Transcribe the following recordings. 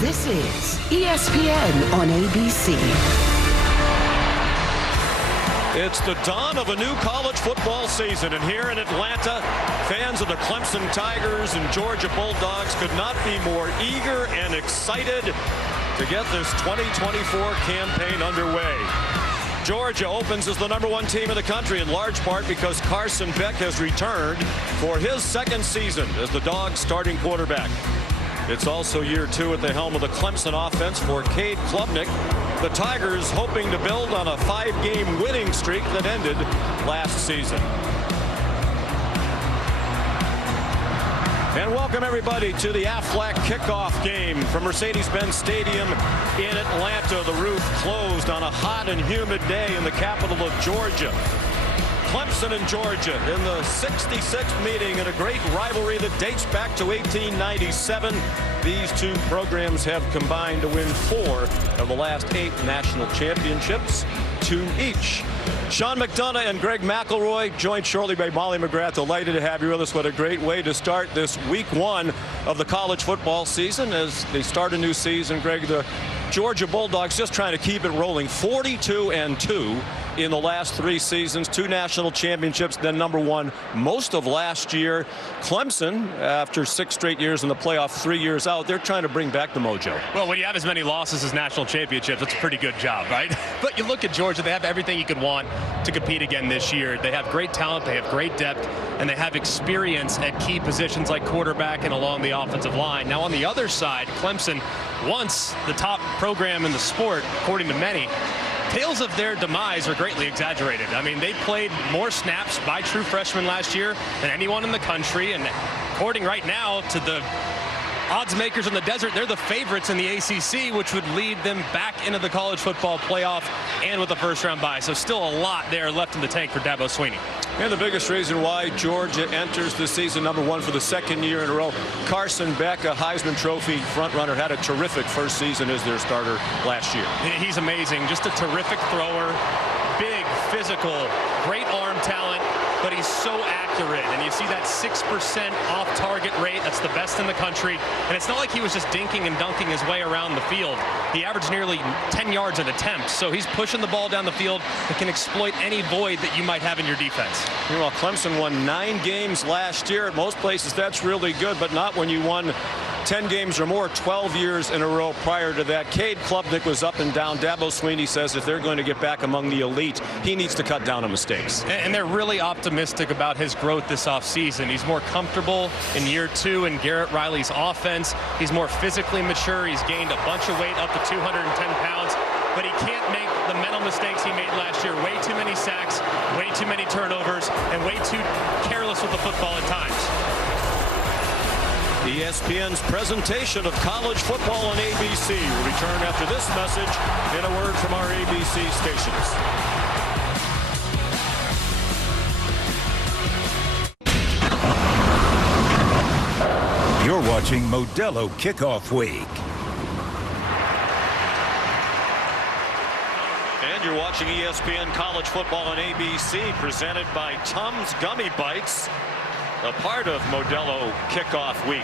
This is ESPN on ABC. It's the dawn of a new college football season, and here in Atlanta, fans of the Clemson Tigers and Georgia Bulldogs could not be more eager and excited to get this 2024 campaign underway. Georgia opens as the #1 team in the country, in large part because Carson Beck has returned for his second season as the Dogs' starting quarterback. It's also year 2 at the helm of the Clemson offense for Cade Klubnik. The Tigers hoping to build on a 5-game winning streak that ended last season. And welcome everybody to the Aflac kickoff game from Mercedes-Benz Stadium in Atlanta. The roof closed on a hot and humid day in the capital of Georgia. Clemson and Georgia in the 66th meeting in a great rivalry that dates back to 1897. These two programs have combined to win 4 of the last 8 national championships, 2 each. Sean McDonough and Greg McElroy joined shortly by Molly McGrath. Delighted to have you with us. What a great way to start this week 1 of the college football season as they start a new season. Greg, the Georgia Bulldogs just trying to keep it rolling. 42-2 in the last 3 seasons, 2 national championships, then #1 most of last year. Clemson, after 6 straight years in the playoff, 3 years out, they're trying to bring back the mojo. Well, when you have as many losses as national championships, it's a pretty good job, right? But you look at Georgia, they have everything you could want to compete again this year. They have great talent, they have great depth, and they have experience at key positions like quarterback and along the offensive line. Now on the other side, Clemson, once the top program in the sport, according to many, tales of their demise are greatly exaggerated. I mean, they played more snaps by true freshmen last year than anyone in the country, and according right now to the odds makers in the desert, they're the favorites in the ACC, which would lead them back into the college football playoff and with a first-round bye. So still a lot there left in the tank for Dabo Swinney. And the biggest reason why Georgia enters the season #1 for the 2nd year in a row, Carson Beck, a Heisman Trophy frontrunner, had a terrific first season as their starter last year. He's amazing, just a terrific thrower, big, physical, great arm talent, but he's so accurate, and you see that 6% off-target rate. That's the best in the country, and it's not like he was just dinking and dunking his way around the field. He averaged nearly 10 yards an attempt, so he's pushing the ball down the field and can exploit any void that you might have in your defense. Well, Clemson won 9 games last year. At most places, that's really good, but not when you won 10 games or more 12 years in a row prior to that. Cade Klubnik was up and down. Dabo Swinney says if they're going to get back among the elite, he needs to cut down on mistakes. And they're really optimistic about his growth this offseason. He's more comfortable in year 2 in Garrett Riley's offense. He's more physically mature. He's gained a bunch of weight, up to 210 pounds. But he can't make the mental mistakes he made last year. Way too many sacks, way too many turnovers, and way too careless with the football at times. ESPN's presentation of college football on ABC will return after this message and a word from our ABC stations. You're watching Modelo Kickoff Week. And you're watching ESPN College Football on ABC, presented by Tums Gummy Bites, a part of Modelo Kickoff Week.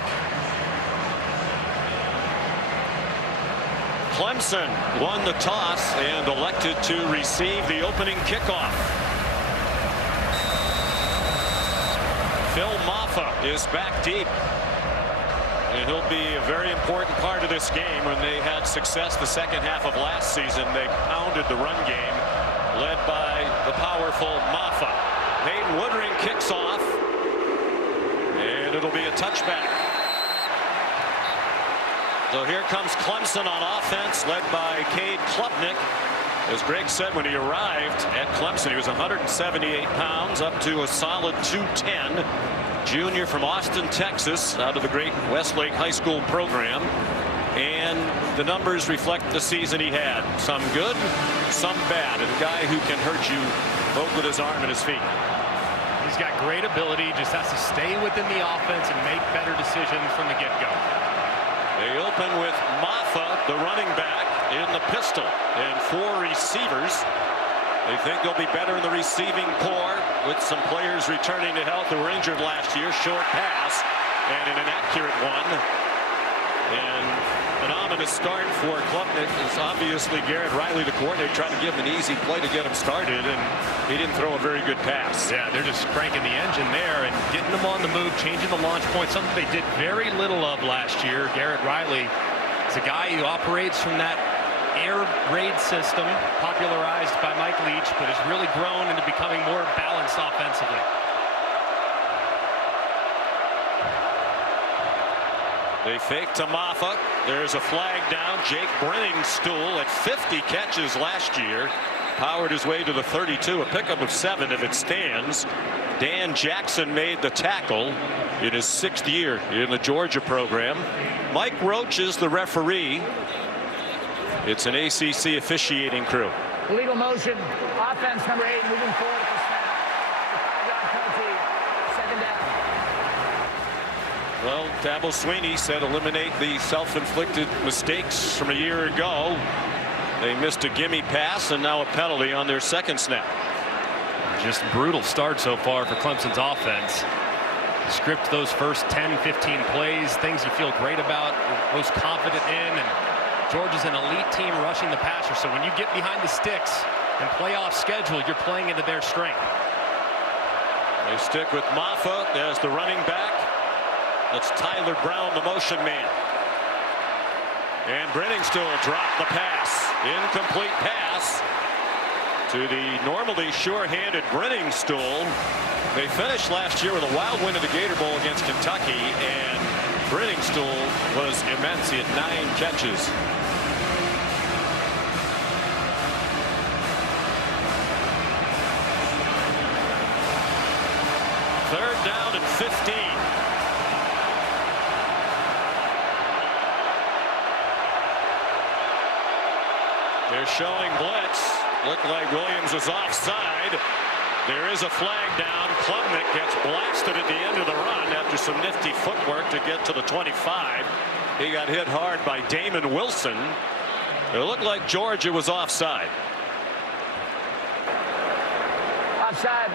Clemson won the toss and elected to receive the opening kickoff. Phil Maffa is back deep, and he'll be a very important part of this game. When they had success the second half of last season, they pounded the run game, led by the powerful Maffa. Peyton Woodring kicks off, and it'll be a touchback. So here comes Clemson on offense, led by Cade Klubnik. As Greg said, when he arrived at Clemson, he was 178 pounds, up to a solid 210. Junior from Austin, Texas, out of the great Westlake High School program. And the numbers reflect the season he had. Some good, some bad. And a guy who can hurt you both with his arm and his feet. He's got great ability, just has to stay within the offense and make better decisions from the get-go. They open with Maffa, the running back, in the pistol, and 4 receivers. They think they'll be better in the receiving corps with some players returning to health who were injured last year. Short pass and an inaccurate one. And an ominous start for Klubnik is obviously Garrett Riley, the coordinator, trying to give him an easy play to get him started, and he didn't throw a very good pass. Yeah, they're just cranking the engine there and getting them on the move, changing the launch point, something they did very little of last year. Garrett Riley is a guy who operates from that air raid system popularized by Mike Leach, but has really grown into becoming more balanced offensively. They fake to Maffa. There's a flag down. Jake Brenningstool at 50 catches last year powered his way to the 32, a pickup of 7 if it stands. Dan Jackson made the tackle in his 6th year in the Georgia program. Mike Roach is the referee. It's an ACC officiating crew. Illegal motion. Offense number 8 moving forward at the snap. 5-yard penalty. 2nd down. Well, Dabo Swinney said eliminate the self-inflicted mistakes from a year ago. They missed a gimme pass and now a penalty on their 2nd snap. Just brutal start so far for Clemson's offense. Script those first 10-15 plays, things you feel great about, most confident in, and Georgia's an elite team rushing the passer, so when you get behind the sticks and playoff schedule, you're playing into their strength. They stick with Maffa as the running back. That's Tyler Brown, the motion man. And Brenningstool dropped the pass. Incomplete pass to the normally sure-handed Brenningstool. They finished last year with a wild win at the Gator Bowl against Kentucky, and Brenningstool was immense. He had 9 catches. Third down and 15. They're showing blitz. Looked like Williams was offside. There is a flag down. Klubnik gets blasted at the end of the run after some nifty footwork to get to the 25. He got hit hard by Damon Wilson. It looked like Georgia was offside. Offside.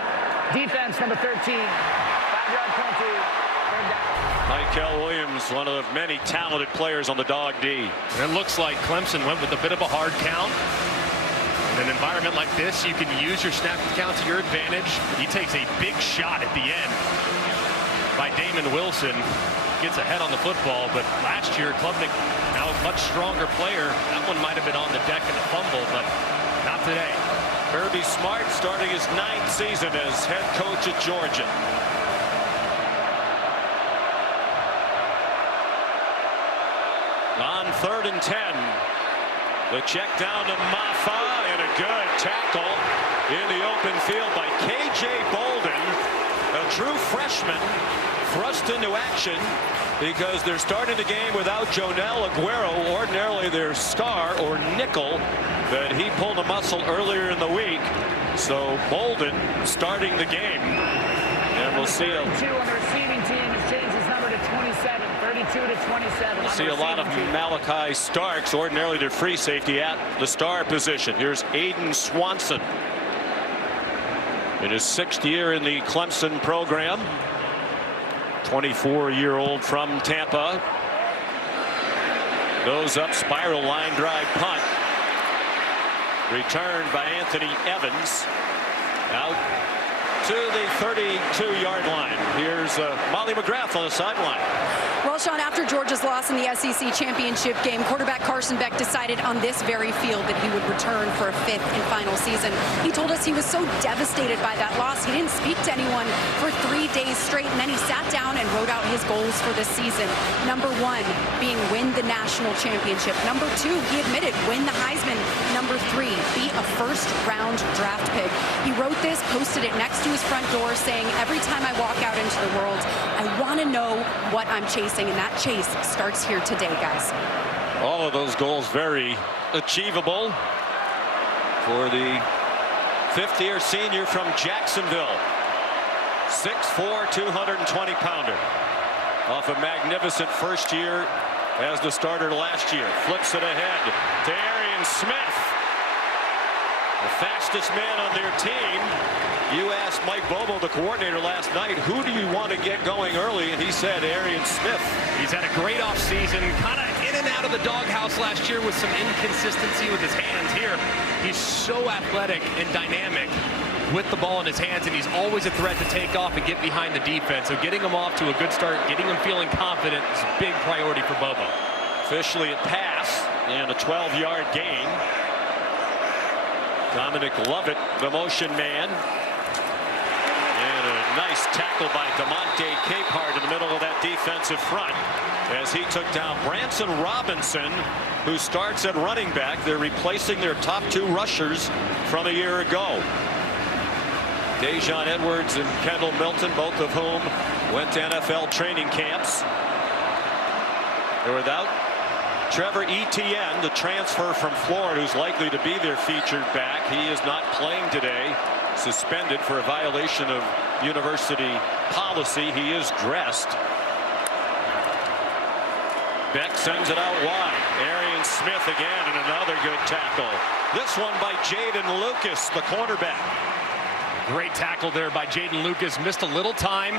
Defense number 13. 5-yard penalty. 3rd down. Michael Williams, one of the many talented players on the dog D. And it looks like Clemson went with a bit of a hard count. In an environment like this, you can use your snap count to your advantage. He takes a big shot at the end by Damon Wilson. Gets ahead on the football, but last year, Klubnik, now a much stronger player. That one might have been on the deck in a fumble, but not today. Kirby Smart starting his 9th season as head coach at Georgia. On 3rd and 10. The check down to Maffa, and a good tackle in the open field by K.J. Bolden, a true freshman, thrust into action because they're starting the game without Jonel Aguero, ordinarily their star or nickel, but he pulled a muscle earlier in the week. So Bolden starting the game, and we'll see him. 32 on the receiving team has changed his number to 27. 32 to 27. We'll see a lot of Malachi Starks, ordinarily their free safety, at the star position. Here's Aiden Swanson in his 6th year in the Clemson program. 24-year-old from Tampa. Goes up, spiral line drive punt. Returned by Anthony Evans. Out to the 32-yard line. Here's Molly McGrath on the sideline. Well, Sean, after Georgia's loss in the SEC championship game, quarterback Carson Beck decided on this very field that he would return for a 5th and final season. He told us he was so devastated by that loss, he didn't speak to anyone for 3 days straight, and then he sat down and wrote out his goals for this season. Number 1 being win the national championship. Number 2, he admitted, win the Heisman. Number 3, be a first-round draft pick. He wrote this, posted it next to his front door, saying, every time I walk out into the world, I want to know what I'm chasing, and that chase starts here today, guys. All of those goals very achievable for the 5th-year senior from Jacksonville. 6'4", 220-pounder. Off a magnificent first year as the starter last year. Flips it ahead to Arian Smith. The fastest man on their team. You asked Mike Bobo, the coordinator, last night, who do you want to get going early? And he said Arian Smith. He's had a great offseason, kind of in and out of the doghouse last year with some inconsistency with his hands. Here, he's so athletic and dynamic with the ball in his hands, and he's always a threat to take off and get behind the defense. So getting him off to a good start, getting him feeling confident is a big priority for Bobo. Officially a pass and a 12-yard gain. Dominic Lovett, the motion man. And a nice tackle by DeMonte Capehart in the middle of that defensive front as he took down Branson Robinson, who starts at running back. They're replacing their top 2 rushers from a year ago. Dejon Edwards and Kendall Milton, both of whom went to NFL training camps. They're without Trevor Etienne, the transfer from Florida, who's likely to be their featured back. He is not playing today, suspended for a violation of university policy. He is dressed. Beck sends it out wide. Arian Smith again, and another good tackle. This one by Jaden Lucas, the cornerback. Great tackle there by Jaden Lucas. Missed a little time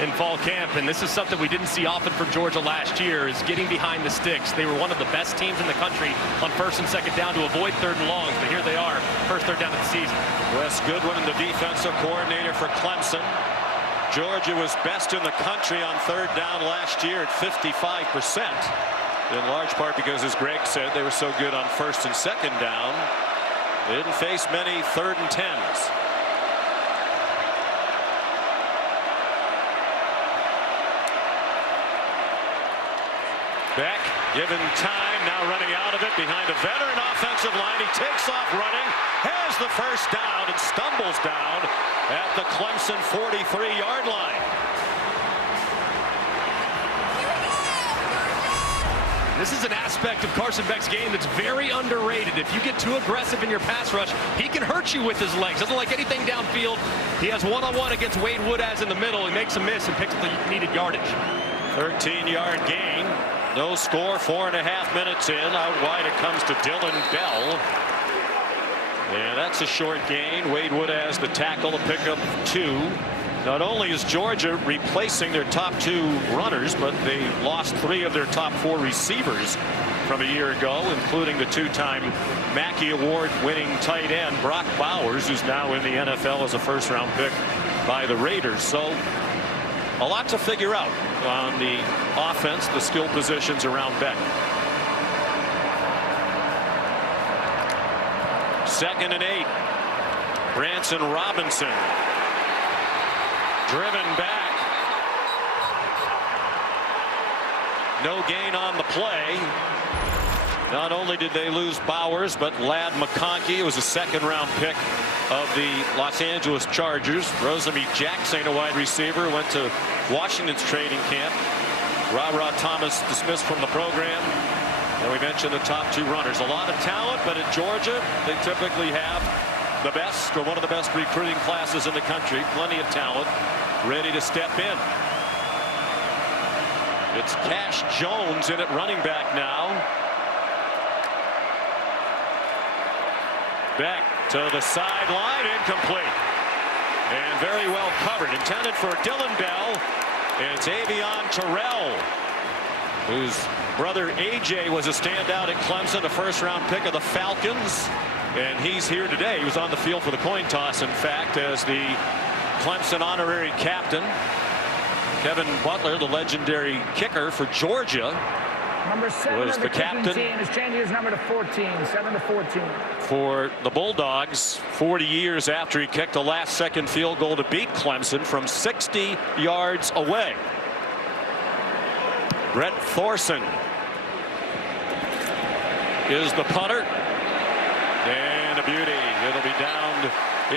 in fall camp, and this is something we didn't see often from Georgia last year, is getting behind the sticks. They were one of the best teams in the country on first and second down to avoid third and longs, but here they are, first third down of the season. Wes Goodwin, the defensive coordinator for Clemson. Georgia was best in the country on third down last year at 55%. In large part because, as Greg said, they were so good on first and second down. They didn't face many third and 10s. Beck given time, now running out of it behind a veteran offensive line. He takes off running, has the first down, and stumbles down at the Clemson 43-yard line. This is an aspect of Carson Beck's game that's very underrated. If you get too aggressive in your pass rush, he can hurt you with his legs. Doesn't like anything downfield. He has one-on-one against Wade Woodaz in the middle. He makes a miss and picks up the needed yardage. 13-yard gain. No score, 4.5 minutes in. Out wide it comes to Dylan Bell. And that's a short gain. Wade Woodaz the tackle to pick up 2. Not only is Georgia replacing their top 2 runners, but they lost 3 of their top 4 receivers from a year ago, including the 2-time Mackey Award winning tight end Brock Bowers, who's now in the NFL as a first-round pick by the Raiders. So a lot to figure out on the offense, the skill positions around Beck. 2nd and 8. Branson Robinson driven back. No gain on the play. Not only did they lose Bowers, but Ladd McConkey was a 2nd-round pick of the Los Angeles Chargers. Rosamie Jackson, a wide receiver, went to Washington's training camp. Ra Thomas dismissed from the program. And we mentioned the top 2 runners. A lot of talent, but at Georgia, they typically have the best or one of the best recruiting classes in the country. Plenty of talent ready to step in. It's Cash Jones in at running back now. Beck to the sideline, incomplete. And very well covered. Intended for Dylan Bell. And it's Avion Terrell, whose brother AJ was a standout at Clemson, a first-round pick of the Falcons. And he's here today. He was on the field for the coin toss, in fact, as the Clemson honorary captain. Kevin Butler, the legendary kicker for Georgia, Number 7 was of the captain. Team is changing his number to 14, 7 to 14. For the Bulldogs, 40 years after he kicked a last-second field goal to beat Clemson from 60 yards away. Brett Thorson is the punter. And a beauty. It'll be downed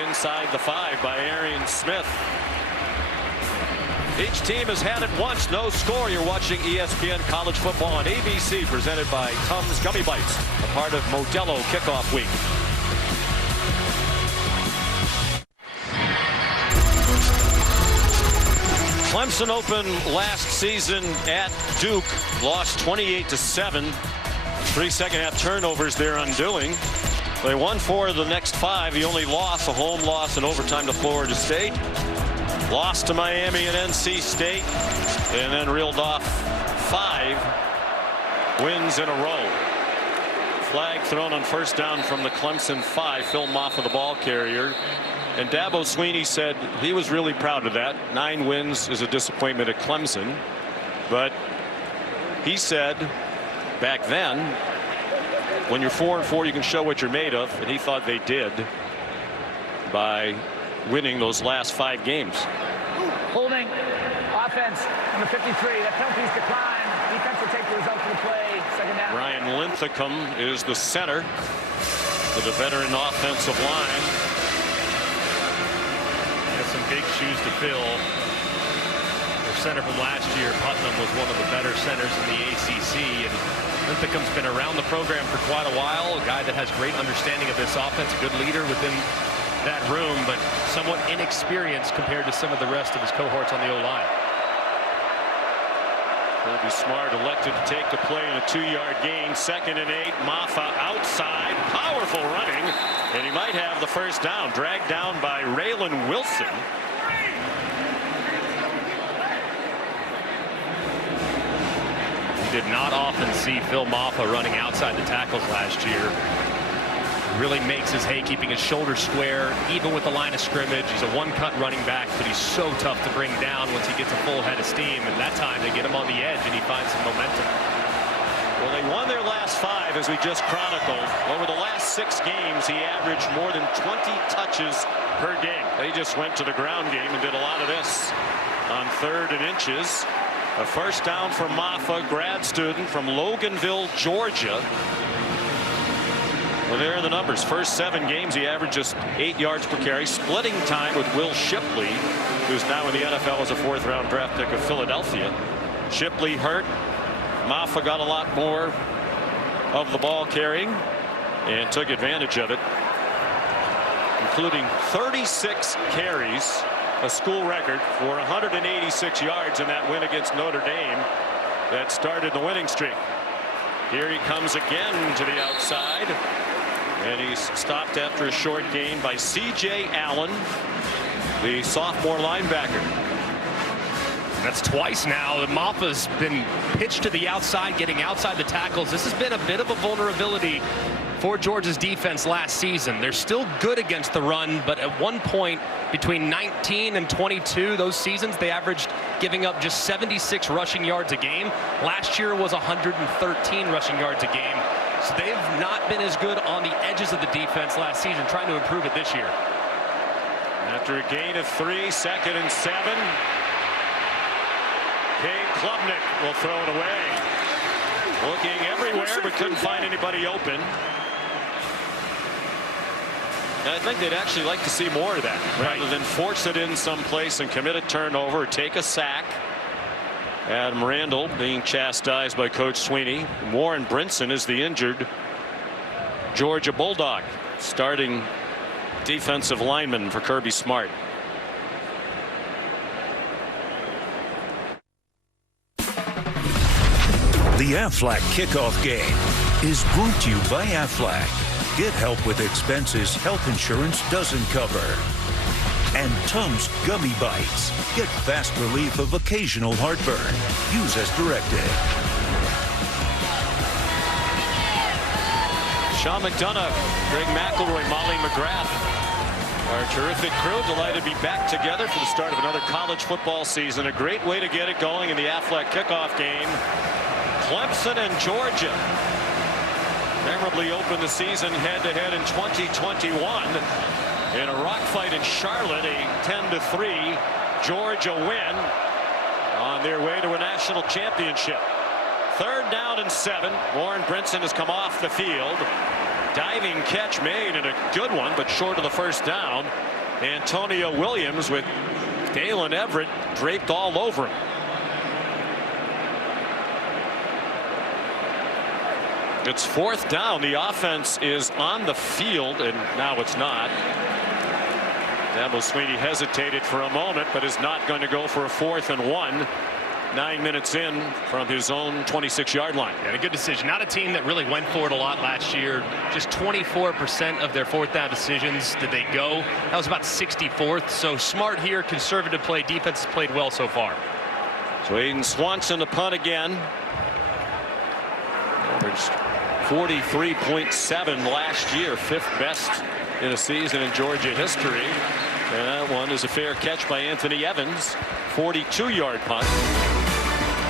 inside the 5 by Arian Smith. Each team has had it once. No score. You're watching ESPN College Football on ABC, presented by Tums Gummy Bites, a part of Modelo Kickoff Week. Clemson opened last season at Duke, lost 28-7. 3 second-half turnovers their undoing. They won 4 of the next 5. The only loss, a home loss in overtime to Florida State. Lost to Miami and NC State, and then reeled off 5 wins in a row. Flag thrown on first down from the Clemson 5. Phil Maffa, the ball carrier. And Dabo Swinney said he was really proud of that. 9 wins is a disappointment at Clemson. But he said back then, when you're 4-4, you can show what you're made of. And he thought they did by winning those last 5 games. Holding offense number 53. That penalty's declined. Defense will take the result of the play. Second down. Ryan Linthicum is the center for the veteran offensive line. Has some big shoes to fill. The center from last year, Putnam, was one of the better centers in the ACC, and Linthicum's been around the program for quite a while. A guy that has great understanding of this offense, a good leader within that room, but somewhat inexperienced compared to some of the rest of his cohorts on the O-line. Kirby Smart elected to take the play in a 2-yard gain. 2nd and 8. Maffa outside. Powerful running. And he might have the first down. Dragged down by Raylan Wilson. We did not often see Phil Maffa running outside the tackles last year. Really makes his hay keeping his shoulders square, even with the line of scrimmage. He's a one-cut running back, but he's so tough to bring down once he gets a full head of steam. And that time they get him on the edge and he finds some momentum. Well, they won their last 5, as we just chronicled. Over the last 6 games, he averaged more than 20 touches per game. They just went to the ground game and did a lot of this on 3rd and inches. A first down for Maffa, grad student from Loganville, Georgia. Well, there are the numbers. First 7 games, he averaged just 8 yards per carry, splitting time with Will Shipley, who's now in the NFL as a 4th-round draft pick of Philadelphia. Shipley hurt. Maffa got a lot more of the ball carrying and took advantage of it, including 36 carries, a school record, for 186 yards in that win against Notre Dame that started the winning streak. Here he comes again to the outside. And he's stopped after a short gain by C.J. Allen, the sophomore linebacker. That's twice now that Maffa's been pitched to the outside, getting outside the tackles. This has been a bit of a vulnerability for Georgia's defense last season. They're still good against the run, but at one point between 19 and 22, those seasons, they averaged giving up just 76 rushing yards a game. Last year was 113 rushing yards a game. So they've not been as good on the edges of the defense last season, trying to improve it this year. After a gain of 3, 2nd and 7. Cade Klubnik will throw it away. Looking everywhere, but couldn't find anybody open. And I think they'd actually like to see more of that, rather than force it in someplace and commit a turnover or take a sack. Adam Randall being chastised by Coach Swinney. Warren Brinson is the injured Georgia Bulldog, starting defensive lineman for Kirby Smart. The Aflac kickoff game is brought to you by Aflac. Get help with expenses health insurance doesn't cover. And Tums Gummy Bites. Get fast relief of occasional heartburn. Use as directed. Sean McDonough, Greg McElroy, Molly McGrath, our terrific crew, delighted to be back together for the start of another college football season. A great way to get it going in the Aflac kickoff game. Clemson and Georgia memorably opened the season head-to-head in 2021. In a rock fight in Charlotte, a 10-3 Georgia win on their way to a national championship. 3rd down and 7. Warren Brinson has come off the field. Diving catch made, and a good one, but short of the first down. Antonio Williams with Dalen Everett draped all over him. It's 4th down. The offense is on the field, and now it's not. Dabo Swinney hesitated for a moment, but is not going to go for a 4th and 1. 9 minutes in from his own 26-yard line. And a good decision. Not a team that really went for it a lot last year. Just 24% of their fourth down decisions did they go. That was about 64th. So smart here, conservative play. Defense has played well so far. So Aiden Swanson to punt again. Averaged 43.7 last year, 5th best in a season in Georgia history. And that one is a fair catch by Anthony Evans. 42-yard punt.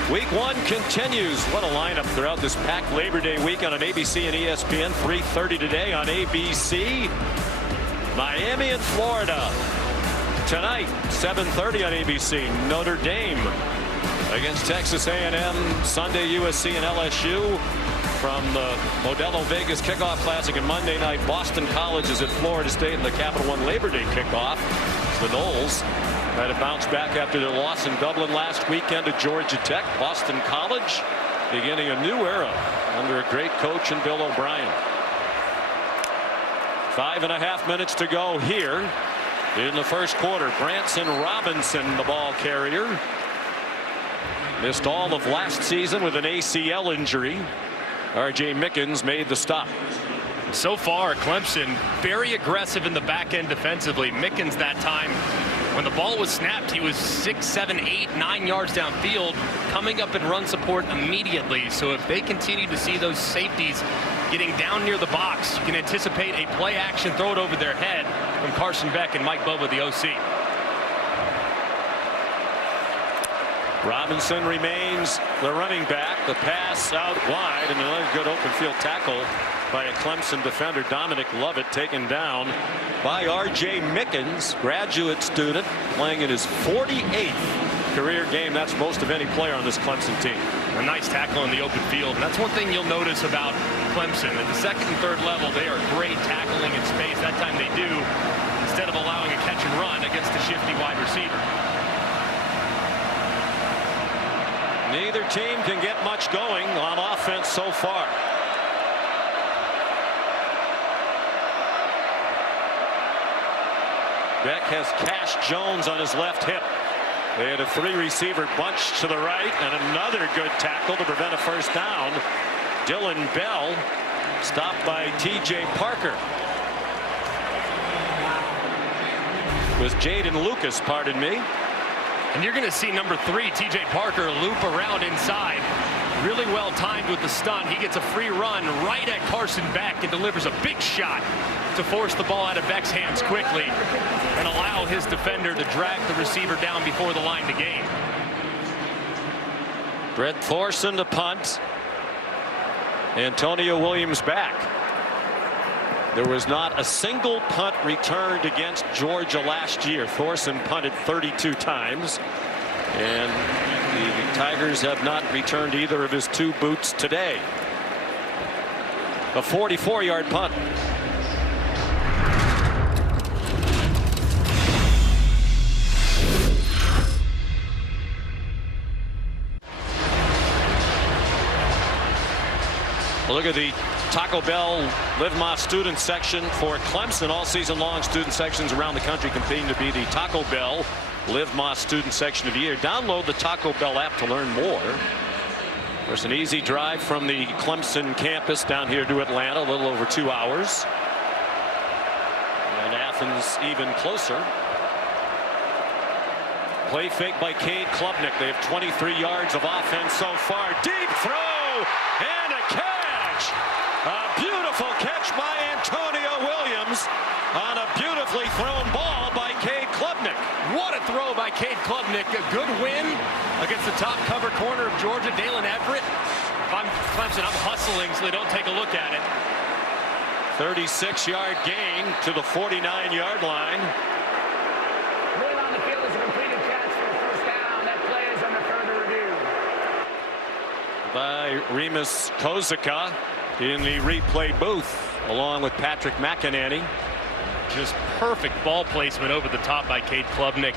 Week 1 continues. What a lineup throughout this packed Labor Day weekend on ABC and ESPN. 3:30 today on ABC. Miami and Florida. Tonight, 7:30 on ABC. Notre Dame against Texas A&M. Sunday, USC and LSU. From the Modelo Vegas Kickoff Classic, and Monday night Boston College is at Florida State in the Capital One Labor Day kickoff. The Noles had to bounce back after their loss in Dublin last weekend to Georgia Tech. Boston College beginning a new era under a great coach in Bill O'Brien. 5.5 minutes to go here in the first quarter. Branson Robinson, the ball carrier, missed all of last season with an ACL injury. R.J. Mickens made the stop. So far, Clemson very aggressive in the back end defensively. Mickens that time, when the ball was snapped, he was 6, 7, 8, 9 yards downfield, coming up in run support immediately. So if they continue to see those safeties getting down near the box, you can anticipate a play action, throw it over their head from Carson Beck and Mike Bobo, the OC. Robinson remains the running back. The pass out wide, and another good open field tackle by a Clemson defender. Dominic Lovett taken down by R.J. Mickens, graduate student, playing in his 48th career game. That's most of any player on this Clemson team. A nice tackle in the open field, and that's one thing you'll notice about Clemson. At the second and third level, they are great tackling in space. That time they do, instead of allowing a catch and run against the shifty wide receiver. Neither team can get much going on offense so far. Beck has Cash Jones on his left hip. They had a 3-receiver bunch to the right, and another good tackle to prevent a first down. Dylan Bell stopped by T.J. Parker. It was Jaden Lucas, pardon me. And you're going to see number 3, T.J. Parker, loop around inside. Really well timed with the stunt. He gets a free run right at Carson Beck and delivers a big shot to force the ball out of Beck's hands quickly and allow his defender to drag the receiver down before the line to gain. Brett Thorson to punt. Antonio Williams back. There was not a single punt returned against Georgia last year. Thorson punted 32 times, and the Tigers have not returned either of his 2 boots today. A 44-yard punt. Look at the Taco Bell Live Más student section for Clemson. All season long, student sections around the country competing to be the Taco Bell Live Más student section of the year. Download the Taco Bell app to learn more. There's an easy drive from the Clemson campus down here to Atlanta, a little over 2 hours. And Athens even closer. Play fake by Cade Klubnik. They have 23 yards of offense so far. Deep throw and a catch. A beautiful catch by Antonio Williams on a beautifully thrown ball by Cade Klubnik. What a throw by Cade Klubnik. A good win against the top cover corner of Georgia, Dalen Everett. If I'm Clemson, I'm hustling so they don't take a look at it. 36-yard gain to the 49-yard line. Moving on the field is a completed catch for a first down. That play is under further review. By Remus Kozika in the replay booth, along with Patrick McInerney. Just perfect ball placement over the top by Cade Klubnik.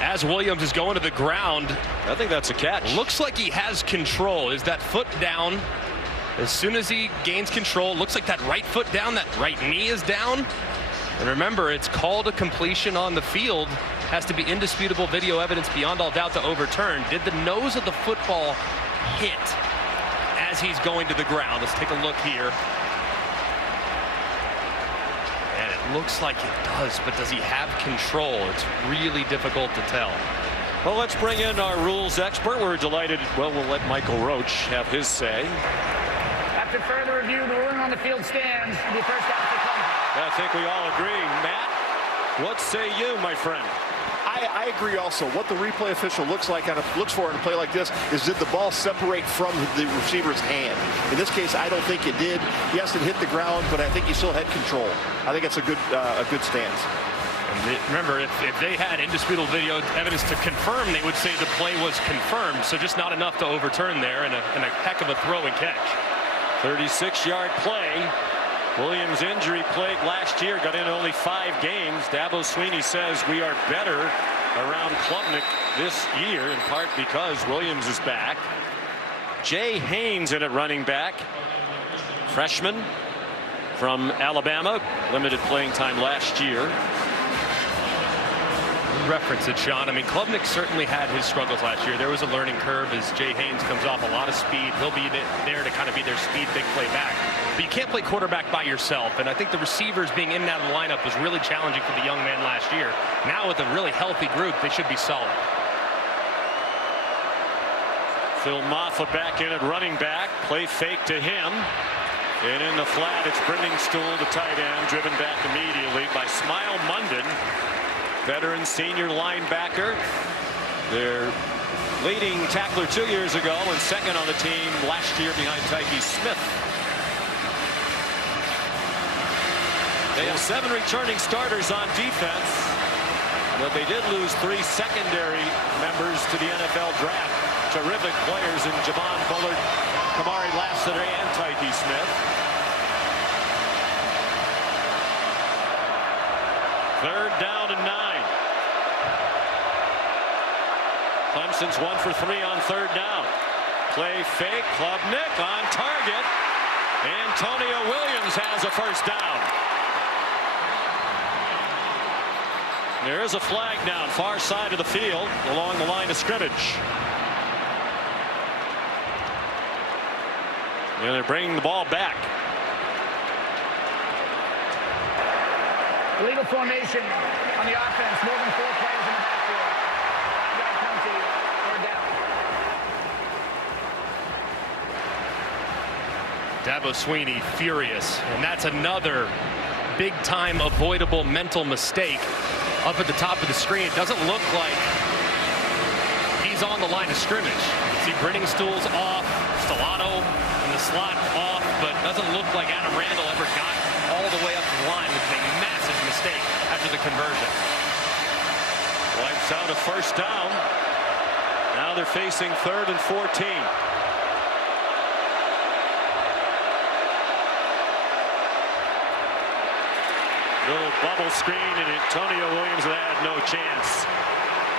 As Williams is going to the ground, I think that's a catch. Looks like he has control. Is that foot down? As soon as he gains control, looks like that right foot down, that right knee is down. And remember, it's called a completion on the field. has to be indisputable video evidence beyond all doubt to overturn. Did the nose of the football hit as he's going to the ground? Let's take a look here. And it looks like it does, but does he have control? It's really difficult to tell. Well, let's bring in our rules expert. We're delighted. Well, we'll let Michael Roach have his say. After further review, the ruling on the field stands. The first out for Clemson. I think we all agree. Matt, what say you, my friend? I agree also. What the replay official looks for in a play like this is, did the ball separate from the receiver's hand? In this case, I don't think it did. Yes, it hit the ground, but I think he still had control. I think it's a good stance. And remember, if they had indisputable video evidence to confirm, they would say the play was confirmed. So just not enough to overturn there, and a heck of a throw and catch. 36-yard play. Williams injury plagued last year, got in only 5 games. Dabo Swinney says we are better around Klubnik this year, in part because Williams is back. Jay Haynes in at running back, freshman from Alabama, limited playing time last year. Reference it, Sean. I mean, Klubnik certainly had his struggles last year. There was a learning curve as Jay Haynes comes off a lot of speed. He'll be there to kind of be their speed big play back. But you can't play quarterback by yourself. And I think the receivers being in and out of the lineup was really challenging for the young man last year. Now with a really healthy group, they should be solid. Phil Maffa back in at running back. Play fake to him. And in the flat, it's Brenningstool, the tight end, driven back immediately by Smile Munden, veteran senior linebacker. Their leading tackler 2 years ago and second on the team last year behind Tyke Smith. They have 7 returning starters on defense, but they did lose 3 secondary members to the NFL draft. Terrific players in Javon Bullard, Kamari Lassiter, and Tyke Smith. 3rd down and 9. Clemson's 1 for 3 on 3rd down. Play fake, Klubnik on target. Antonio Williams has a 1st down. There is a flag down far side of the field along the line of scrimmage. And they're bringing the ball back. Illegal formation on the offense. More than 4 players in the backfield. 5-yard penalty. 4th down. Dabo Swinney furious, and that's another big-time avoidable mental mistake up at the top of the screen. It doesn't look like he's on the line of scrimmage. See Brenningstool's off, Stellato in the slot off, but doesn't look like Adam Randall ever got all the way up the line, which is a massive mistake after the conversion. Wipes out a 1st down. Now they're facing 3rd and 14. Little bubble screen, and Antonio Williams had no chance.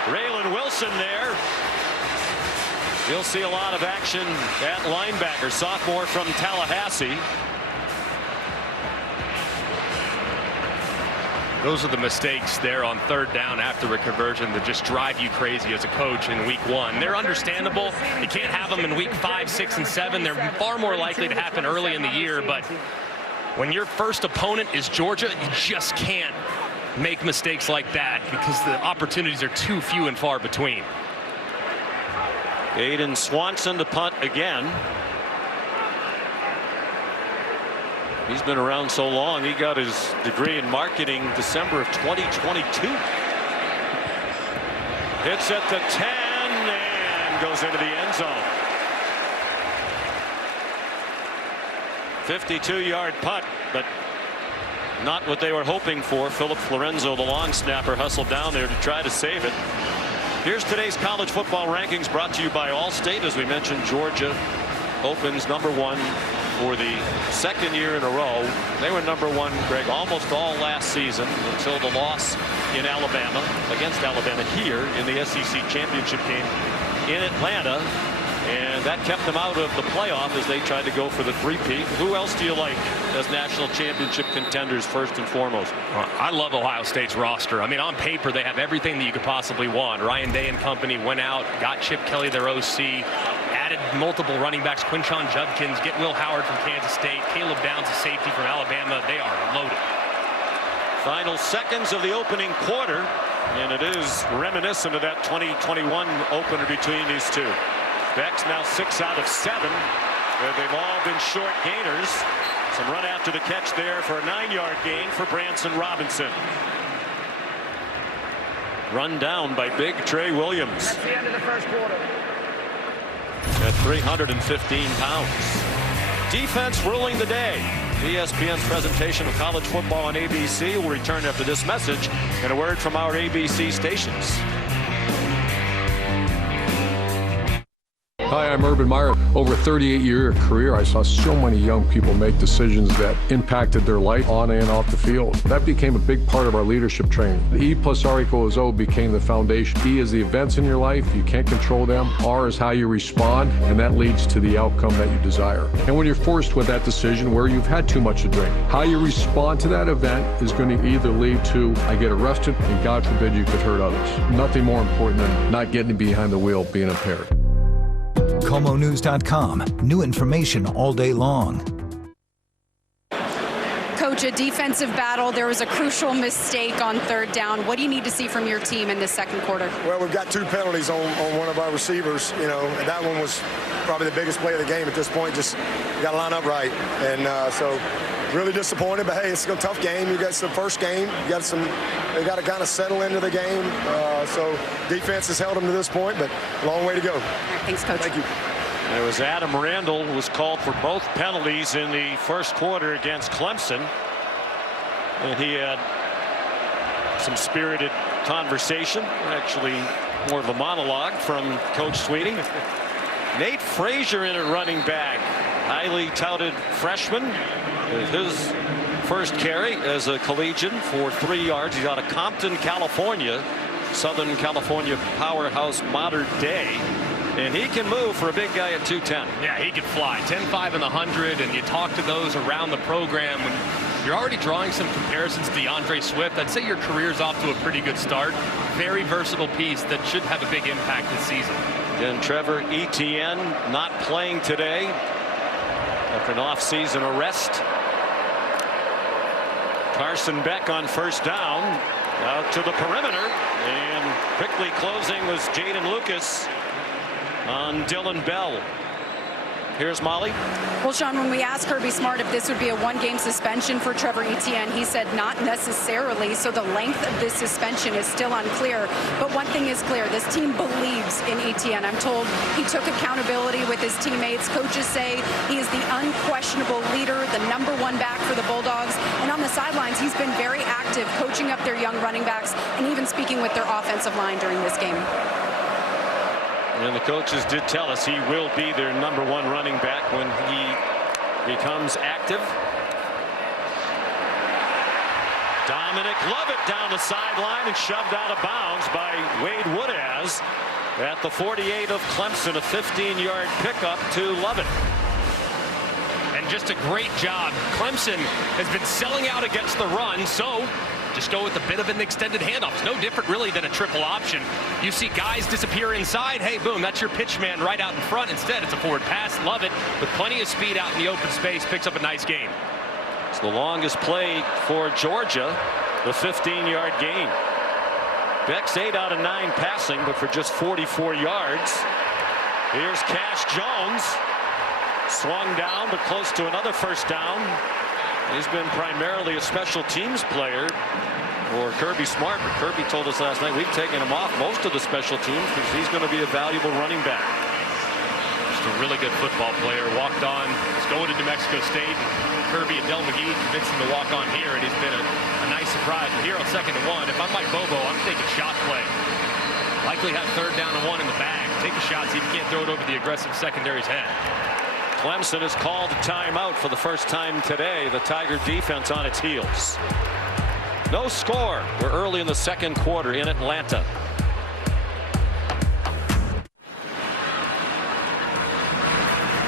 Raylan Wilson there. You'll see a lot of action at linebacker, sophomore from Tallahassee. Those are the mistakes there on 3rd down after a conversion that just drive you crazy as a coach in week 1. They're understandable. You can't have them in week 5, 6, and 7. They're far more likely to happen early in the year, but when your first opponent is Georgia, you just can't make mistakes like that because the opportunities are too few and far between. Aiden Swanson to punt again. He's been around so long. He got his degree in marketing December of 2022. Hits at the 10 and goes into the end zone. 52-yard punt, but not what they were hoping for. Philip Florenzo, the long snapper, hustled down there to try to save it. Here's today's college football rankings brought to you by Allstate. As we mentioned, Georgia opens number 1 for the 2nd year in a row. They were number 1, Greg, almost all last season until the loss in Alabama, against Alabama here in the SEC championship game in Atlanta. And that kept them out of the playoff as they tried to go for the three-peat. Who else do you like as national championship contenders first and foremost? I love Ohio State's roster. I mean, on paper, they have everything that you could possibly want. Ryan Day and company went out, got Chip Kelly, their OC, added multiple running backs, Quinshon Judkins, get Will Howard from Kansas State, Caleb Downs, a safety from Alabama. They are loaded. Final seconds of the opening quarter, and it is reminiscent of that 2021 opener between these two. Beck's now 6 out of 7. They've all been short gainers. Some run after the catch there for a 9-yard gain for Branson Robinson. Run down by big Trey Williams. That's the end of the first quarter. At 315 pounds. Defense ruling the day. ESPN's presentation of college football on ABC will return after this message and a word from our ABC stations. Hi, I'm Urban Meyer. Over a 38-year career, I saw so many young people make decisions that impacted their life on and off the field. That became a big part of our leadership training. The E plus R equals O became the foundation. E is the events in your life. You can't control them. R is how you respond, and that leads to the outcome that you desire. And when you're forced with that decision where you've had too much to drink, how you respond to that event is going to either lead to I get arrested, and God forbid you could hurt others. Nothing more important than not getting behind the wheel, being impaired. ComoNews.com. New information all day long. Coach, a defensive battle. There was a crucial mistake on 3rd down. What do you need to see from your team in this second quarter? Well, we've got 2 penalties on one of our receivers. You know, and that one was probably the biggest play of the game at this point. Just got to line up right. And so really disappointed, but hey, it's a tough game. You got some first game. They got to kind of settle into the game. So defense has held them to this point, but a long way to go. Thanks, Coach. Thank you. It was Adam Randall who was called for both penalties in the first quarter against Clemson. And he had some spirited conversation, actually more of a monologue from Coach Sweeting. Nate Frazier in at running back, highly touted freshman. His first carry as a collegian for 3 yards. He's out of Compton, California, Southern California powerhouse modern day. And he can move for a big guy at 210. Yeah, he can fly. 10-5 in the 100, and you talk to those around the program. When you're already drawing some comparisons to DeAndre Swift, I'd say your career's off to a pretty good start. Very versatile piece that should have a big impact this season. And Trevor Etienne not playing today after an off-season arrest. Carson Beck on 1st down, out to the perimeter, and quickly closing was Jaden Lucas on Dylan Bell. Here's Molly. Well, Sean, when we asked Kirby Smart if this would be a 1-game suspension for Trevor Etienne, he said not necessarily. So the length of this suspension is still unclear. But one thing is clear, this team believes in Etienne. I'm told he took accountability with his teammates. Coaches say he is the unquestionable leader, the #1 back for the Bulldogs. And on the sidelines, he's been very active, coaching up their young running backs and even speaking with their offensive line during this game. And the coaches did tell us he will be their #1 running back when he becomes active. Dominic Lovett down the sideline and shoved out of bounds by Wade Woodaz at the 48 of Clemson. A 15-yard pickup to Lovett. And just a great job. Clemson has been selling out against the run, so just go with a bit of an extended handoff. It's no different really than a triple option. You see guys disappear inside. Hey, boom, that's your pitch man right out in front. Instead, it's a forward pass. Lovett with plenty of speed out in the open space picks up a nice gain. It's the longest play for Georgia, the 15-yard gain. Beck's 8 out of 9 passing, but for just 44 yards. Here's Cash Jones. Swung down, but close to another 1st down. He's been primarily a special teams player for Kirby Smart, but Kirby told us last night we've taken him off most of the special teams because he's going to be a valuable running back. Just a really good football player. Walked on. He's going to New Mexico State. Kirby and Del McGee convinced him to walk on here, and he's been a nice surprise. But here on 2nd and 1, if I'm Mike Bobo, I'm taking shot play. Likely have 3rd down and 1 in the bag. Take a shot, see if you can't throw it over the aggressive secondary's head. Clemson has called a timeout for the first time today. The Tiger defense on its heels. No score. We're early in the 2nd quarter in Atlanta.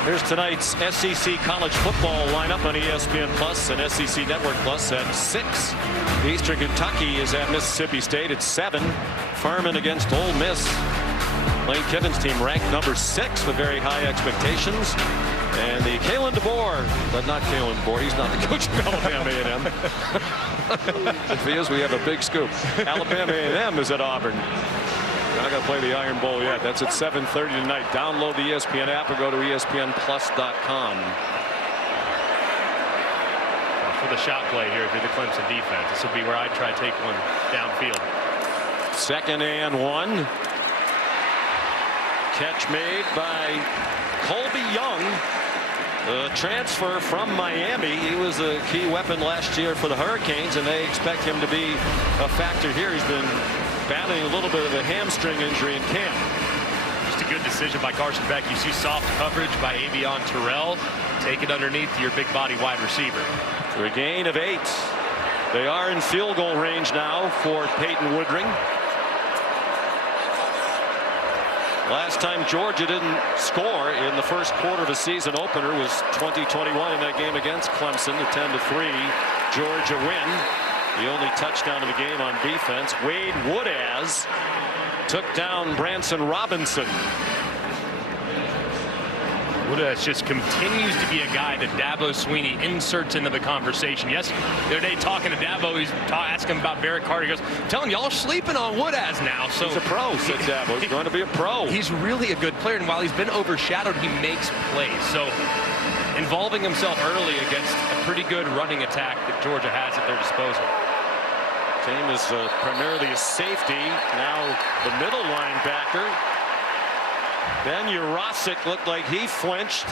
Here's tonight's SEC college football lineup on ESPN Plus and SEC Network Plus at 6. Eastern Kentucky is at Mississippi State at 7. Furman against Ole Miss. Lane Kiffin's team ranked number 6 with very high expectations. And the Kalen DeBoer, but not Kalen DeBoer. He's not the coach of Alabama A&M. If he is, we have a big scoop. Alabama A&M is at Auburn. Not going to play the Iron Bowl yet. That's at 7:30 tonight. Download the ESPN app or go to ESPNplus.com. For the shot play here, if you're the Clemson defense, this will be where I try to take one downfield. 2nd and 1. Catch made by Colby Young, a transfer from Miami. He was a key weapon last year for the Hurricanes, and they expect him to be a factor here. He's been battling a little bit of a hamstring injury in camp. Just a good decision by Carson Beck. You see soft coverage by Avion Terrell. Take it underneath your big body wide receiver. For a gain of 8. They are in field goal range now for Peyton Woodring. Last time Georgia didn't score in the first quarter of a season opener was 2021 in that game against Clemson. A 10-3 Georgia win. The only touchdown of the game on defense. Wade Woodaz took down Branson Robinson. Woodaz just continues to be a guy that Dabo Swinney inserts into the conversation. Yes, the other day talking to Dabo, he's asking about Barrett Carter. He goes, telling y'all sleeping on Woodaz now. So he's a pro, said Dabo. He's going to be a pro. He's really a good player, and while he's been overshadowed, he makes plays. So involving himself early against a pretty good running attack that Georgia has at their disposal. Team is primarily a safety. Now the middle linebacker. Ben Urosic looked like he flinched.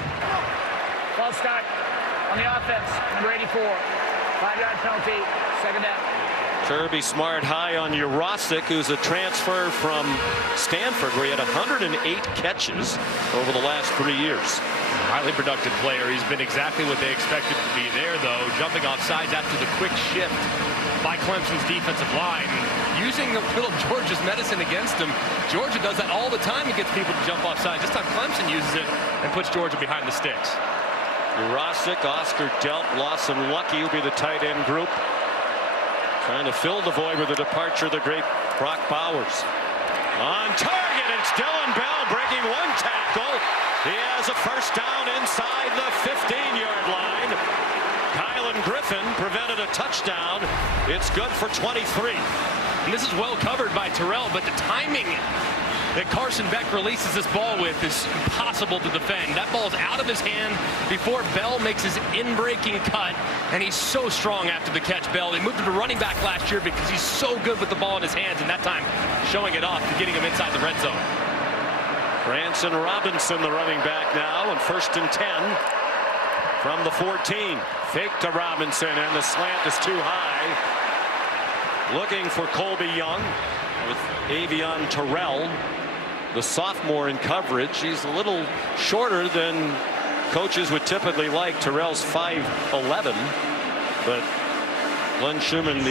False start on the offense. Number 84. 5-yard penalty. 2nd down. Kirby Smart high on Urosic, who's a transfer from Stanford, where he had 108 catches over the last 3 years. Highly productive player. He's been exactly what they expected to be there, though. Jumping off sides after the quick shift by Clemson's defensive line. Using a little Georgia's medicine against him. Georgia does that all the time. It gets people to jump off sides. This time Clemson uses it and puts Georgia behind the sticks. Urosic, Oscar Delp, Lawson Lucky will be the tight end group. Trying to fill the void with the departure of the great Brock Bowers. On target, it's Dylan Bell breaking 1 tackle. He has a first down inside the 15-yard line. Kylan Griffin prevented a touchdown. It's good for 23. And this is well covered by Terrell, but the timing that Carson Beck releases this ball with is impossible to defend. That ball's out of his hand before Bell makes his in-breaking cut, and he's so strong after the catch. Bell, they moved him to running back last year because he's so good with the ball in his hands, and that time showing it off and getting him inside the red zone. Branson Robinson, the running back now, and 1st and 10 from the 14. Fake to Robinson, and the slant is too high. Looking for Colby Young with Avion Terrell, the sophomore in coverage. He's a little shorter than coaches would typically like. Terrell's 5'11", but Glenn Schumann,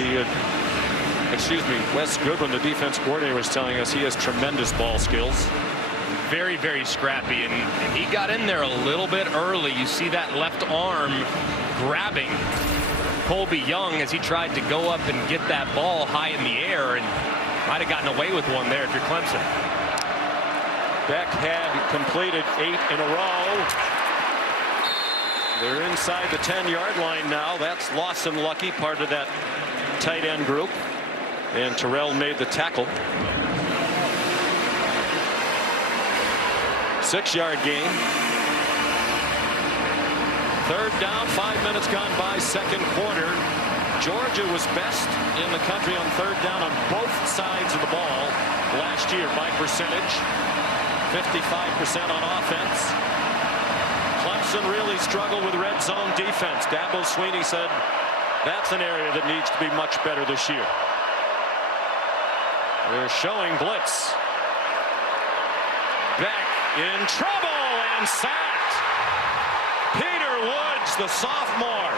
Wes Goodwin, the defense coordinator, was telling us he has tremendous ball skills. Very, very scrappy, and he got in there a little bit early. You see that left arm grabbing Colby Young as he tried to go up and get that ball high in the air, and might have gotten away with one there if you're Clemson. Beck had completed 8 in a row. They're inside the 10-yard line now. That's Lawson Lucky, part of that tight end group, and Terrell made the tackle. 6-yard gain. 3rd down, 5 minutes gone by, 2nd quarter. Georgia was best in the country on 3rd down on both sides of the ball last year by percentage. 55% on offense. Clemson really struggled with red zone defense. Dabo Swinney said that's an area that needs to be much better this year. They're showing blitz. Beck in trouble and sacked. Peter Woods, the sophomore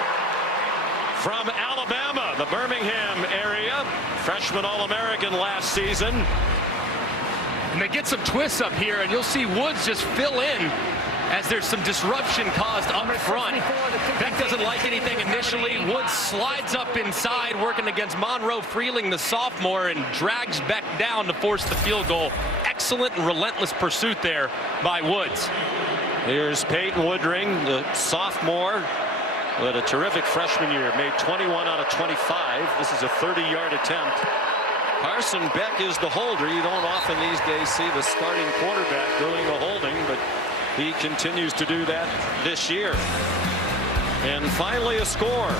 from Alabama, the Birmingham area, freshman All-American last season. And they get some twists up here, and you'll see Woods just fill in as there's some disruption caused up front. Beck doesn't like anything initially. Woods slides up inside, working against Monroe Freeling, the sophomore, and drags Beck down to force the field goal. Excellent and relentless pursuit there by Woods. Here's Peyton Woodring, the sophomore, with a terrific freshman year. Made 21 out of 25. This is a 30-yard attempt. Carson Beck is the holder. You don't often these days see the starting quarterback doing the holding, but he continues to do that this year. And finally a score.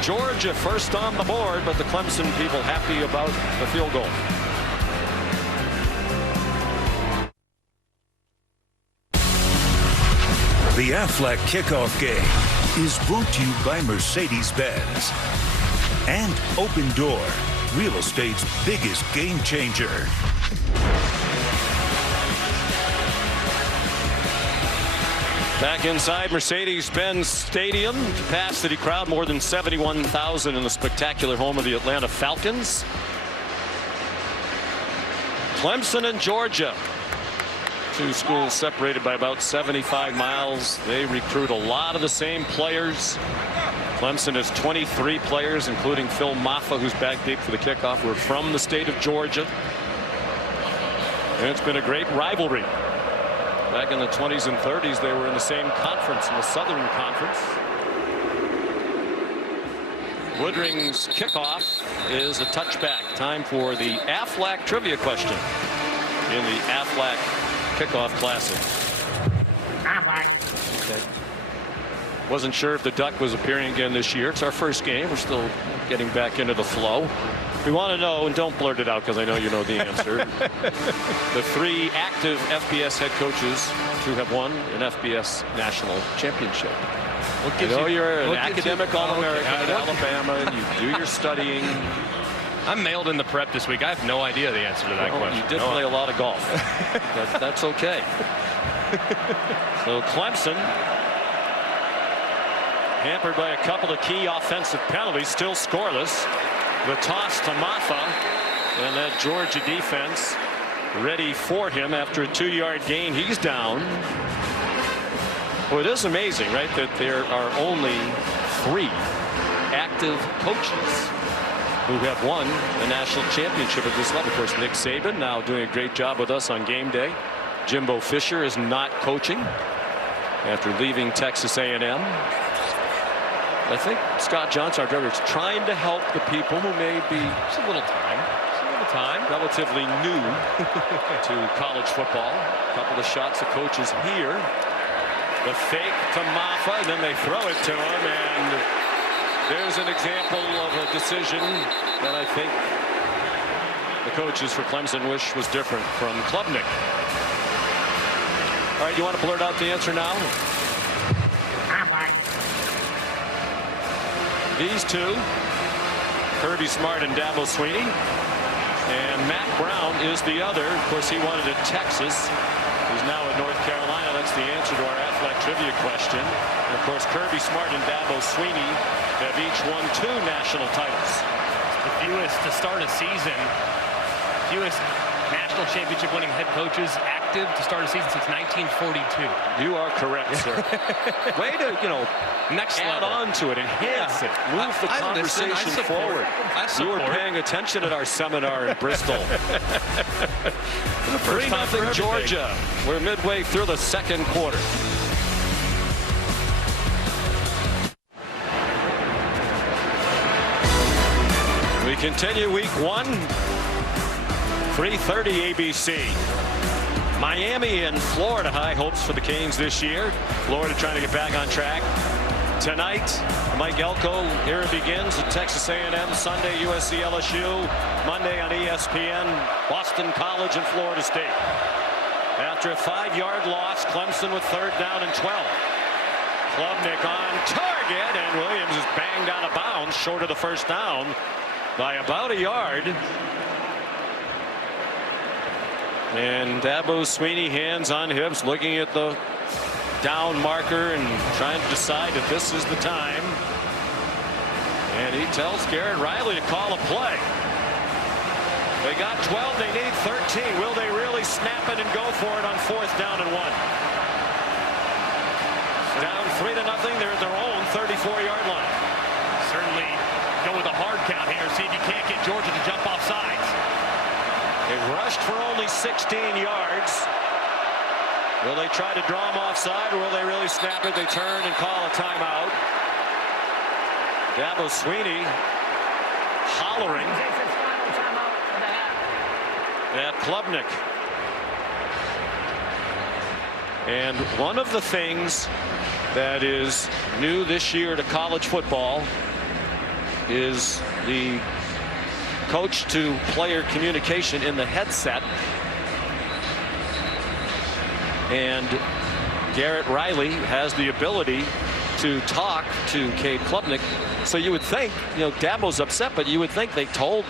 Georgia first on the board, but the Clemson people happy about the field goal. The Aflac kickoff game is brought to you by Mercedes-Benz and Open Door, real estate's biggest game changer. Back inside Mercedes-Benz Stadium, capacity crowd more than 71,000 in the spectacular home of the Atlanta Falcons. Clemson and Georgia, two schools separated by about 75 miles. They recruit a lot of the same players. Clemson has 23 players, including Phil Maffa, who's back deep for the kickoff, who are from the state of Georgia. And it's been a great rivalry. Back in the 20s and 30s, they were in the same conference, in the Southern Conference. Woodring's kickoff is a touchback. Time for the Aflac trivia question in the Aflac Kickoff Classic. Okay. Wasn't sure if the Duck was appearing again this year. It's our first game. We're still getting back into the flow. We want to know, and don't blurt it out because I know you know the answer. The three active FBS head coaches to have won an FBS national championship. I know you're an academic All-American at Alabama, and you do your studying. I'm mailed in the prep this week. I have no idea the answer to that question. You did play a lot of golf. That's okay. So Clemson, hampered by a couple of key offensive penalties, still scoreless. The toss to Maffa, and that Georgia defense ready for him after a 2-yard gain. He's down. Well, it is amazing, right, that there are only 3 active coaches who have won the national championship at this level. Of course, Nick Saban now doing a great job with us on game day. Jimbo Fisher is not coaching after leaving Texas A&M. I think Scott Johnson, our driver, is trying to help the people who may be Just a little time. Relatively new to college football. A couple of shots of coaches here. The fake to Maffa, and then they throw it to him, and there's an example of a decision that I think the coaches for Clemson wish was different from Klubnik. All right, you want to blurt out the answer now? These two, Kirby Smart and Dabo Swinney, and Matt Brown is the other. Of course, he wanted at Texas. He's now at North Carolina. That's the answer to our Aflac trivia question. And of course, Kirby Smart and Dabo Swinney have each won 2 national titles. The fewest to start a season, fewest national championship winning head coaches active to start a season since 1942. You are correct, sir. Way to, next add level. on to it, enhance it, move the conversation forward. You were paying attention at our seminar in Bristol. 3-0 Georgia. We're midway through the second quarter. We continue week 1. 3:30 ABC. Miami and Florida, high hopes for the Canes this year. Florida trying to get back on track. Tonight, Mike Elko, here it begins at Texas A&M. Sunday, USC LSU. Monday on ESPN, Boston College and Florida State. After a 5-yard loss, Clemson with 3rd down and 12. Klubnik on target, and Williams is banged out of bounds short of the first down by about a yard. And Dabo Swinney, hands on hips, looking at the down marker and trying to decide if this is the time. And he tells Garrett Riley to call a play. They got 12, they need 13. Will they really snap it and go for it on 4th down and 1? Down 3-0. They're at their own 34-yard line. Certainly go with a hard count here. See if you can't get Georgia to jump off sides. They rushed for only 16 yards. Will they try to draw him offside, or will they really snap it? They turn and call a timeout. Dabo Swinney hollering at Klubnik. And one of the things that is new this year to college football is the coach to player communication in the headset. And Garrett Riley has the ability to talk to Cade Klubnik. So you would think, Dabo's upset, but you would think they told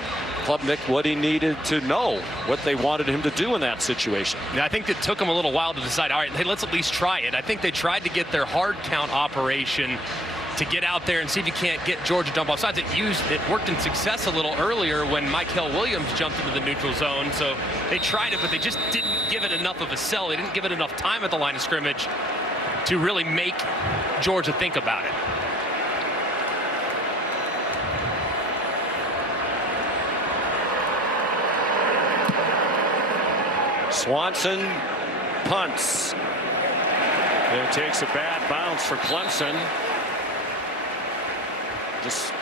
Klubnik what he needed to know, what they wanted him to do in that situation. Yeah, I think it took them a little while to decide, all right, hey, let's at least try it. I think they tried to get their hard count operation to get out there and see if you can't get Georgia to jump off sides. It worked in success a little earlier when Michael Williams jumped into the neutral zone. So they tried it, but they just didn't give it enough of a sell. They didn't give it enough time at the line of scrimmage to really make Georgia think about it. Swanson punts. It takes a bad bounce for Clemson. Just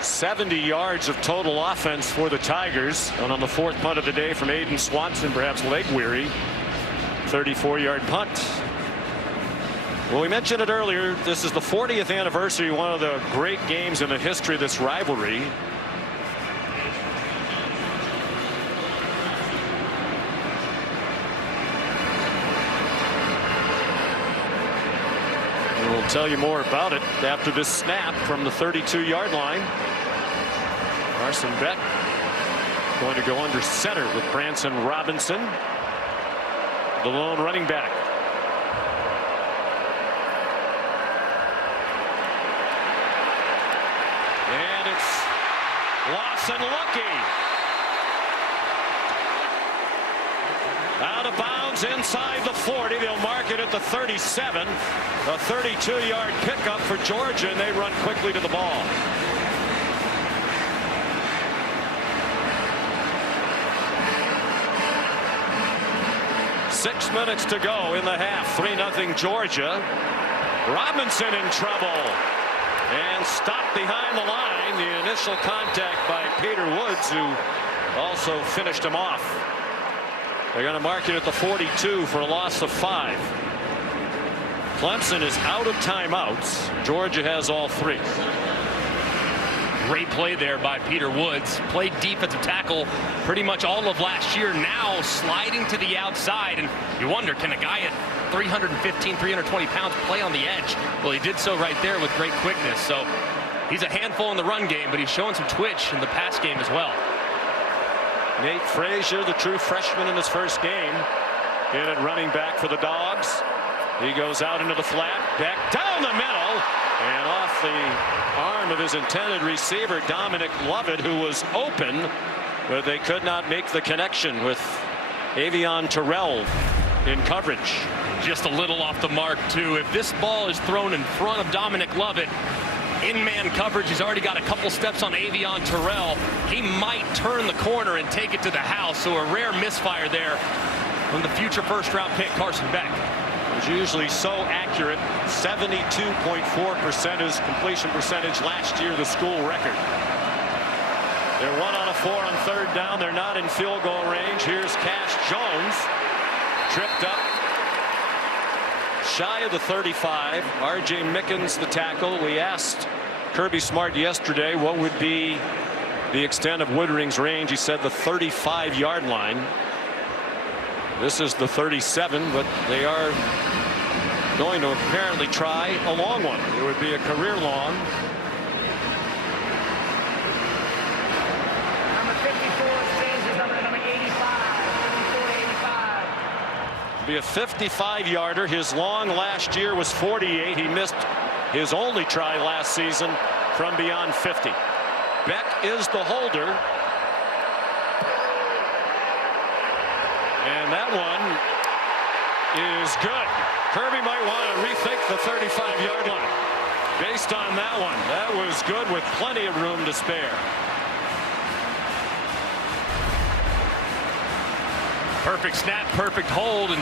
70 yards of total offense for the Tigers. And on the fourth punt of the day from Aiden Swanson, perhaps leg weary, 34-yard punt. Well, we mentioned it earlier. This is the 40th anniversary, one of the great games in the history of this rivalry. We'll tell you more about it after this snap from the 32-yard line. Carson Beck going to go under center with Branson Robinson, the lone running back. And it's Lawson Lucky. Out of bounds inside the 40. They'll mark it at the 37. A 32-yard pickup for Georgia, and they run quickly to the ball. Six minutes to go in the half. 3-0 Georgia. Robinson in trouble and stopped behind the line. The initial contact by Peter Woods, who also finished him off. They're going to mark it at the 42 for a loss of 5. Clemson is out of timeouts. Georgia has all 3. Great play there by Peter Woods. Played defensive tackle pretty much all of last year. Now sliding to the outside. And you wonder, can a guy at 315, 320 pounds play on the edge? Well, he did so right there with great quickness. So he's a handful in the run game, but he's showing some twitch in the pass game as well. Nate Frazier, the true freshman in his first game, in at running back for the Dogs. He goes out into the flat, back down the middle, and off the arm of his intended receiver, Dominic Lovett, who was open, but they could not make the connection with Avion Terrell in coverage. Just a little off the mark, too. If this ball is thrown in front of Dominic Lovett, in man coverage, he's already got a couple steps on Avion Terrell. He might turn the corner and take it to the house, so a rare misfire there from the future first-round pick Carson Beck. Was usually so accurate. 72.4% is completion percentage last year, the school record. They're 1 out of 4 on third down. They're not in field goal range. Here's Cash Jones, tripped up shy of the 35. R.J. Mickens, the tackle. We asked Kirby Smart yesterday what would be the extent of Woodring's range. He said the 35-yard line. This is the 37, but they are going to apparently try a long one. It would be a career long. Number 54 changes number 85. 54 to 85. Be a 55-yarder. His long last year was 48. He missed his only try last season from beyond 50. Beck is the holder. And that one is good. Kirby might want to rethink the 35-yard line based on that one. That was good with plenty of room to spare. Perfect snap, perfect hold, and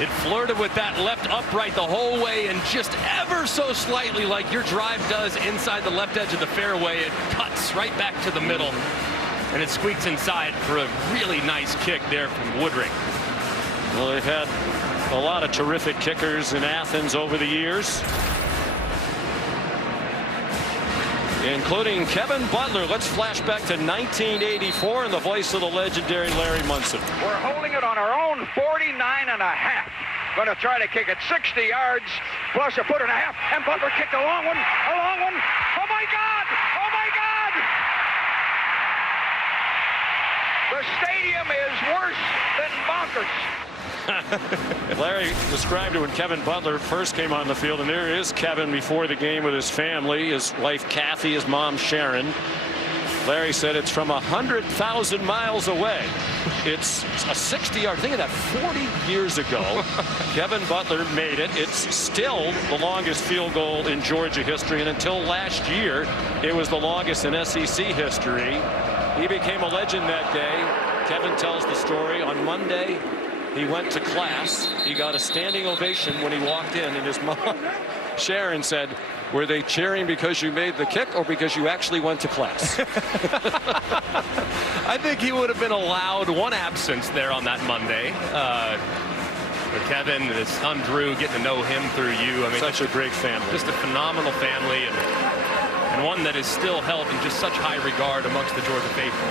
it flirted with that left upright the whole way, and just ever so slightly, like your drive does inside the left edge of the fairway, it cuts right back to the middle, and it squeaks inside for a really nice kick there from Woodring. Well, they've had a lot of terrific kickers in Athens over the years, including Kevin Butler. Let's flash back to 1984 in the voice of the legendary Larry Munson. We're holding it on our own 49.5. Going to try to kick it 60 yards plus a foot and a half. And Butler kicked a long one. A long one. Oh, my God. Oh, my God. The stadium is worse than bonkers. Larry described it when Kevin Butler first came on the field, and there is Kevin before the game with his family, his wife Kathy, his mom Sharon. Larry said it's from 100,000 miles away. It's a 60-yard. Think of that, 40 years ago, Kevin Butler made it. It's still the longest field goal in Georgia history, and until last year, it was the longest in SEC history. He became a legend that day. Kevin tells the story. On Monday, he went to class. He got a standing ovation when he walked in, and his mom, Sharon, said, "Were they cheering because you made the kick or because you actually went to class?" I think he would have been allowed one absence there on that Monday. But Kevin, his son Drew, getting to know him through you. I mean, such a great family. Just a phenomenal family, and one that is still held in just such high regard amongst the Georgia faithful.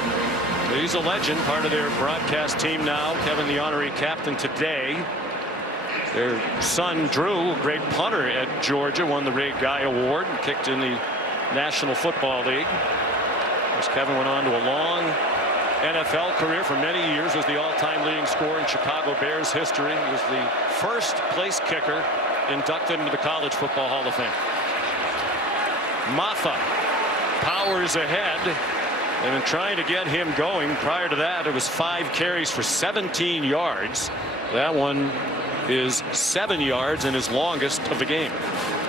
He's a legend, part of their broadcast team now. Kevin, the honorary captain today. Their son, Drew, great punter at Georgia, won the Ray Guy Award and kicked in the National Football League. As Kevin went on to a long NFL career for many years, was the all-time leading scorer in Chicago Bears history. He was the first place kicker inducted into the College Football Hall of Fame. Maffa powers ahead. They've been trying to get him going. Prior to that, it was 5 carries for 17 yards. That one is 7 yards and his longest of the game.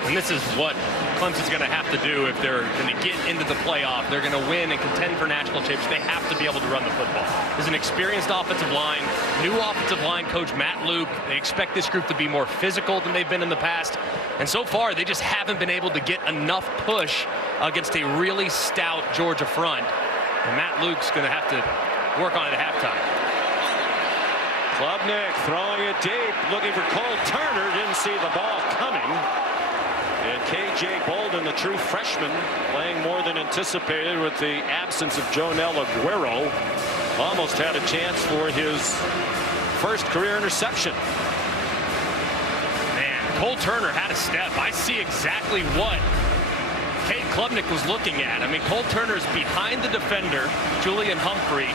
And this is what Clemson's going to have to do if they're going to get into the playoff. They're going to win and contend for national championships. They have to be able to run the football. There's an experienced offensive line, new offensive line coach Matt Luke. They expect this group to be more physical than they've been in the past. And so far, they just haven't been able to get enough push against a really stout Georgia front. And Matt Luke's going to have to work on it at halftime. Klubnik throwing it deep, looking for Cole Turner. Didn't see the ball coming. And K.J. Bolden, the true freshman, playing more than anticipated with the absence of Jonel Aguero. Almost had a chance for his first career interception. Man, Cole Turner had a step. I see exactly what Cade Klubnik was looking at. I mean, Cole Turner is behind the defender, Julian Humphrey,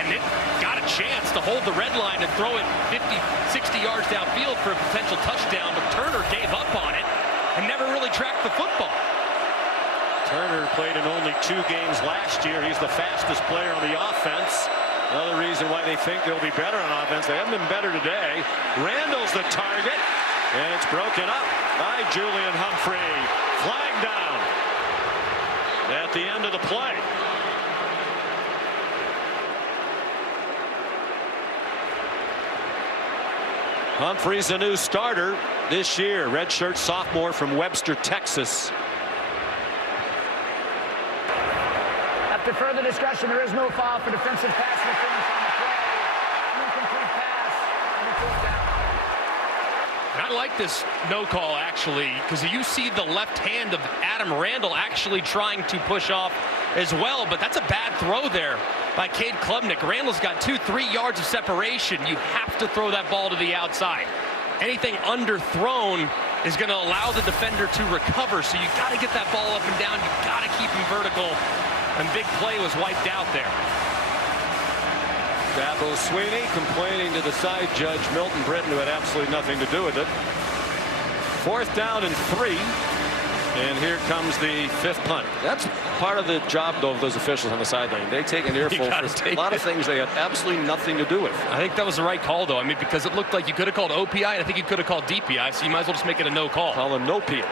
and it got a chance to hold the red line and throw it 50, 60 yards downfield for a potential touchdown, but Turner gave up on it and never really tracked the football. Turner played in only 2 games last year. He's the fastest player on the offense. Another reason why they think they'll be better on offense. They haven't been better today. Randall's the target, and it's broken up by Julian Humphrey. Flag down at the end of the play. Humphrey's a new starter this year, redshirt sophomore from Webster, Texas. After further discussion, there is no foul for defensive pass interference on the play. Incomplete pass. And it's fourth down. I like this no call, actually, because you see the left hand of Adam Randall actually trying to push off as well, but that's a bad throw there by Cade Klubnik. Randall's got 2-3 yards of separation. You have to throw that ball to the outside. Anything underthrown is going to allow the defender to recover, so you got to get that ball up and down. You got to keep him vertical, and big play was wiped out there. Dabo Sweeney complaining to the side judge, Milton Britton, who had absolutely nothing to do with it. 4th down and 3. And here comes the 5th punt. That's part of the job, though, of those officials on the sideline. They take an earful for a lot of things they had absolutely nothing to do with. I think that was the right call, though. I mean, because it looked like you could have called OPI, and I think you could have called DPI, so you might as well just make it a no call. Call a no-peel.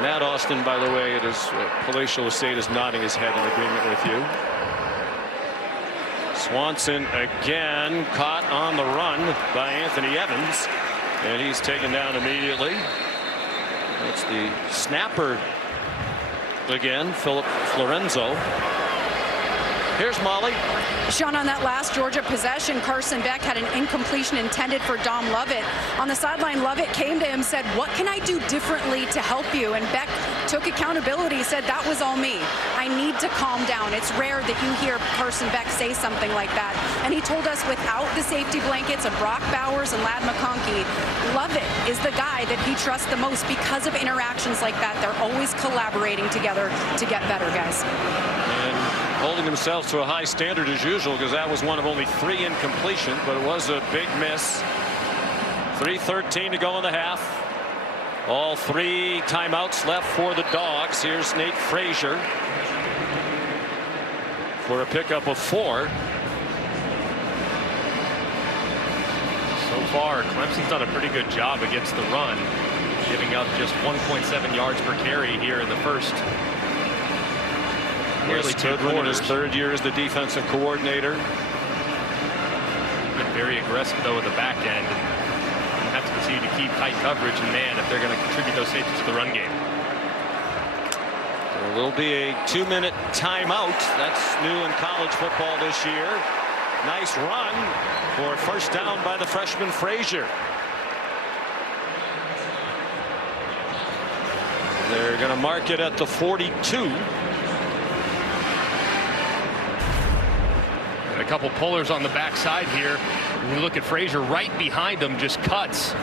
Matt Austin, by the way, it is Palatial Estate is nodding his head in agreement with you. Swanson again caught on the run by Anthony Evans, and he's taken down immediately. That's the snapper again, Philip Florenzo. Here's Molly. Sean, on that last Georgia possession, Carson Beck had an incompletion intended for Dom Lovett. On the sideline, Lovett came to him, said, "What can I do differently to help you?" And Beck took accountability, said, "That was all me. I need to calm down." It's rare that you hear Carson Beck say something like that. And he told us without the safety blankets of Brock Bowers and Ladd McConkey, Lovett is the guy that he trusts the most because of interactions like that. They're always collaborating together to get better, guys. And holding themselves to a high standard as usual, because that was one of only 3 incompletions, but it was a big miss. 3:13 to go in the half. All 3 timeouts left for the Dogs. Here's Nate Frazier for a pickup of 4. So far, Clemson's done a pretty good job against the run, giving up just 1.7 yards per carry here in the first nearly 2 quarters. In his 3rd year as the defensive coordinator. Been very aggressive, though, at the back end. And have to continue to keep tight coverage, and man, if they're going to contribute those safeties to the run game. There will be a 2-minute timeout. That's new in college football this year. Nice run for first down by the freshman Frazier. They're going to mark it at the 42. And a couple pullers on the backside here. When you look at Frazier, right behind him, just cuts.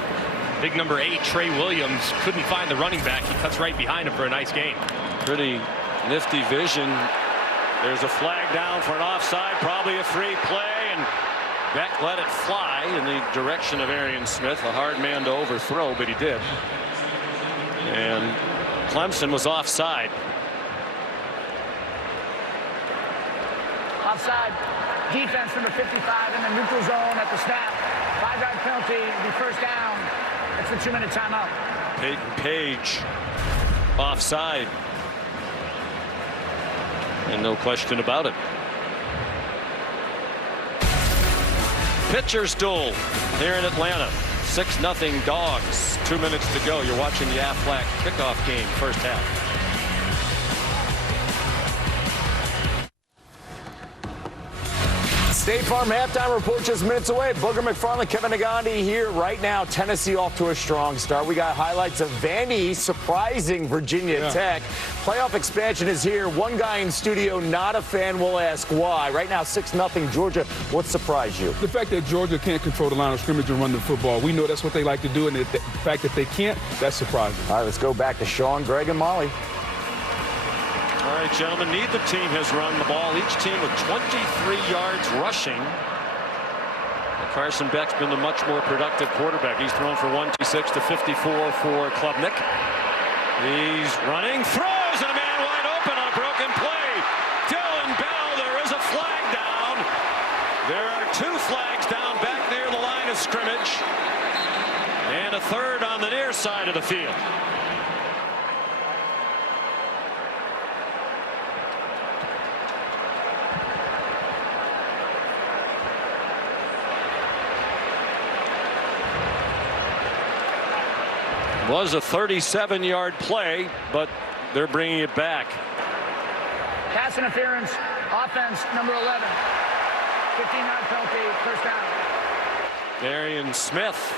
Big number 8, Trey Williams, couldn't find the running back. He cuts right behind him for a nice gain. Pretty nifty vision. There's a flag down for an offside, probably a free play, and Beck let it fly in the direction of Arian Smith. A hard man to overthrow, but he did. And Clemson was offside. Offside. Defense number 55 in the neutral zone at the snap. 5-yard penalty, it'll be first down. It's the 2-minute timeout. Peyton Page offside. And no question about it. Pitcher's duel here in Atlanta. 6-0 Dogs. 2 minutes to go. You're watching the Aflac kickoff game, first half. State Farm halftime report just minutes away. Booger McFarland, Kevin Negandhi here right now. Tennessee off to a strong start. We got highlights of Vandy surprising Virginia Tech. Playoff expansion is here. One guy in studio not a fan will ask why. Right now 6-0 Georgia. What surprised you? The fact that Georgia can't control the line of scrimmage and run the football. We know that's what they like to do, and the fact that they can't, that's surprising. All right, let's go back to Sean, Greg, and Molly. All right, gentlemen, neither team has run the ball. Each team with 23 yards rushing. Carson Beck's been the much more productive quarterback. He's thrown for 126 to 54 for Klubnik. He's running, throws, and a man wide open on a broken play. Dylan Bell, there is a flag down. There are 2 flags down back near the line of scrimmage. And a third on the near side of the field. Was a 37-yard play, but they're bringing it back. Pass interference, offense number 11. 15-yard penalty, first down. Arian Smith.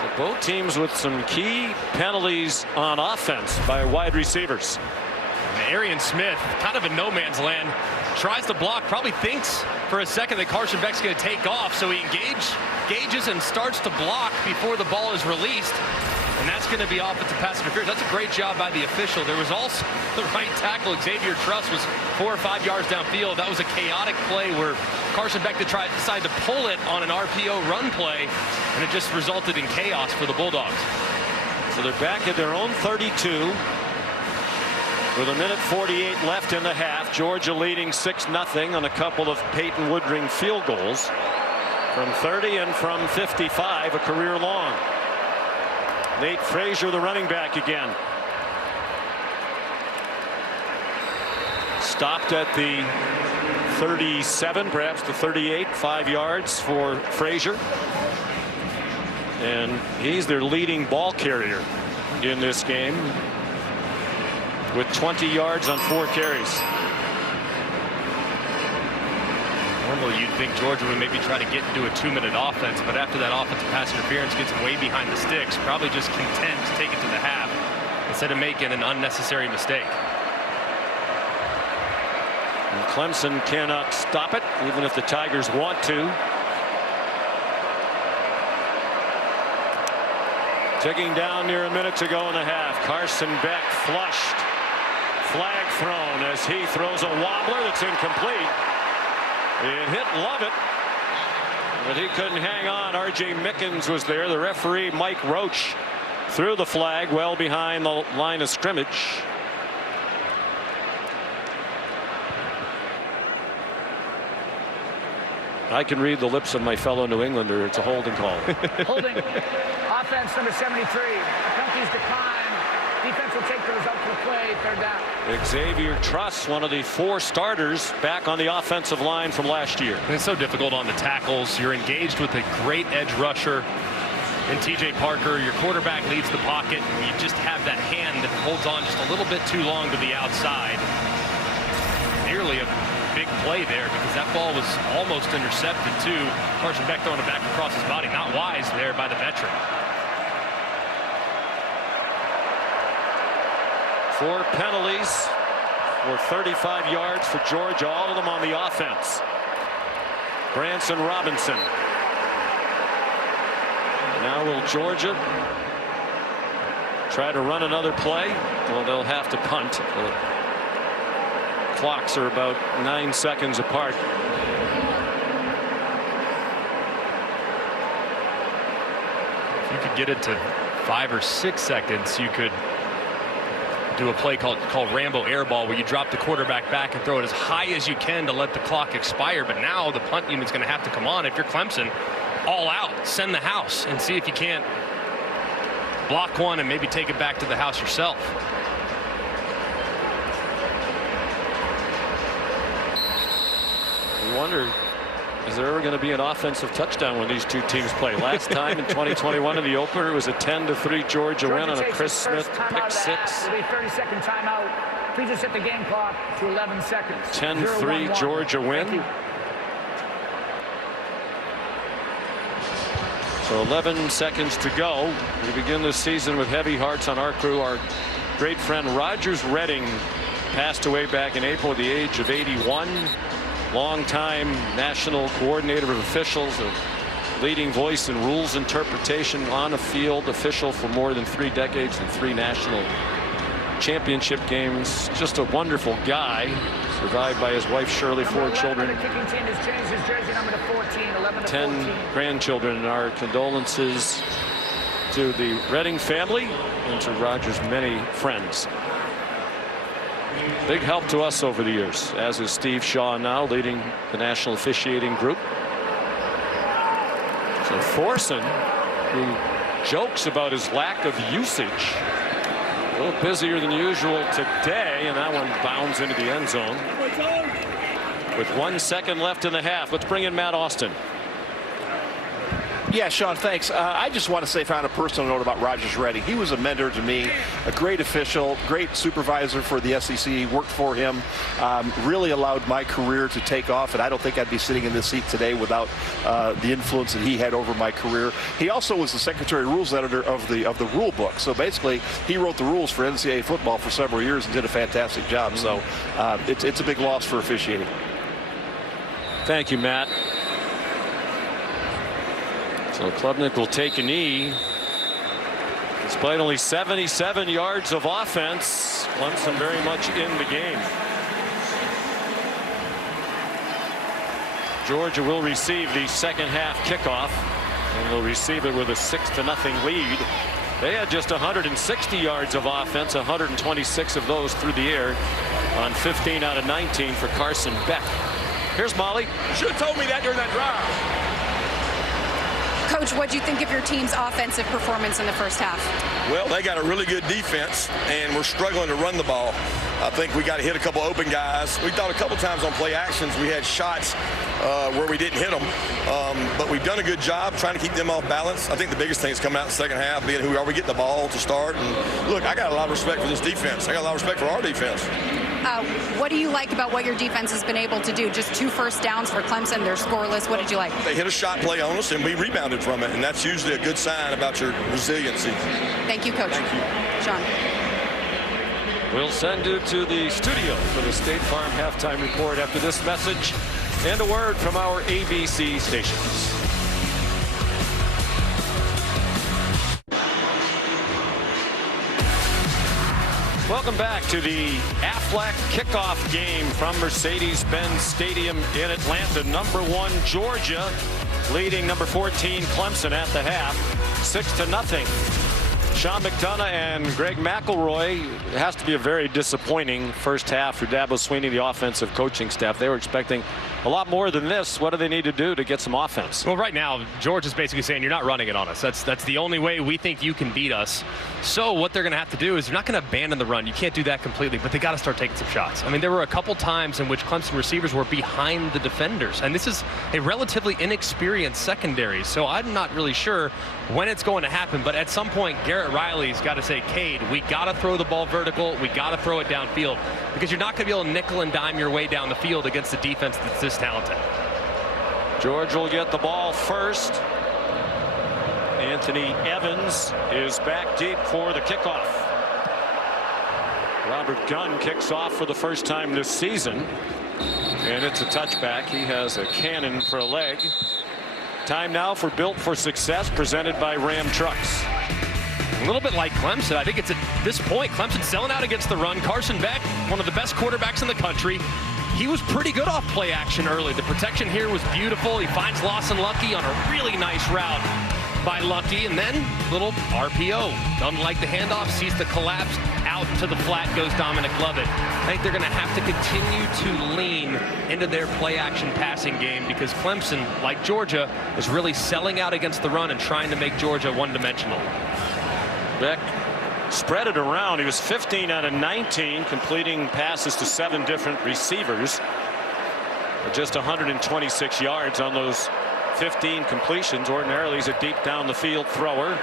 So both teams with some key penalties on offense by wide receivers. Arian Smith, kind of in no man's land, tries to block, probably thinks for a second that Carson Beck's going to take off, so he engages and starts to block before the ball is released, and that's going to be offensive pass interference. That's a great job by the official. There was also the right tackle. Xavier Truss was 4 or 5 yards downfield. That was a chaotic play where Carson Beck decided to pull it on an RPO run play, and it just resulted in chaos for the Bulldogs. So they're back at their own 32 with 1:48 left in the half. Georgia leading 6-0 on a couple of Peyton Woodring field goals from 30 and from 55, a career long. Nate Frazier, the running back again. Stopped at the 37, perhaps the 38, 5 yards for Frazier. And he's their leading ball carrier in this game with 20 yards on 4 carries. Normally you'd think Georgia would maybe try to get into a 2-minute offense, but after that offensive pass interference gets them way behind the sticks, probably just content to take it to the half instead of making an unnecessary mistake. And Clemson cannot stop it, even if the Tigers want to. Ticking down near a minute to go in the half. Carson Beck flushed. Flag thrown as he throws a wobbler that's incomplete. It hit Lovett, but he couldn't hang on. R.J. Mickens was there. The referee, Mike Roach, threw the flag well behind the line of scrimmage. I can read the lips of my fellow New Englander. It's a holding call. Holding. Offense number 73. Penalties decline. Defense will take the result of the play. 3rd down. Xavier Truss, one of the 4 starters, back on the offensive line from last year. And it's so difficult on the tackles. You're engaged with a great edge rusher in TJ Parker. Your quarterback leaves the pocket, and you just have that hand that holds on just a little bit too long to the outside. Nearly a big play there because that ball was almost intercepted too. Carson Beck throwing it back across his body. Not wise there by the veteran. 4 penalties for 35 yards for Georgia, all of them on the offense. Branson Robinson. Now will Georgia try to run another play? Well, they'll have to punt. The clocks are about 9 seconds apart. If you could get it to 5 or 6 seconds, you could do a play called Rambo airball, where you drop the quarterback back and throw it as high as you can to let the clock expire. But now the punt unit's going to have to come on. If you're Clemson, all out, send the house and see if you can't block one and maybe take it back to the house yourself. You wonder, is there ever going to be an offensive touchdown when these 2 teams play? Last time in 2021 in the opener, it was a 10-3 Georgia win on a Chris Smith pick 6. It'll be 30-second timeout. Please just set the game clock to 11 seconds. 10-3 Georgia win. So 11 seconds to go. We begin this season with heavy hearts on our crew. Our great friend Rogers Redding passed away back in April at the age of 81. Longtime national coordinator of officials, a leading voice in rules interpretation on a field, official for more than 3 decades and 3 national championship games. Just a wonderful guy. Survived by his wife Shirley, 4 children, 10 grandchildren, and our condolences to the Redding family and to Rogers' many friends. Big help to us over the years, as is Steve Shaw now, leading the national officiating group. So Thorson, who jokes about his lack of usage, a little busier than usual today, and that one bounds into the end zone. With 1 second left in the half, let's bring in Matt Austin. Yeah, Sean, thanks. I just want to say, on a personal note about Rogers Redding, he was a mentor to me, a great official, great supervisor for the SEC, worked for him, really allowed my career to take off, and I don't think I'd be sitting in this seat today without the influence that he had over my career. He also was the secretary rules editor of the rule book, so basically he wrote the rules for NCAA football for several years and did a fantastic job. So it's a big loss for officiating. Thank you, Matt. So Klubnik will take a knee. Despite only 77 yards of offense, Clemson very much in the game. Georgia will receive the second half kickoff, and they'll receive it with a 6-0 lead. They had just 160 yards of offense, 126 of those through the air on 15 out of 19 for Carson Beck. Here's Molly. Should have told me that during that drive. Coach, what do you think of your team's offensive performance in the first half? Well, they got a really good defense, and we're struggling to run the ball. I think we got to hit a couple open guys. We thought a couple times on play actions we had shots where we didn't hit them, but we've done a good job trying to keep them off balance. I think the biggest thing is coming out in the second half, being who are we getting the ball to start. And look, I got a lot of respect for this defense. I got a lot of respect for our defense. What do you like about what your defense has been able to do? Just 2 first downs for Clemson. They're scoreless. What did you like? They hit a shot play on us, and we rebounded from it, and that's usually a good sign about your resiliency. Thank you, Coach. Thank you. Sean. We'll send you to the studio for the State Farm halftime report after this message and a word from our ABC stations. Welcome back to the Aflac kickoff game from Mercedes-Benz Stadium in Atlanta. Number 1 Georgia leading number 14 Clemson at the half, 6-0. Sean McDonough and Greg McElroy. It has to be a very disappointing first half for Dabo Swinney, the offensive coaching staff. They were expecting a lot more than this. What do they need to do to get some offense? Well, right now, George is basically saying you're not running it on us. That's the only way we think you can beat us. So what they're going to have to do is they're not going to abandon the run. You can't do that completely, but they got to start taking some shots. I mean, there were a couple times in which Clemson receivers were behind the defenders, and this is a relatively inexperienced secondary. So I'm not really sure when it's going to happen, but at some point, Garrett Riley's got to say, Cade, we got to throw the ball vertical. We got to throw it downfield, because you're not going to be able to nickel and dime your way down the field against a defense that's this talented. George will get the ball first. Anthony Evans is back deep for the kickoff. Robert Gunn kicks off for the first time this season, and it's a touchback. He has a cannon for a leg. Time now for Built for Success, presented by Ram Trucks. A little bit like Clemson. I think it's at this point, Clemson selling out against the run. Carson Beck, one of the best quarterbacks in the country. He was pretty good off play action early. The protection here was beautiful. He finds Lawson Lucky on a really nice route by Lucky, and then little RPO. Doesn't like the handoff, sees the collapse, out to the flat goes Dominic Lovett. I think they're going to have to continue to lean into their play action passing game, because Clemson, like Georgia, is really selling out against the run and trying to make Georgia one-dimensional. Beck spread it around. He was 15 out of 19, completing passes to 7 different receivers. Just 126 yards on those 15 completions. Ordinarily, he's a deep down the field thrower.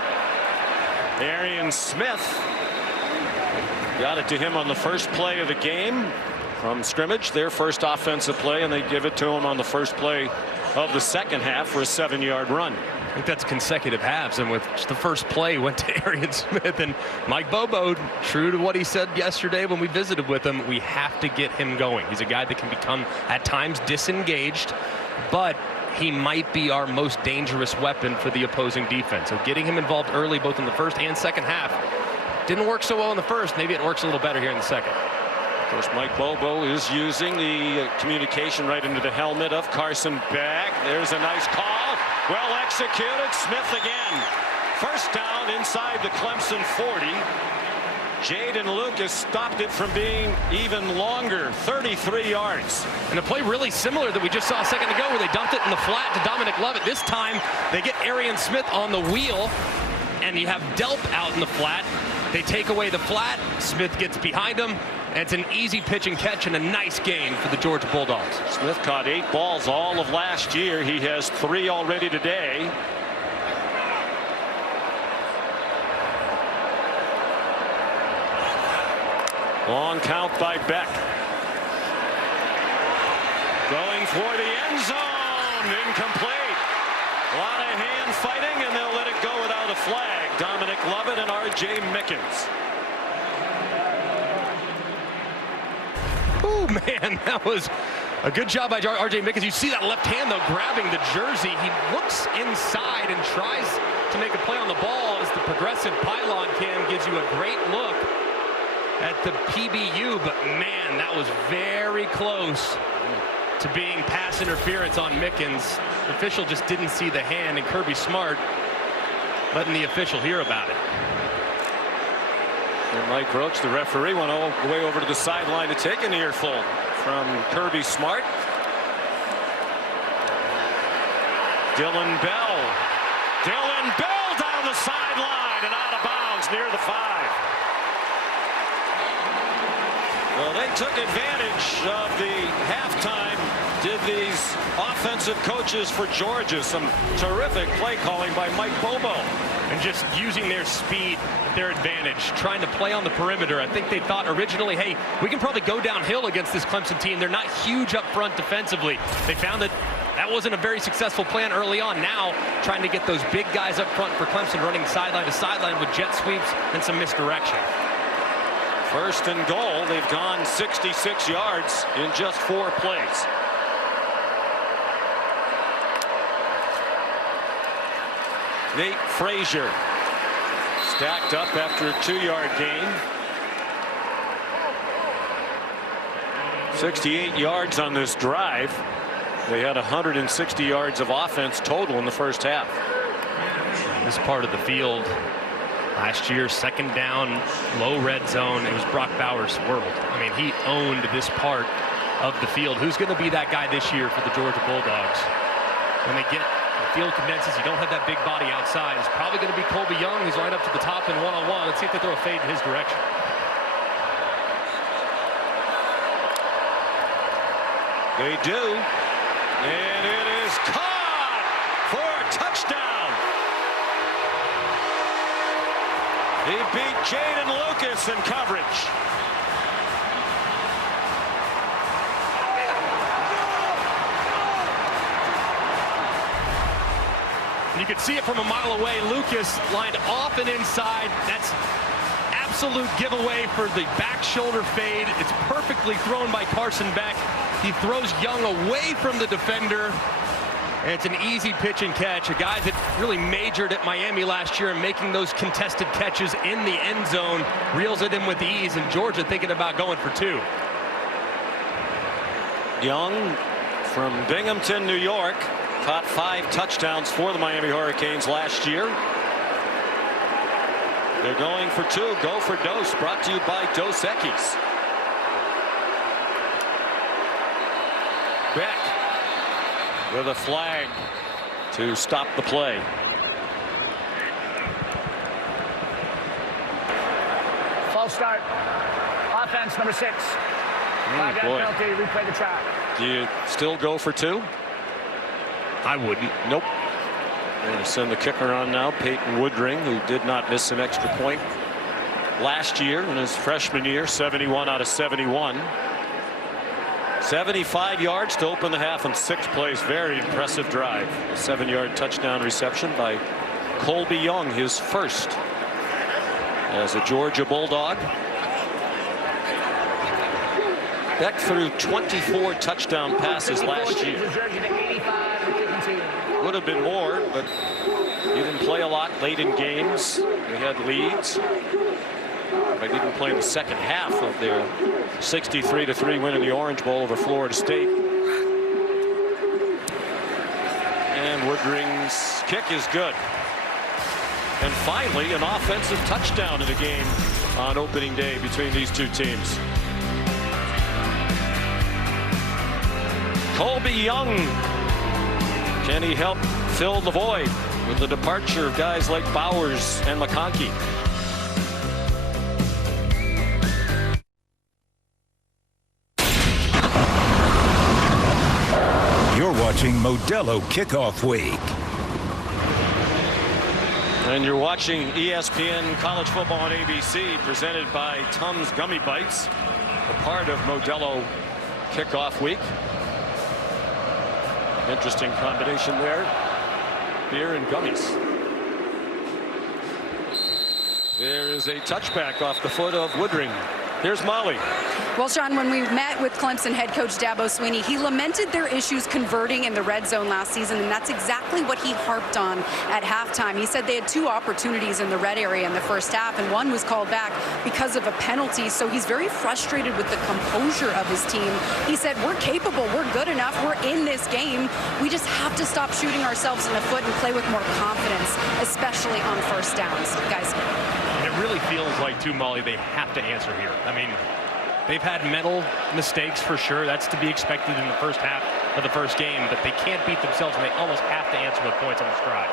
Arian Smith got it to him on the first play of the game from scrimmage, their first offensive play, and they give it to him on the first play of the second half for a 7-yard run. I think that's consecutive halves, and with the first play went to Arian Smith, and Mike Bobo, true to what he said yesterday when we visited with him, we have to get him going. He's a guy that can become at times disengaged, but he might be our most dangerous weapon for the opposing defense. So getting him involved early, both in the first and second half, didn't work so well in the first. Maybe it works a little better here in the second. Of course, Mike Bobo is using the communication right into the helmet of Carson Beck. There's a nice call. Well executed. Smith again. First down inside the Clemson 40. Jaden Lucas stopped it from being even longer, 33 yards. And a play really similar that we just saw a second ago, where they dumped it in the flat to Dominic Lovett. This time they get Arian Smith on the wheel, and you have Delp out in the flat. They take away the flat. Smith gets behind him, and it's an easy pitch and catch and a nice game for the Georgia Bulldogs. Smith caught 8 balls all of last year. He has 3 already today. Long count by Beck. Going for the end zone. Incomplete. A lot of hand fighting, and they'll let it go without a flag. Dominic Lovett and R.J. Mickens. Oh, man, that was a good job by R.J. Mickens. You see that left hand, though, grabbing the jersey. He looks inside and tries to make a play on the ball as the progressive pylon cam gives you a great look at the PBU. But, man, that was very close to being pass interference on Mickens. The official just didn't see the hand, and Kirby Smart letting the official hear about it. And Mike Roach, the referee, went all the way over to the sideline to take an earful from Kirby Smart. Dylan Bell down the sideline and out of bounds near the 5. Well, they took advantage of the halftime, did these offensive coaches for Georgia. Some terrific play calling by Mike Bobo. And just using their speed, their advantage, trying to play on the perimeter. I think they thought originally, hey, we can probably go downhill against this Clemson team. They're not huge up front defensively. They found that that wasn't a very successful plan early on. Now, trying to get those big guys up front for Clemson, running sideline to sideline with jet sweeps and some misdirection. First and goal. They've gone 66 yards in just 4 plays. Nate Frazier stacked up after a 2-yard gain. 68 yards on this drive. They had 160 yards of offense total in the first half. This part of the field last year, second down, low red zone, it was Brock Bowers' world. I mean, he owned this part of the field. Who's going to be that guy this year for the Georgia Bulldogs? When they get the field condenses, you don't have that big body outside. It's probably going to be Colby Young, who's lined up to the top in one-on-one. Let's see if they throw a fade in his direction. They do. And it is caught for a touchdown. He beat Jaden Lucas in coverage. You could see it from a mile away. Lucas lined off and inside. That's absolute giveaway for the back shoulder fade. It's perfectly thrown by Carson Beck. He throws Young away from the defender. And it's an easy pitch and catch. A guy that really majored at Miami last year and making those contested catches in the end zone, reels it in with ease, and Georgia thinking about going for 2. Young from Binghamton, New York, caught 5 touchdowns for the Miami Hurricanes last year. They're going for 2. Go for Dose, brought to you by Dos Equis. Beck with a flag to stop the play. False start. Offense, number 6. 5-yard penalty, replay the try. Do you still go for 2? I wouldn't. Nope. They're going to send the kicker on now, Peyton Woodring, who did not miss an extra point last year in his freshman year, 71 out of 71. 75 yards to open the half in 6 plays. Very impressive drive. A 7-yard touchdown reception by Colby Young, his first as a Georgia Bulldog. Beck threw 24 touchdown passes last year. Would have been more, but he didn't play a lot late in games. They had leads. They didn't play in the second half of their 63-3 win in the Orange Bowl over Florida State. And Woodring's kick is good. And finally, an offensive touchdown in the game on opening day between these two teams. Colby Young, can he help fill the void with the departure of guys like Bowers and McConkey? You're watching Modelo Kickoff Week. And you're watching ESPN College Football on ABC, presented by Tums Gummy Bites, a part of Modelo Kickoff Week. Interesting combination there. Beer and gummies. There is a touchback off the foot of Woodring. Here's Molly. Well, Sean, when we met with Clemson head coach Dabo Swinney, he lamented their issues converting in the red zone last season, and that's exactly what he harped on at halftime. He said they had 2 opportunities in the red area in the first half, and one was called back because of a penalty. So he's very frustrated with the composure of his team. He said, we're capable, we're good enough, we're in this game. We just have to stop shooting ourselves in the foot and play with more confidence, especially on first downs. Guys. It really feels like, too, Molly, they have to answer here. I mean, they've had mental mistakes for sure. That's to be expected in the first half of the first game, but they can't beat themselves, and they almost have to answer with points on the stride.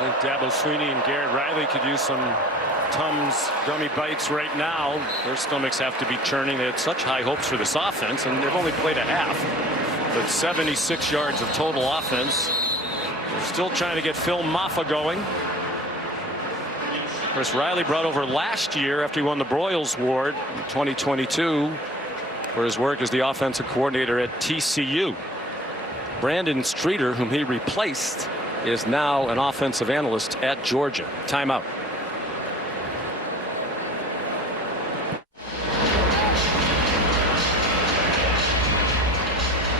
I think Dabo Swinney and Garrett Riley could use some Tums gummy bites right now. Their stomachs have to be churning. They had such high hopes for this offense, and they've only played a half. But 76 yards of total offense. They're still trying to get Phil Maffa going. Of course, Riley brought over last year after he won the Broyles Award in 2022 for his work as the offensive coordinator at TCU. Brandon Streeter, whom he replaced, is now an offensive analyst at Georgia. Timeout.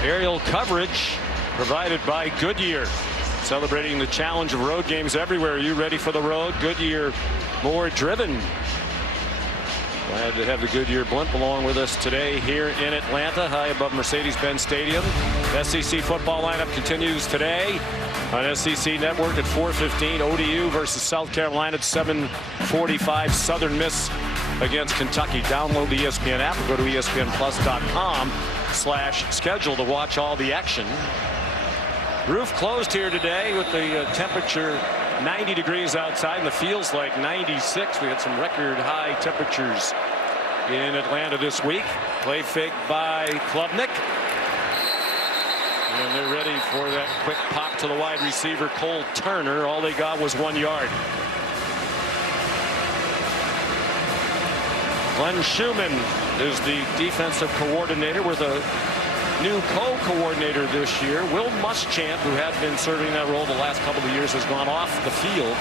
Aerial coverage provided by Goodyear. Celebrating the challenge of road games everywhere. Are you ready for the road? Goodyear, more driven. Glad to have the Goodyear blimp along with us today here in Atlanta, high above Mercedes-Benz Stadium. SEC football lineup continues today on SEC Network at 4:15. ODU versus South Carolina at 7:45. Southern Miss against Kentucky. Download the ESPN app or go to ESPNplus.com/schedule to watch all the action. Roof closed here today with the temperature 90 degrees outside, and the feels like 96. We had some record high temperatures in Atlanta this week. Play fake by Klubnik. And they're ready for that quick pop to the wide receiver, Cole Turner. All they got was 1 yard. Glenn Schumann is the defensive coordinator with a new co-coordinator this year. Will Muschamp, who had been serving that role the last couple of years, has gone off the field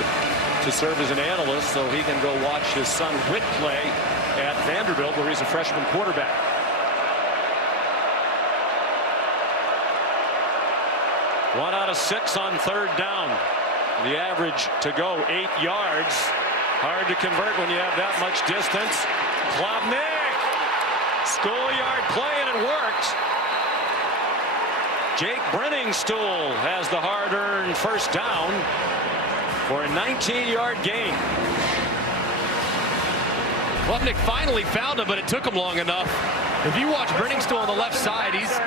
to serve as an analyst so he can go watch his son Whit play at Vanderbilt, where he's a freshman quarterback. One out of 6 on third down. The average to go 8 yards. Hard to convert when you have that much distance. Klubnik, schoolyard play, and it worked. Jake Brenningstool has the hard-earned first down for a 19-yard gain. Klubnik finally found him, but it took him long enough. If you watch Brenningstool on the left side, he's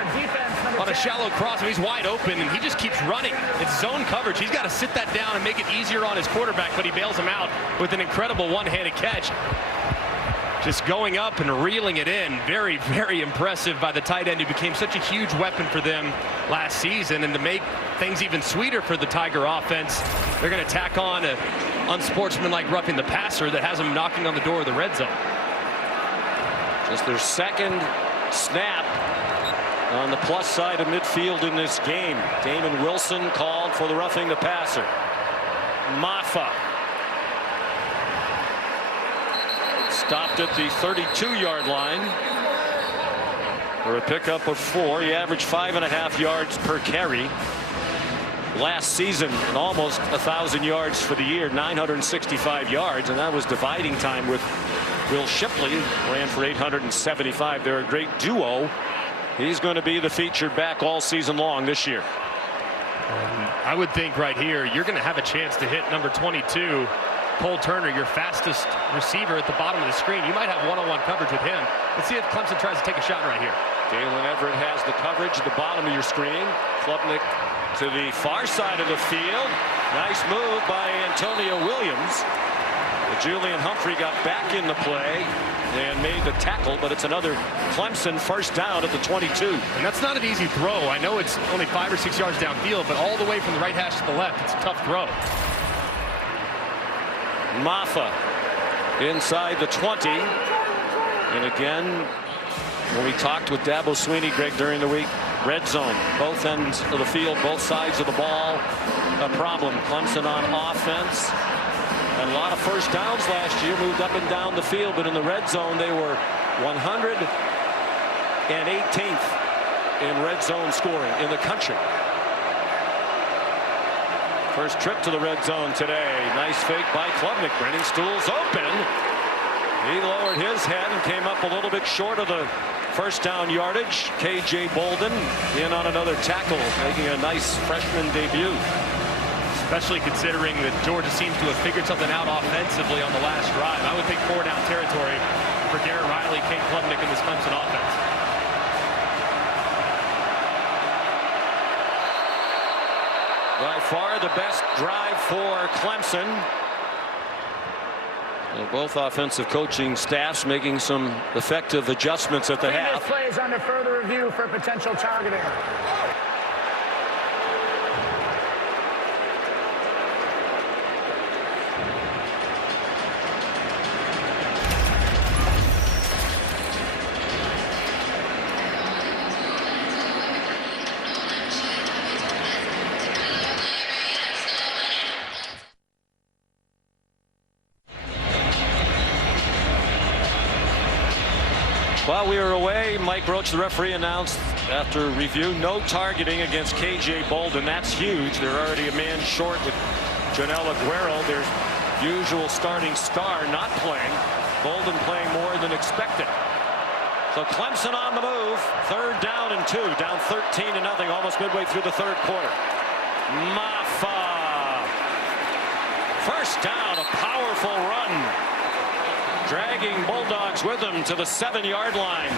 on a shallow cross, and he's wide open, and he just keeps running. It's zone coverage. He's got to sit that down and make it easier on his quarterback, but he bails him out with an incredible one-handed catch. Just going up and reeling it in. Very, very impressive by the tight end, who became such a huge weapon for them last season. And to make things even sweeter for the Tiger offense, they're going to tack on an unsportsmanlike roughing the passer that has them knocking on the door of the red zone. Just their second snap on the plus side of midfield in this game. Damon Wilson called for the roughing the passer. Maffa stopped at the 32-yard line for a pickup of 4. He averaged 5.5 yards per carry last season, and almost 1,000 yards for the year, 965 yards, and that was dividing time with Will Shipley, ran for 875. They're a great duo. He's going to be the featured back all season long this year. I would think right here you're going to have a chance to hit number 22. Cole Turner, your fastest receiver at the bottom of the screen. You might have one-on-one coverage with him. Let's see if Clemson tries to take a shot right here. Dalen Everett has the coverage at the bottom of your screen. Klubnik to the far side of the field. Nice move by Antonio Williams. Julian Humphrey got back in the play and made the tackle, but it's another Clemson first down at the 22. And that's not an easy throw. I know it's only 5 or 6 yards downfield, but all the way from the right hash to the left, it's a tough throw. Maffa inside the 20. And again, when we talked with Dabo Swinney, Greg, during the week, red zone, both ends of the field, both sides of the ball, a problem. Clemson on offense. Had a lot of first downs last year, moved up and down the field, but in the red zone, they were 118th in red zone scoring in the country. First trip to the red zone today. Nice fake by Klubnik. Brenningstool's open. He lowered his head and came up a little bit short of the first down yardage. KJ Bolden in on another tackle, making a nice freshman debut. especially considering that Georgia seems to have figured something out offensively on the last drive. I would think 4-down territory for Garrett Riley, Kate Klubnik, and this Clemson offense. By far the best drive for Clemson. Both offensive coaching staffs making some effective adjustments at the half. This play is under further review for potential targeting. While we were away, Mike Roach, the referee, announced after review no targeting against KJ Bolden. That's huge. They're already a man short with Janelle Aguero, their usual starting star, not playing. Bolden playing more than expected. So Clemson on the move. 3rd down and 2, down 13-0, almost midway through the 3rd quarter. Maffa. 1st down, a powerful run. Dragging Bulldogs with them to the 7-yard line.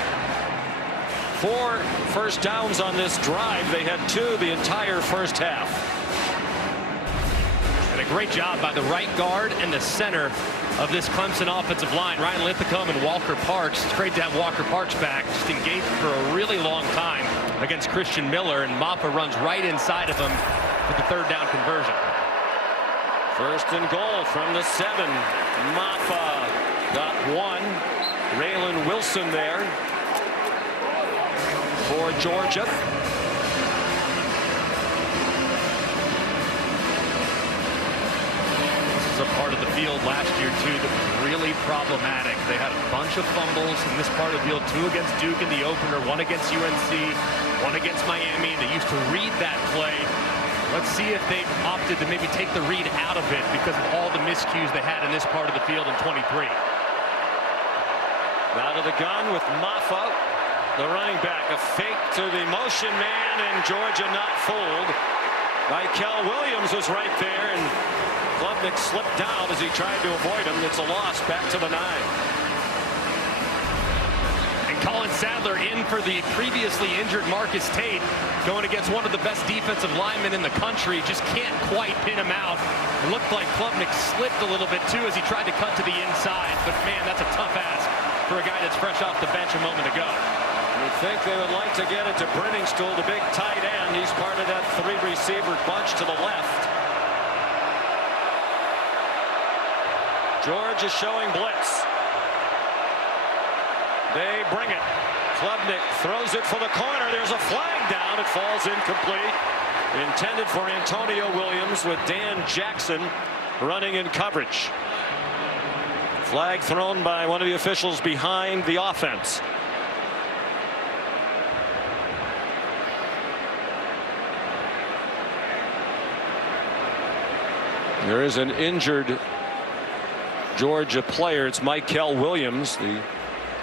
4 first downs on this drive. They had 2 the entire first half. And a great job by the right guard and the center of this Clemson offensive line. Ryan Lithicum and Walker Parks. It's great to have Walker Parks back. Just engaged for a really long time against Christian Miller, and Mappa runs right inside of him for the 3rd down conversion. 1st and goal from the 7. Mappa got 1. Raylan Wilson there for Georgia. This is a part of the field last year, too, that was really problematic. They had a bunch of fumbles in this part of the field, 2 against Duke in the opener, 1 against UNC, 1 against Miami. They used to read that play. Let's see if they've opted to maybe take the read out of it because of all the miscues they had in this part of the field in 23. Out of the gun with Maffa, the running back. A fake to the motion man, and Georgia not fooled. Michael Williams was right there, and Klubnik slipped down as he tried to avoid him. It's a loss back to the 9. And Colin Sadler in for the previously injured Marcus Tate, going against one of the best defensive linemen in the country. Just can't quite pin him out. It looked like Klubnik slipped a little bit too as he tried to cut to the inside, but man, that's a tough ask for a guy that's fresh off the bench a moment ago. You'd think they would like to get it to Brenningstool, the big tight end. He's part of that 3-receiver bunch to the left. George is showing blitz. They bring it. Klubnik throws it for the corner. There's a flag down. It falls incomplete. Intended for Antonio Williams with Dan Jackson running in coverage. Flag thrown by one of the officials behind the offense. There is an injured Georgia player. It's Michael Williams, the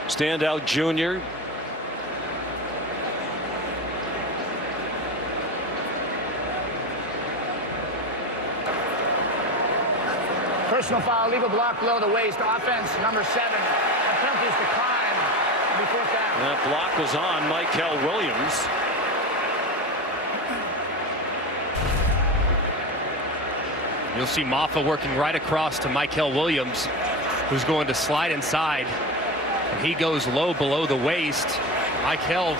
standout junior. Personal foul, legal block below the waist. Offense, number 7. Attempts to climb before down. That block was on Michael Williams. You'll see Maffa working right across to Michael Williams, who's going to slide inside. And he goes low below the waist. Michael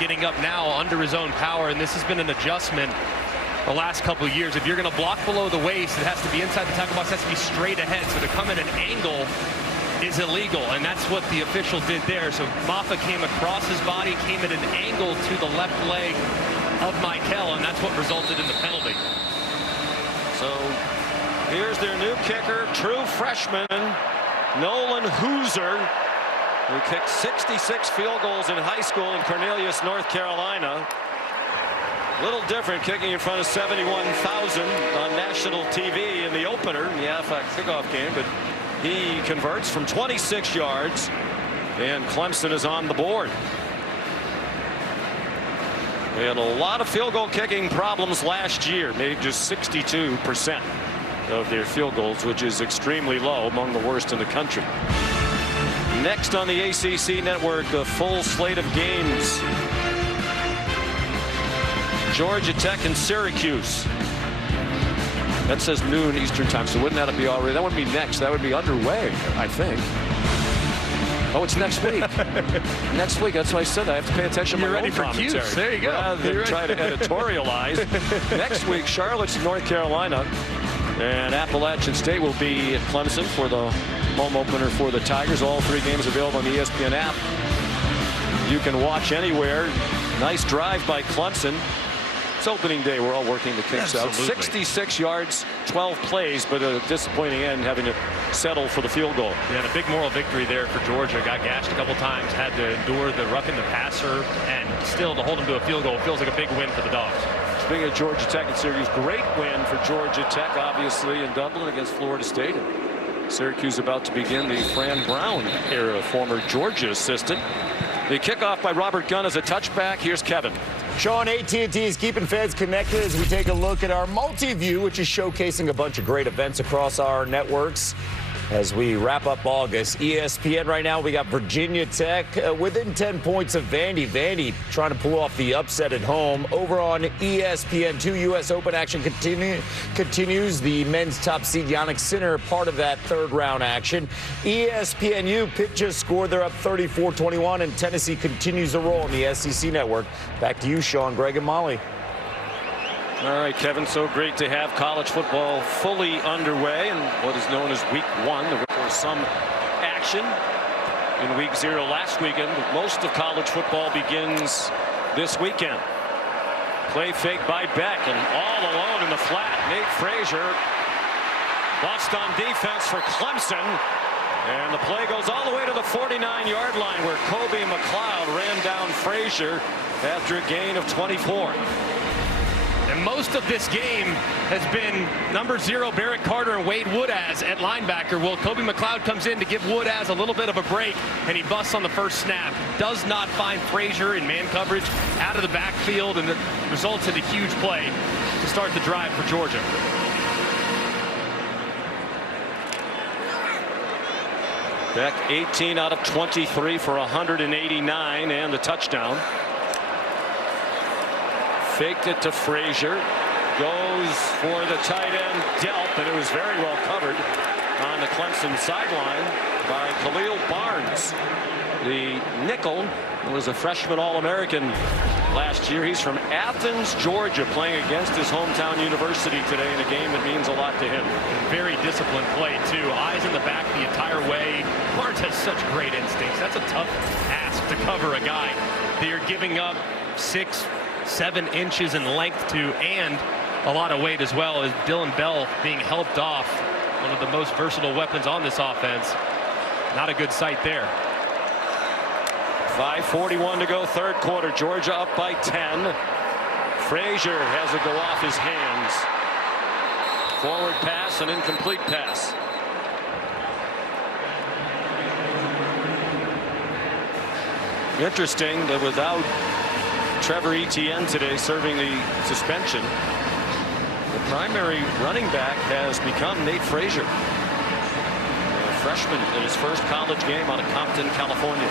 getting up now under his own power, and this has been an adjustment the last couple of years. If you're going to block below the waist, it has to be inside the tackle box. It has to be straight ahead. So to come at an angle is illegal, and that's what the official did there. So Maffa came across his body, came at an angle to the left leg of Michael, and that's what resulted in the penalty. So here's their new kicker, true freshman Nolan Hooser, who kicked 66 field goals in high school in Cornelius, North Carolina. Little different kicking in front of 71,000 on national TV in the opener in the Aflac kickoff game, but he converts from 26 yards, and Clemson is on the board. They had a lot of field goal kicking problems last year, made just 62% of their field goals, which is extremely low, among the worst in the country. Next on the ACC network, a full slate of games. Georgia Tech and Syracuse. That says noon Eastern time, so wouldn't that be already? That wouldn't be next. That would be underway, I think. Oh, it's next week. Next week. That's why I said I have to pay attention to my own commentary. There you go. Rather than try to editorialize. Next week, Charlotte's North Carolina, and Appalachian State will be at Clemson for the home opener for the Tigers. All three games available on the ESPN app. You can watch anywhere. Nice drive by Clemson. It's opening day. We're all working the kicks out. 66 yards, 12 plays, but a disappointing end, having to settle for the field goal. Yeah, a big moral victory there for Georgia. Got gashed a couple times, had to endure the roughing the passer, and still to hold him to a field goal feels like a big win for the Dogs. Speaking of Georgia Tech and Syracuse, great win for Georgia Tech, obviously, in Dublin against Florida State. And Syracuse about to begin the Fran Brown era, former Georgia assistant. The kickoff by Robert Gunn as a touchback. Here's Kevin. Sean, AT&T is keeping fans connected as we take a look at our multi-view, which is showcasing a bunch of great events across our networks. As we wrap up August, ESPN right now, we got Virginia Tech within 10 points of Vandy. Vandy trying to pull off the upset at home. Over on ESPN, 2 U.S. Open action continues. The men's top seed Yannick Sinner, part of that third round action. ESPNU, Pitt just scored. They're up 34-21, and Tennessee continues to roll on the SEC network. Back to you, Sean, Greg, and Molly. All right, Kevin, so great to have college football fully underway in what is known as week 1. There was some action in week 0 last weekend, but most of college football begins this weekend. Play fake by Beck, and all alone in the flat. Nate Frazier bust on defense for Clemson, and the play goes all the way to the 49-yard line where Kobe McLeod ran down Frazier after a gain of 24. And most of this game has been number 0 Barrett Carter and Wade Woodaz at linebacker. Well, Kobe McLeod comes in to give Woodaz a little bit of a break, and he busts on the first snap. Does not find Frazier in man coverage out of the backfield, and it results in a huge play to start the drive for Georgia. Beck 18 out of 23 for 189 and the touchdown. Faked it to Frazier, goes for the tight end Delp, and it was very well covered on the Clemson sideline by Khalil Barnes. The nickel was a freshman All-American last year. He's from Athens, Georgia, playing against his hometown university today in a game that means a lot to him. Very disciplined play, too. Eyes in the back the entire way. Barnes has such great instincts. That's a tough ask to cover a guy that you're giving up 6-7 inches in length to, and a lot of weight as well, as Dylan Bell being helped off. One of the most versatile weapons on this offense. Not a good sight there. 5:41 to go, third quarter. Georgia up by 10. Frazier has it go off his hands. Forward pass, an incomplete pass. Interesting that without Trevor Etienne today serving the suspension, the primary running back has become Nate Frazier, a freshman in his first college game out of Compton, California.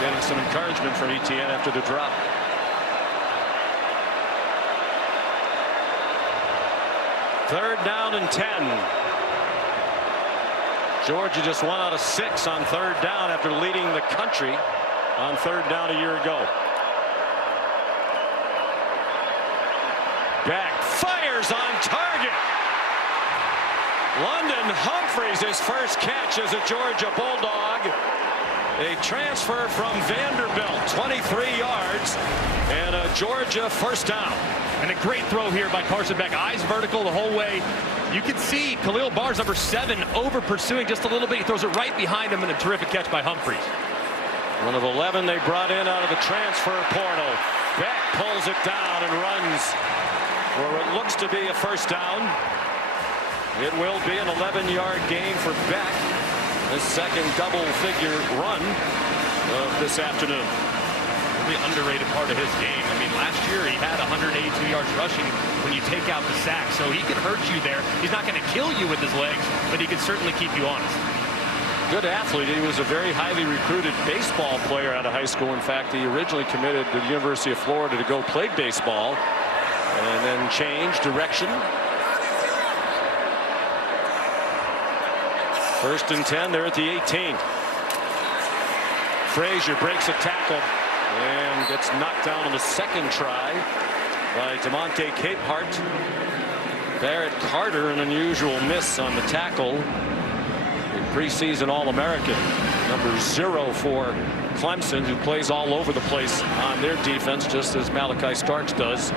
Getting some encouragement from Etienne after the drop. Third down and 10. Georgia just 1 out of 6 on third down after leading the country on third down a year ago. Beck fires on target. London Humphreys, his first catch as a Georgia Bulldog. A transfer from Vanderbilt, 23 yards, and a Georgia first down. And a great throw here by Carson Beck. Eyes vertical the whole way. You can see Khalil Barnes, number 7, over pursuing just a little bit. He throws it right behind him, and a terrific catch by Humphreys. One of 11 they brought in out of the transfer portal. Beck pulls it down and runs where it looks to be a first down. It will be an 11-yard gain for Beck. His second double-figure run of this afternoon. really underrated part of his game. I mean, last year he had 182 yards rushing when you take out the sack, so he can hurt you there. He's not going to kill you with his legs, but he can certainly keep you honest. Good athlete. He was a very highly recruited baseball player out of high school. In fact, he originally committed to the University of Florida to go play baseball and then changed direction. 1st and 10. They're at the 18. Frazier breaks a tackle and gets knocked down on the second try by DeMonte Capehart. Barrett Carter, an unusual miss on the tackle. Preseason All-American, number 0 for Clemson, who plays all over the place on their defense, just as Malachi Starks does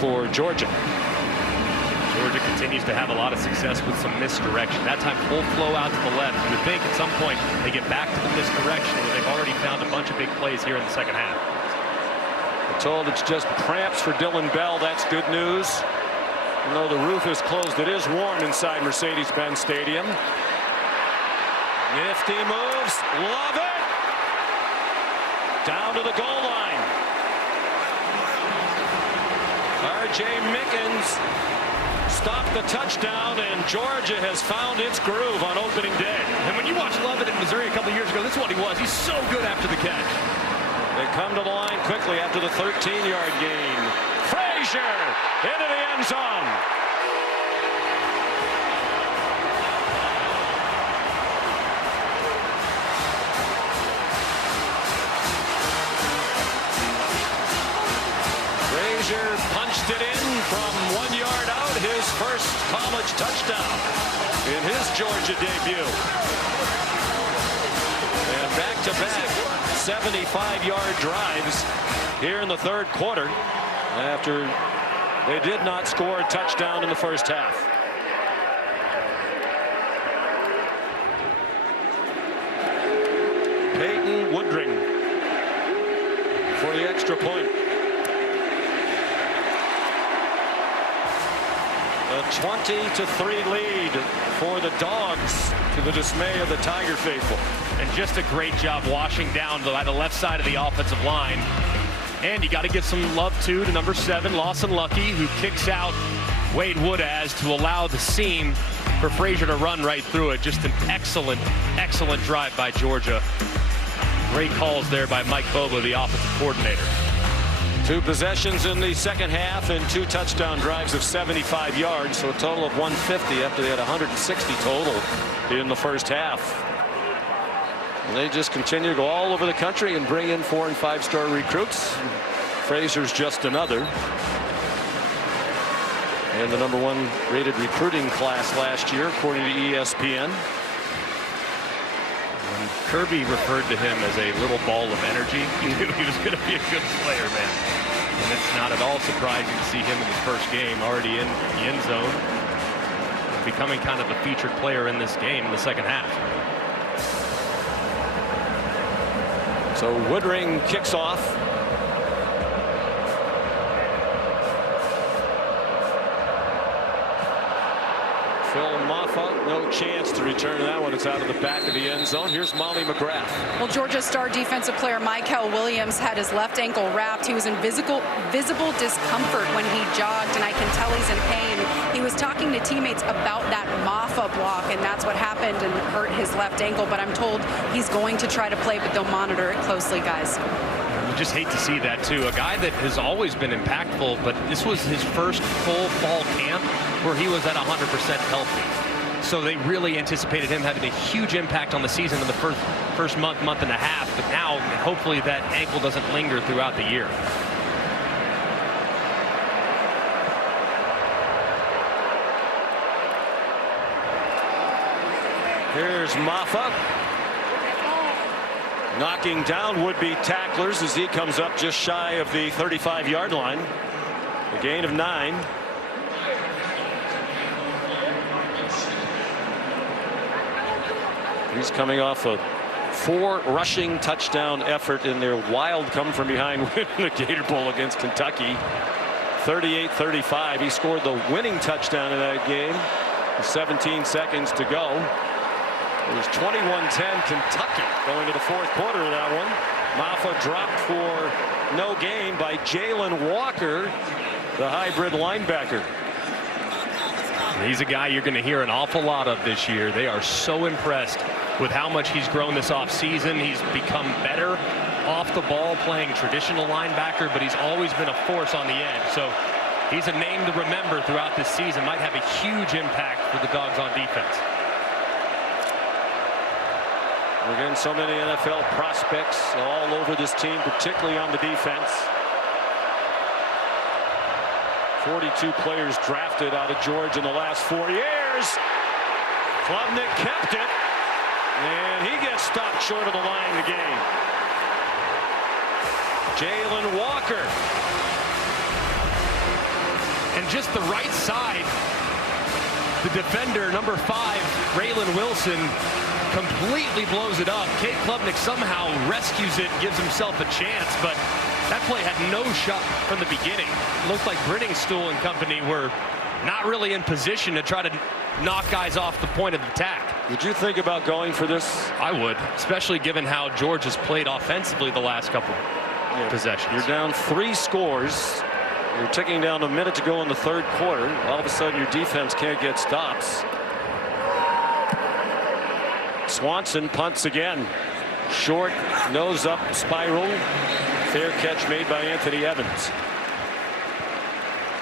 for Georgia. Georgia continues to have a lot of success with some misdirection. That time full flow out to the left. You would think at some point they get back to the misdirection, where they've already found a bunch of big plays here in the second half. We're told it's just cramps for Dylan Bell. That's good news. Even though the roof is closed, it is warm inside Mercedes-Benz Stadium. Nifty moves, love it. Down to the goal line. R.J. Mickens stopped the touchdown, and Georgia has found its groove on opening day. And when you watch Lovett in Missouri a couple years ago, this is what he was. He's so good after the catch. They come to the line quickly after the 13-yard gain. Frazier into the end zone. Frazier punched it in from 1 yard out, his first college touchdown in his Georgia debut. And back-to-back 75-yard drives here in the third quarter after they did not score a touchdown in the first half. Peyton Woodring for the extra point. A 20-3 lead for the Dogs, to the dismay of the Tiger faithful. And just a great job washing down by the left side of the offensive line. And you got to give some love to number 7, Lawson Lucky, who kicks out Wade Woodaz to allow the seam for Frazier to run right through it. Just an excellent, excellent drive by Georgia. Great calls there by Mike Bobo, the offensive coordinator. 2 possessions in the second half and 2 touchdown drives of 75 yards, so a total of 150 after they had 160 total in the first half. And they just continue to go all over the country and bring in 4- and 5-star recruits. Frazier's just another. And the number 1 rated recruiting class last year, according to ESPN. And Kirby referred to him as a little ball of energy. He knew he was going to be a good player, man. And it's not at all surprising to see him in his first game already in the end zone, becoming kind of the featured player in this game in the second half. So Woodring kicks off. Phil Maffa, no chance to return that one. It's out of the back of the end zone. Here's Molly McGrath. Well, Georgia's star defensive player Michael Williams had his left ankle wrapped. He was in visible discomfort when he jogged, and I can tell he's in pain. He was talking to teammates about that Maffa block, and that's what happened and hurt his left ankle. But I'm told he's going to try to play, but they'll monitor it closely, guys. You just hate to see that, too. A guy that has always been impactful, but this was his first full fall camp where he was at 100% healthy. So they really anticipated him having a huge impact on the season in the first month and a half. But now, hopefully, that ankle doesn't linger throughout the year. Here's Maffa. Knocking down would-be tacklers as he comes up just shy of the 35-yard line. A gain of 9. He's coming off a 4 rushing touchdown effort in their wild come-from-behind win in the Gator Bowl against Kentucky. 38-35. He scored the winning touchdown in that game with 17 seconds to go. It was 21-10 Kentucky going to the fourth quarter of that one. Maffa dropped for no gain by Jalen Walker, the hybrid linebacker. He's a guy you're going to hear an awful lot of this year. They are so impressed with how much he's grown this offseason. He's become better off the ball playing traditional linebacker, but he's always been a force on the edge. So he's a name to remember throughout this season. Might have a huge impact for the Dogs on defense. We're getting so many NFL prospects all over this team, particularly on the defense. 42 players drafted out of Georgia in the last 4 years. Klubnik kept it, and he gets stopped short of the line of the game. Jalen Walker. And just the right side, the defender, number 5, Raylan Wilson, completely blows it up. Kate Klubnik somehow rescues it, gives himself a chance, but that play had no shot from the beginning. Looked like Brittingstool and company were not really in position to try to knock guys off the point of attack. Would you think about going for this? I would, especially given how Georgia's played offensively the last couple possessions. You're down 3 scores. You're ticking down a minute to go in the third quarter. All of a sudden your defense can't get stops. Swanson punts again. Short, nose up, spiral. Fair catch made by Anthony Evans.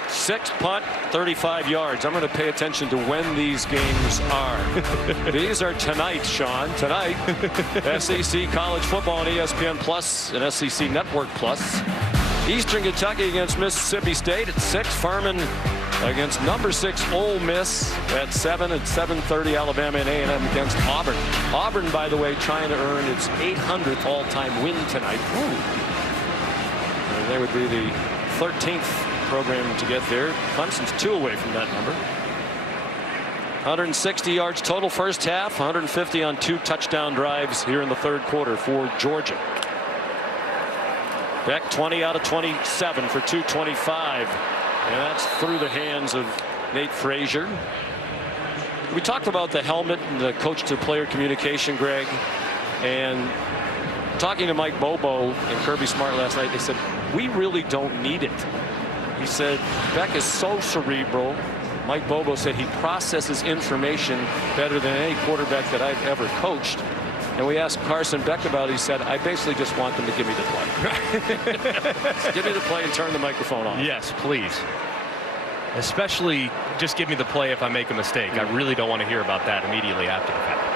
6th punt, 35 yards. I'm going to pay attention to when these games are. These are tonight, Sean. Tonight, SEC College Football on ESPN Plus and SEC Network Plus. Eastern Kentucky against Mississippi State at 6. Furman against number 6 Ole Miss at 7. At 7:30, Alabama and A&M against Auburn. Auburn, by the way, trying to earn its 800th all-time win tonight. And they would be the 13th program to get there. Clemson's 2 away from that number. 160 yards total first half, 150 on 2 touchdown drives here in the third quarter for Georgia. Beck 20 out of 27 for 225. And that's through the hands of Nate Frazier. We talked about the helmet and the coach-to-player communication, Greg. And talking to Mike Bobo and Kirby Smart last night, they said, we really don't need it. He said, Beck is so cerebral. Mike Bobo said he processes information better than any quarterback that I've ever coached. And we asked Carson Beck about it. He said, I basically just want them to give me the play. Give me the play and turn the microphone on. Yes, please. Especially just give me the play if I make a mistake. I really don't want to hear about that immediately after the fact.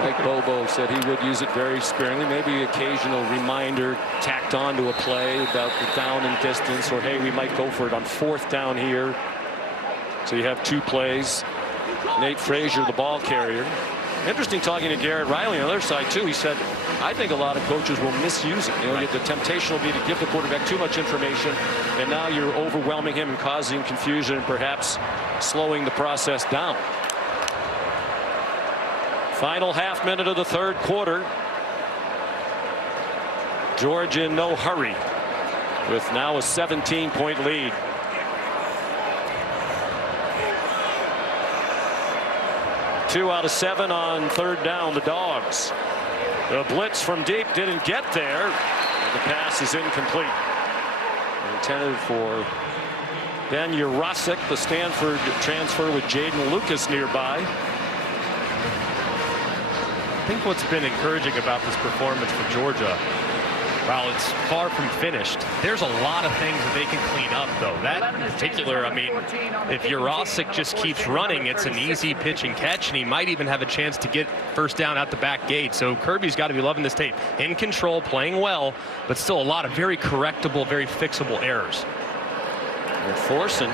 Mike Bobo said he would use it very sparingly. Maybe occasional reminder tacked onto a play about the down and distance, or hey, we might go for it on 4th down here. So you have 2 plays. Nate Frazier, the ball carrier. Interesting talking to Garrett Riley on the other side too. He said, I think a lot of coaches will misuse it. You know, the temptation will be to give the quarterback too much information, and now you're overwhelming him and causing confusion and perhaps slowing the process down. Final half minute of the third quarter. Georgia in no hurry with now a 17-point lead. Two out of 7 on 3rd down, the Dogs. The blitz from deep didn't get there. The pass is incomplete. Intended for Ben Urosic, the Stanford transfer, with Jaden Lucas nearby. I think what's been encouraging about this performance for Georgia, while it's far from finished, there's a lot of things that they can clean up, though. That in particular, I mean, if Urosic just keeps running, it's an easy pitch and catch, and he might even have a chance to get first down out the back gate. So Kirby's got to be loving this tape. In control, playing well, but still a lot of very correctable, very fixable errors. And Thorson,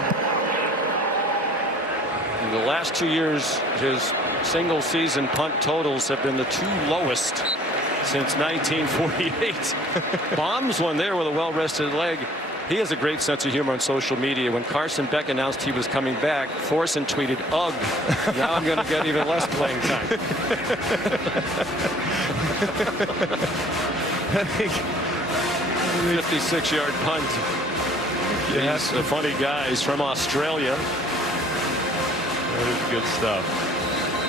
in the last 2 years, his single season punt totals have been the 2 lowest since 1948. Bombs one there with a well-rested leg. He has a great sense of humor on social media. When Carson Beck announced he was coming back, Thorson tweeted, ugh, now I'm going to get even less playing time. 56-yard punt. Yeah. These funny guys from Australia. That is good stuff.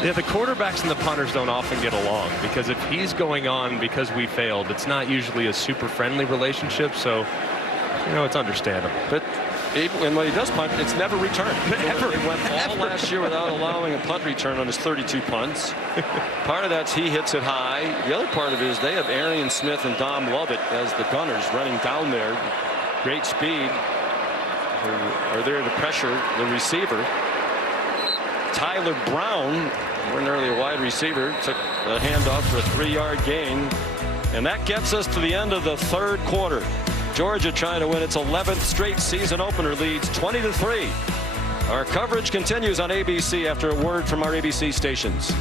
Yeah, the quarterbacks and the punters don't often get along, because if he's going on because we failed, it's not usually a super friendly relationship. So, you know, it's understandable. But and when he does punt, it's never returned. Ever. He went all last year without allowing a punt return on his 32 punts. Part of that's he hits it high. The other part of it is they have Arian Smith and Dom Lovett as the gunners running down there. Great speed. Who are there to pressure the receiver. Tyler Brown, ordinarily a wide receiver, took a handoff for a 3-yard gain. And that gets us to the end of the third quarter. Georgia trying to win its 11th straight season opener, leads 20-3. Our coverage continues on ABC after a word from our ABC stations.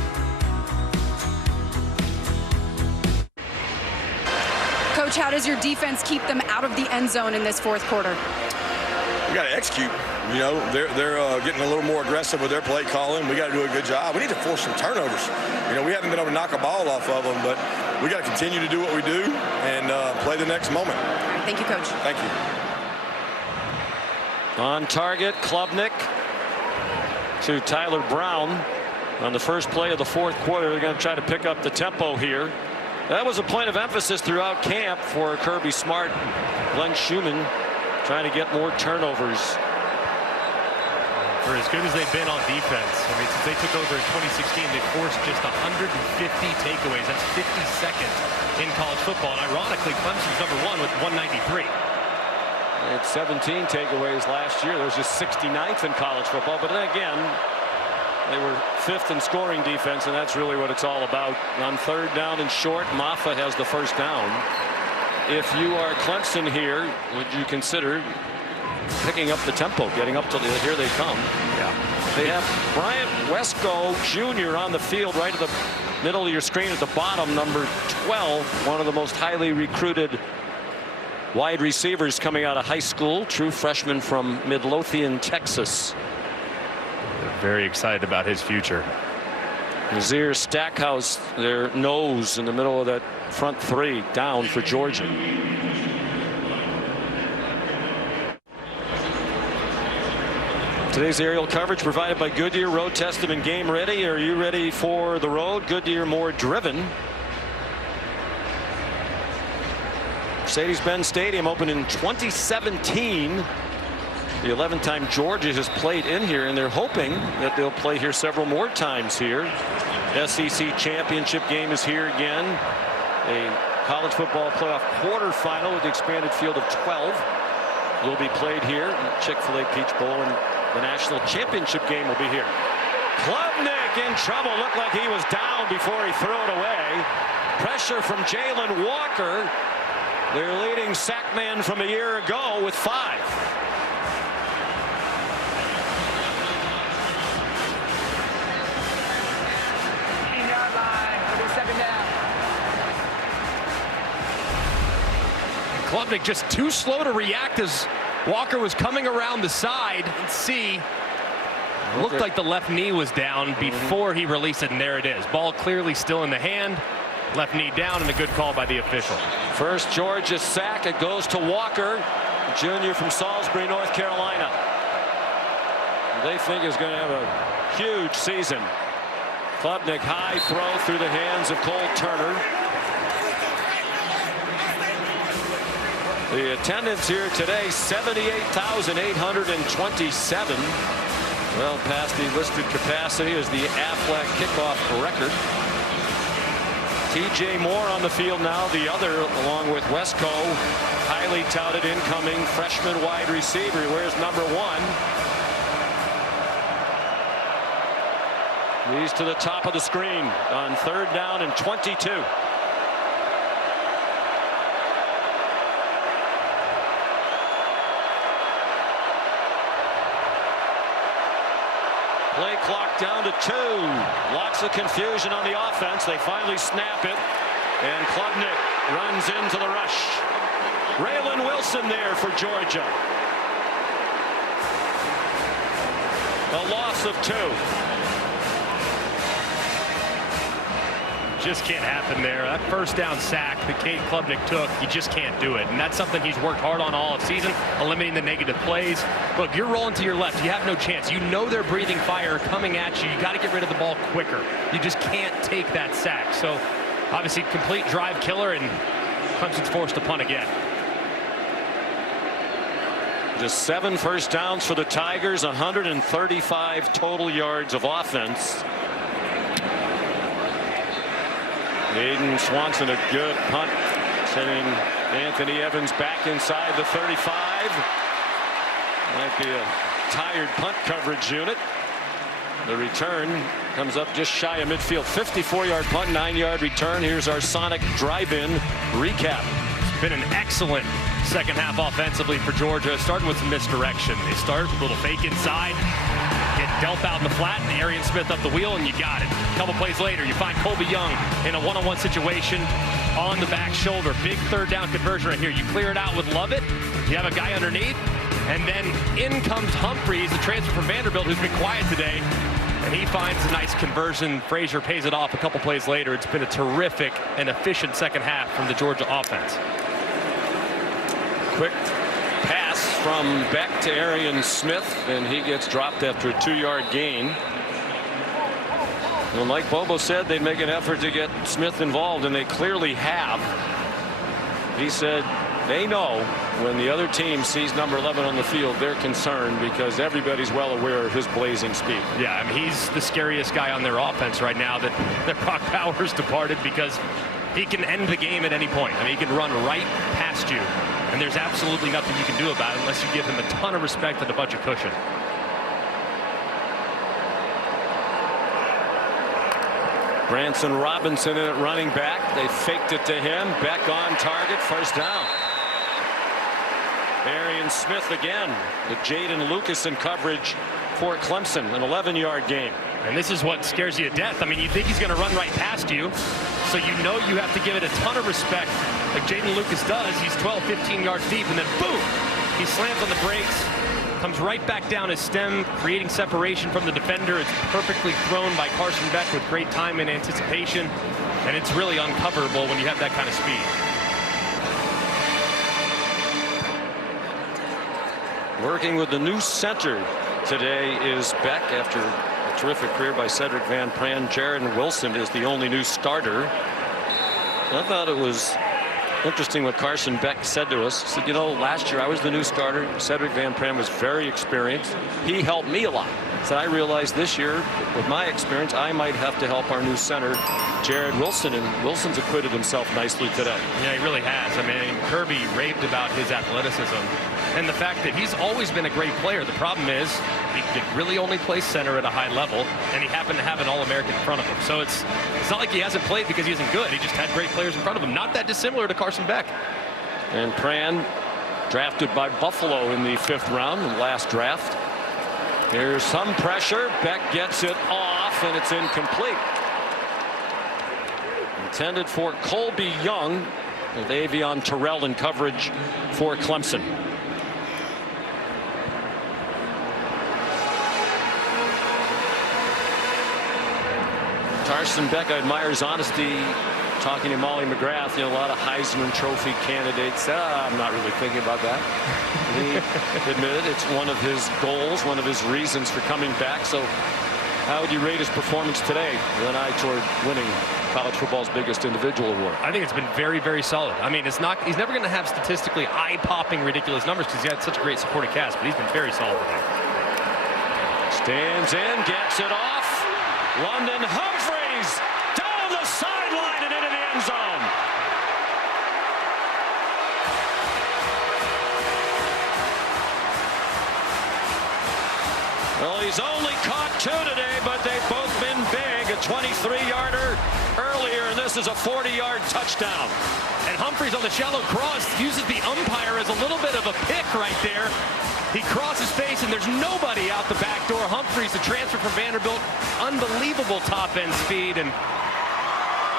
Coach, how does your defense keep them out of the end zone in this fourth quarter? We got to execute. You know, they're getting a little more aggressive with their play calling. We got to do a good job. We need to force some turnovers. You know, we haven't been able to knock a ball off of them, but we got to continue to do what we do and play the next moment. Thank you, Coach. Thank you. On target, Klubnik to Tyler Brown on the first play of the fourth quarter. They're going to try to pick up the tempo here. That was a point of emphasis throughout camp for Kirby Smart, Glenn Schumann, trying to get more turnovers. For as good as they've been on defense, I mean, since they took over in 2016, they forced just 150 takeaways. That's 52nd in college football. And ironically, Clemson's #1 with 193. They had 17 takeaways last year. That was just 69th in college football. But then again, they were 5th in scoring defense, and that's really what it's all about. On third down and short, Maffa has the first down. If you are Clemson here, would you consider picking up the tempo, getting up to the, here they come. Yeah. They have Bryant Wesco Jr. on the field right at the middle of your screen at the bottom, number 12, one of the most highly recruited wide receivers coming out of high school, true freshman from Midlothian, Texas. They're very excited about his future. Nazir Stackhouse, their nose in the middle of that front three, down for Georgia. Today's aerial coverage provided by Goodyear. Road tested and game ready. Are you ready for the road? Goodyear more driven. Mercedes-Benz Stadium opened in 2017. The 11th time Georgia has played in here, and they're hoping that they'll play here several more times here. SEC championship game is here again. A college football playoff quarterfinal with the expanded field of 12 will be played here. Chick-fil-A Peach Bowl and the national championship game will be here. Klubnik in trouble. Looked like he was down before he threw it away. Pressure from Jalen Walker, their leading sack man from a year ago, with 5. Klubnik just too slow to react as Walker was coming around the side. And see, looked like the left knee was down before he released it, and there it is. Ball clearly still in the hand. Left knee down, and a good call by the official. First Georgia sack. It goes to Walker, junior from Salisbury, North Carolina. They think is going to have a huge season. Klubnik, high throw through the hands of Cole Turner. The attendance here today, 78,827. Well past the listed capacity is the Aflac kickoff record. TJ Moore on the field now, the other, along with Wesco, highly touted incoming freshman wide receiver. Where's number 1? He's to the top of the screen on third down and 22. Play clock down to 2. Lots of confusion on the offense. They finally snap it, and Klubnik runs into the rush. Raylan Wilson there for Georgia. A loss of 2. just can't happen there. That first down sack that Kate Klubnik took, you just can't do it. And that's something he's worked hard on all of season, eliminating the negative plays. Look, you're rolling to your left. You have no chance. You know they're breathing fire coming at you. You got to get rid of the ball quicker. You just can't take that sack. So obviously complete drive killer, and Clemson's forced to punt again. Just 7 first downs for the Tigers, 135 total yards of offense. Aiden Swanson, a good punt, sending Anthony Evans back inside the 35. Might be a tired punt coverage unit. The return comes up just shy of midfield. 54-yard punt, 9-yard return. Here's our Sonic drive-in recap. It's been an excellent second half offensively for Georgia, starting with some misdirection. They start a little fake inside, get Delp out in the flat, and Arian Smith up the wheel, and you got it. A couple plays later, you find Colby Young in a one-on-one situation on the back shoulder. Big third down conversion right here. You clear it out with Lovett. You have a guy underneath, and then in comes Humphreys, the transfer from Vanderbilt, who's been quiet today. And he finds a nice conversion. Frazier pays it off a couple plays later. It's been a terrific and efficient second half from the Georgia offense. Quick pass from Beck to Arian Smith, and he gets dropped after a 2-yard gain. And like Bobo said, they'd make an effort to get Smith involved, and they clearly have. He said they know when the other team sees number 11 on the field, they're concerned because everybody's well aware of his blazing speed. Yeah, I mean, he's the scariest guy on their offense right now that Brock Bowers departed, because he can end the game at any point. I mean, he can run right past you, and there's absolutely nothing you can do about it unless you give him a ton of respect and a bunch of cushion. Branson Robinson in at running back. They faked it to him. Beck on target. First down. Arian Smith again with Jaden Lucas in coverage for Clemson. An 11-yard gain. And this is what scares you to death. I mean, you think he's going to run right past you, so you know you have to give it a ton of respect, like Jaden Lucas does. He's 12, 15 yards deep, and then boom, he slams on the brakes, comes right back down his stem, creating separation from the defender. It's perfectly thrown by Carson Beck with great time and anticipation, and it's really uncoverable when you have that kind of speed. Working with the new center today is Beck after a terrific career by Cedric Van Pran. Jared Wilson is the only new starter. I thought it was interesting what Carson Beck said to us. He said, you know, last year I was the new starter. Cedric Van Pran was very experienced. He helped me a lot. He said, I realized this year with my experience I might have to help our new center, Jared Wilson, and Wilson's acquitted himself nicely today. Yeah, he really has. I mean, Kirby raved about his athleticism and the fact that he's always been a great player. The problem is he could really only play center at a high level, and he happened to have an All-American in front of him. So it's not like he hasn't played because he isn't good. He just had great players in front of him. Not that dissimilar to Carson Beck. And Pran, drafted by Buffalo in the 5th round, the last draft. Here's some pressure. Beck gets it off, and it's incomplete. Intended for Colby Young, with Avion Terrell in coverage for Clemson. Carson Beck, I admire his honesty talking to Molly McGrath. You know, a lot of Heisman Trophy candidates. I'm not really thinking about that. He admitted it's one of his goals, one of his reasons for coming back. So how would you rate his performance today with an eye toward winning college football's biggest individual award? I think it's been very, very solid. I mean, he's never going to have statistically eye-popping ridiculous numbers because he had such a great supporting cast, but he's been very solid today. Stands in, gets it off. London Humphreys down the sideline and into the end zone. Well, he's only caught 2 today, but they've both been big. A 23-yarder earlier, and this is a 40-yard touchdown. And Humphreys on the shallow cross uses the umpire as a little bit of a pick right there. He crosses face, and there's nobody out the back door. Humphreys, the transfer from Vanderbilt, unbelievable top-end speed, and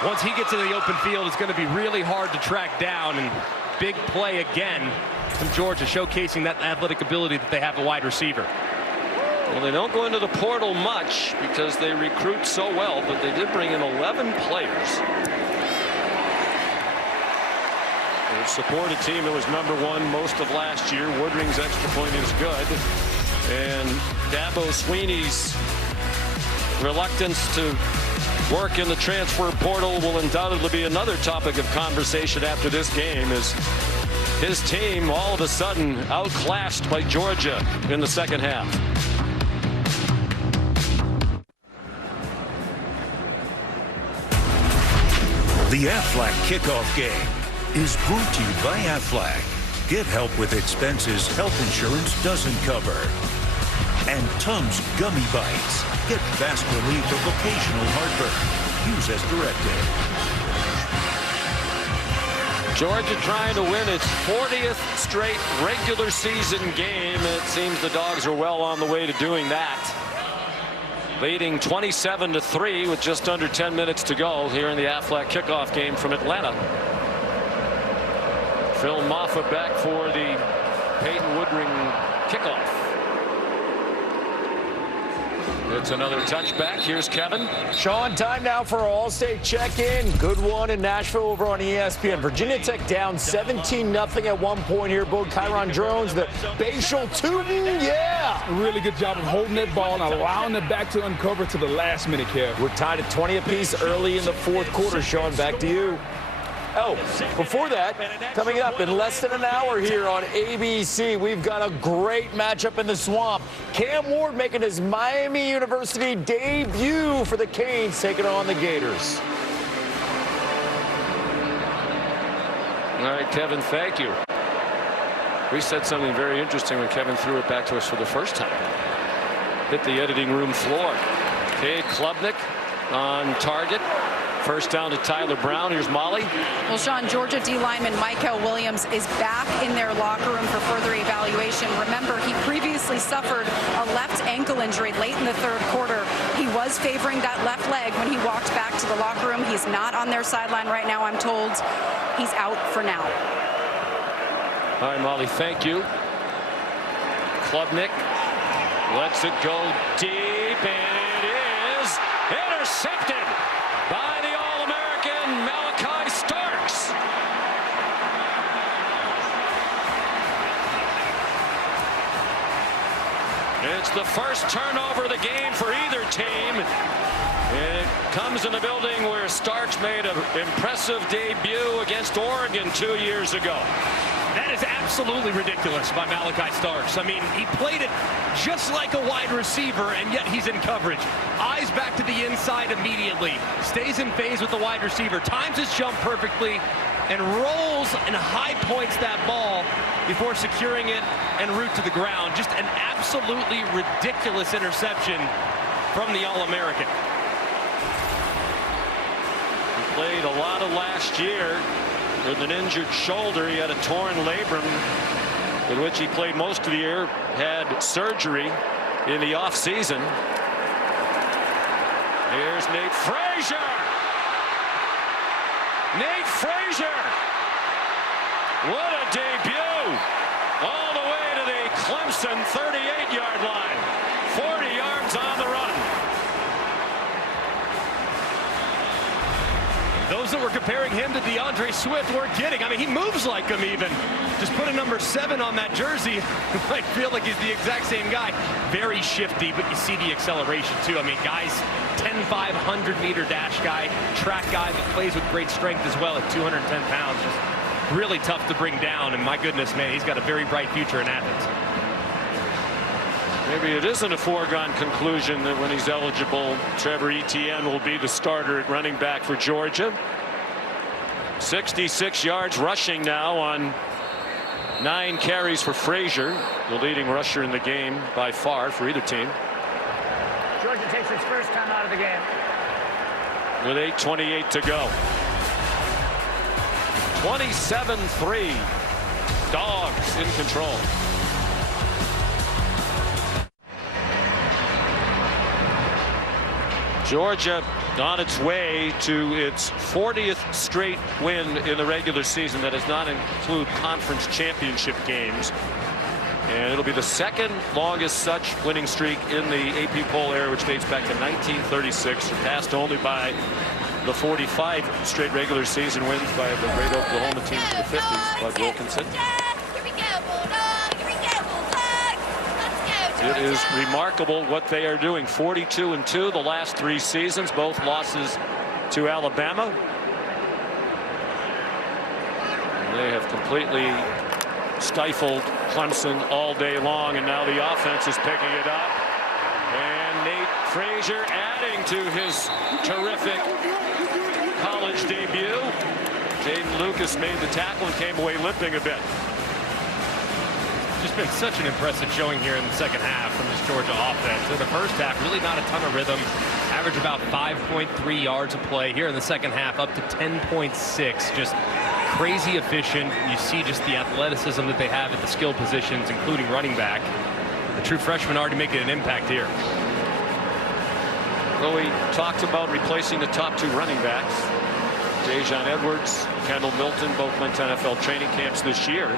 once he gets into the open field, it's going to be really hard to track down. And big play again from Georgia, showcasing that athletic ability that they have a wide receiver. Well, they don't go into the portal much because they recruit so well, but they did bring in 11 players. They support a team that was #1 most of last year. Woodring's extra point is good. And Dabo Sweeney's reluctance to work in the transfer portal will undoubtedly be another topic of conversation after this game, as his team all of a sudden outclassed by Georgia in the second half. The Aflac kickoff game is brought to you by Aflac. Get help with expenses health insurance doesn't cover. And Tums Gummy Bites. Get fast relief of occasional heartburn. Use as directed. Georgia trying to win its 40th straight regular season game. It seems the Dogs are well on the way to doing that. Leading 27-3 with just under 10 minutes to go here in the Aflac kickoff game from Atlanta. Phil Moffitt back for the Peyton Woodring kickoff. It's another touchback. Here's Kevin. Sean, time now for our All-State check-in. Good one in Nashville over on ESPN. Virginia Tech down 17-0 at one point here. Both Kyron Jones, the Bayshore Tootin', yeah! A really good job of holding that ball and allowing the back to uncover to the last minute, Kev. We're tied at 20 apiece early in the fourth quarter. Sean, back to you. Oh, before that, coming up in less than an hour here on ABC, we've got a great matchup in the Swamp. Cam Ward making his Miami University debut for the Canes, taking on the Gators. All right, Kevin, thank you. We said something very interesting when Kevin threw it back to us for the first time. Hit the editing room floor. Cade Klubnik on target. First down to Tyler Brown. Here's Molly. Well, Sean, Georgia D lineman Michael Williams is back in their locker room for further evaluation. Remember, he previously suffered a left ankle injury late in the third quarter. He was favoring that left leg when he walked back to the locker room. He's not on their sideline right now, I'm told. He's out for now. All right, Molly, thank you. Klubnik lets it go deep, and it is intercepted by the All-American Malachi Starks. It's the first turnover of the game for either team. And it comes in the building where Starks made an impressive debut against Oregon 2 years ago. That is absolutely ridiculous by Malachi Starks. I mean, he played it just like a wide receiver, and yet he's in coverage. Eyes back to the inside immediately. Stays in phase with the wide receiver. Times his jump perfectly and rolls and high points that ball before securing it en route to the ground. Just an absolutely ridiculous interception from the All-American. He played a lot of last year with an injured shoulder. He had a torn labrum with which he played most of the year, had surgery in the offseason. Here's Nate Frazier. Nate Frazier. What a debut. All the way to the Clemson 38-yard line. 40 yards on the run. Those that were comparing him to DeAndre Swift weren't kidding. I mean, he moves like him even. Just put a number 7 on that jersey. You might feel like he's the exact same guy. Very shifty, but you see the acceleration too. I mean, guys, 10-5, 100-meter dash guy, track guy that plays with great strength as well at 210 pounds. Just really tough to bring down. And my goodness, man, he's got a very bright future in Athens. Maybe it isn't a foregone conclusion that when he's eligible, Trevor Etienne will be the starter at running back for Georgia. 66 yards rushing now on 9 carries for Frazier, the leading rusher in the game by far for either team. Georgia takes its first time out of the game. With 8:28 to go. 27-3. Dogs in control. Georgia on its way to its 40th straight win in the regular season. That does not include conference championship games. And it'll be the second longest such winning streak in the AP poll era, which dates back to 1936, surpassed only by the 45 straight regular season wins by the great Oklahoma team in the 50s, Bud Wilkinson. It is remarkable what they are doing. 42-2 the last 3 seasons, both losses to Alabama. And they have completely stifled Clemson all day long, and now the offense is picking it up. And Nate Frazier adding to his terrific college debut. Jaden Lucas made the tackle and came away limping a bit. Just been such an impressive showing here in the second half from this Georgia offense. In the first half, really not a ton of rhythm. Average about 5.3 yards a play. Here in the second half, up to 10.6. Just crazy efficient. You see just the athleticism that they have at the skill positions, including running back. The true freshman already making an impact here. Well, we talked about replacing the top 2 running backs. Dejon Edwards, Kendall Milton, both went to NFL training camps this year.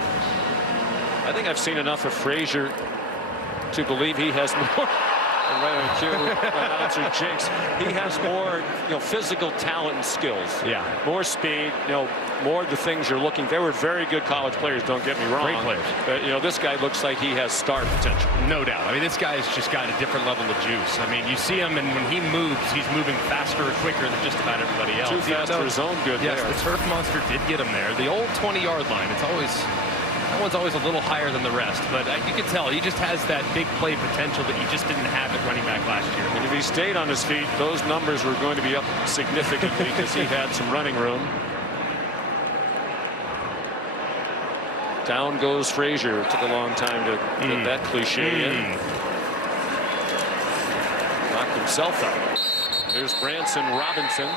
I think I've seen enough of Frazier to believe he has more. Right on cue, announcer Jinx. He has more, physical talent and skills. Yeah. More speed. More the things you're looking. They were very good college players. Don't get me wrong. Great players. But this guy looks like he has star potential. No doubt. I mean, this guy's just got a different level of juice. I mean, you see him, and when he moves, he's moving faster or quicker than just about everybody else. Too fast for his own good. Yes, there. the turf monster did get him there. The old 20-yard line. It's always. That one's always a little higher than the rest, but you can tell he just has that big play potential that he just didn't have at running back last year. And if he stayed on his feet, those numbers were going to be up significantly because he had some running room. Down goes Frazier. It took a long time to get that cliche in. Knocked himself out. Here's Branson Robinson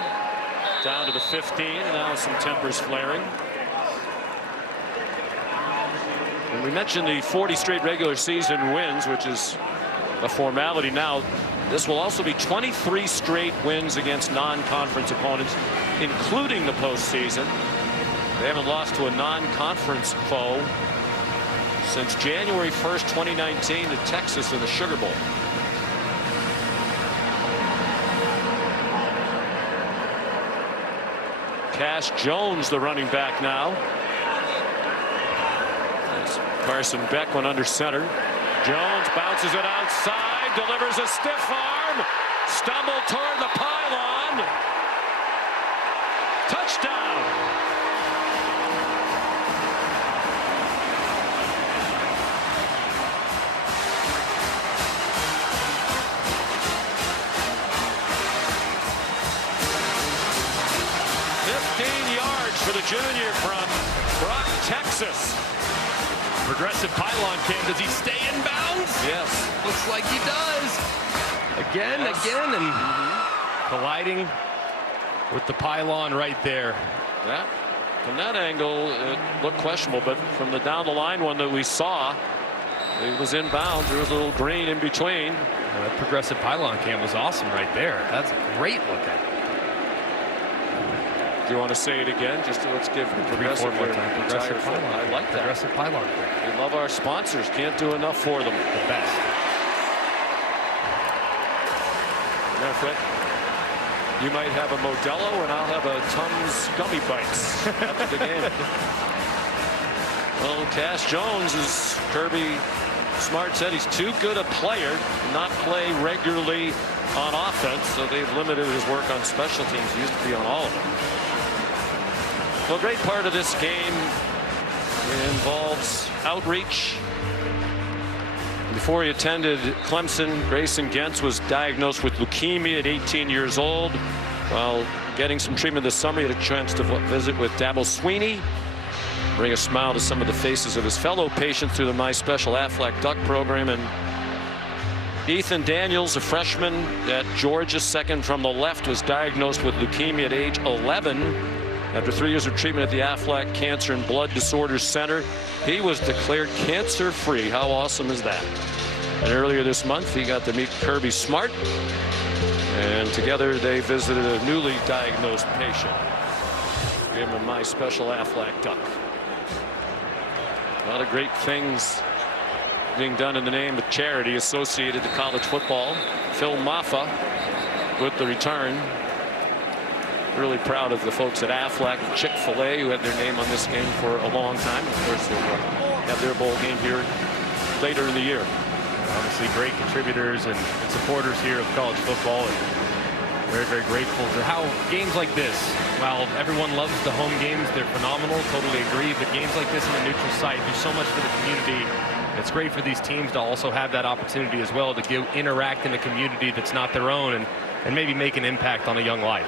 down to the 15. Now some tempers flaring. And we mentioned the 40 straight regular season wins, which is a formality now. This will also be 23 straight wins against non-conference opponents, including the postseason. They haven't lost to a non-conference foe since January 1st, 2019 to Texas in the Sugar Bowl. Cash Jones, the running back now. Carson Beck went under center. Jones bounces it outside, delivers a stiff arm, stumble toward the pylon. Touchdown. For the junior from Brock, Texas. Progressive pylon cam. Does he stay in bounds? Yes. Looks like he does. Again, and colliding with the pylon right there. Yeah. From that angle, it looked questionable, but from the down the line one that we saw, it was in bounds. There was a little green in between. That progressive pylon cam was awesome right there. That's a great look at it. Do you want to say it again? Just let's give progressive more time. Progressive pylon. I like that. Progressive pylon. We love our sponsors. Can't do enough for them. The best. Matter of fact, you might have a Modelo and I'll have a Tums Gummy Bites after the game. Well, Cash Jones, as Kirby Smart said, he's too good a player to not play regularly on offense, so they've limited his work on special teams. He used to be on all of them. Well, a great part of this game involves outreach. Before he attended Clemson, Grayson Gentz was diagnosed with leukemia at 18 years old. While getting some treatment this summer, he had a chance to visit with Dabo Sweeney, bring a smile to some of the faces of his fellow patients through the My Special Aflac Duck program. And Ethan Daniels, a freshman at Georgia, second from the left, was diagnosed with leukemia at age 11. After 3 years of treatment at the Aflac Cancer and Blood Disorders Center, he was declared cancer-free. How awesome is that? And earlier this month, he got to meet Kirby Smart, and together they visited a newly diagnosed patient. Gave him My Special Aflac Duck. A lot of great things being done in the name of charity associated to college football. Phil Maffa with the return. Really proud of the folks at Aflac and Chick-fil-A who had their name on this game for a long time. Of course, they'll have their bowl game here later in the year. Obviously, great contributors and supporters here of college football, and very, very grateful to how games like this, while everyone loves the home games, they're phenomenal, totally agree, but games like this in a neutral site do so much for the community. It's great for these teams to also have that opportunity as well to interact in a community that's not their own and maybe make an impact on a young life.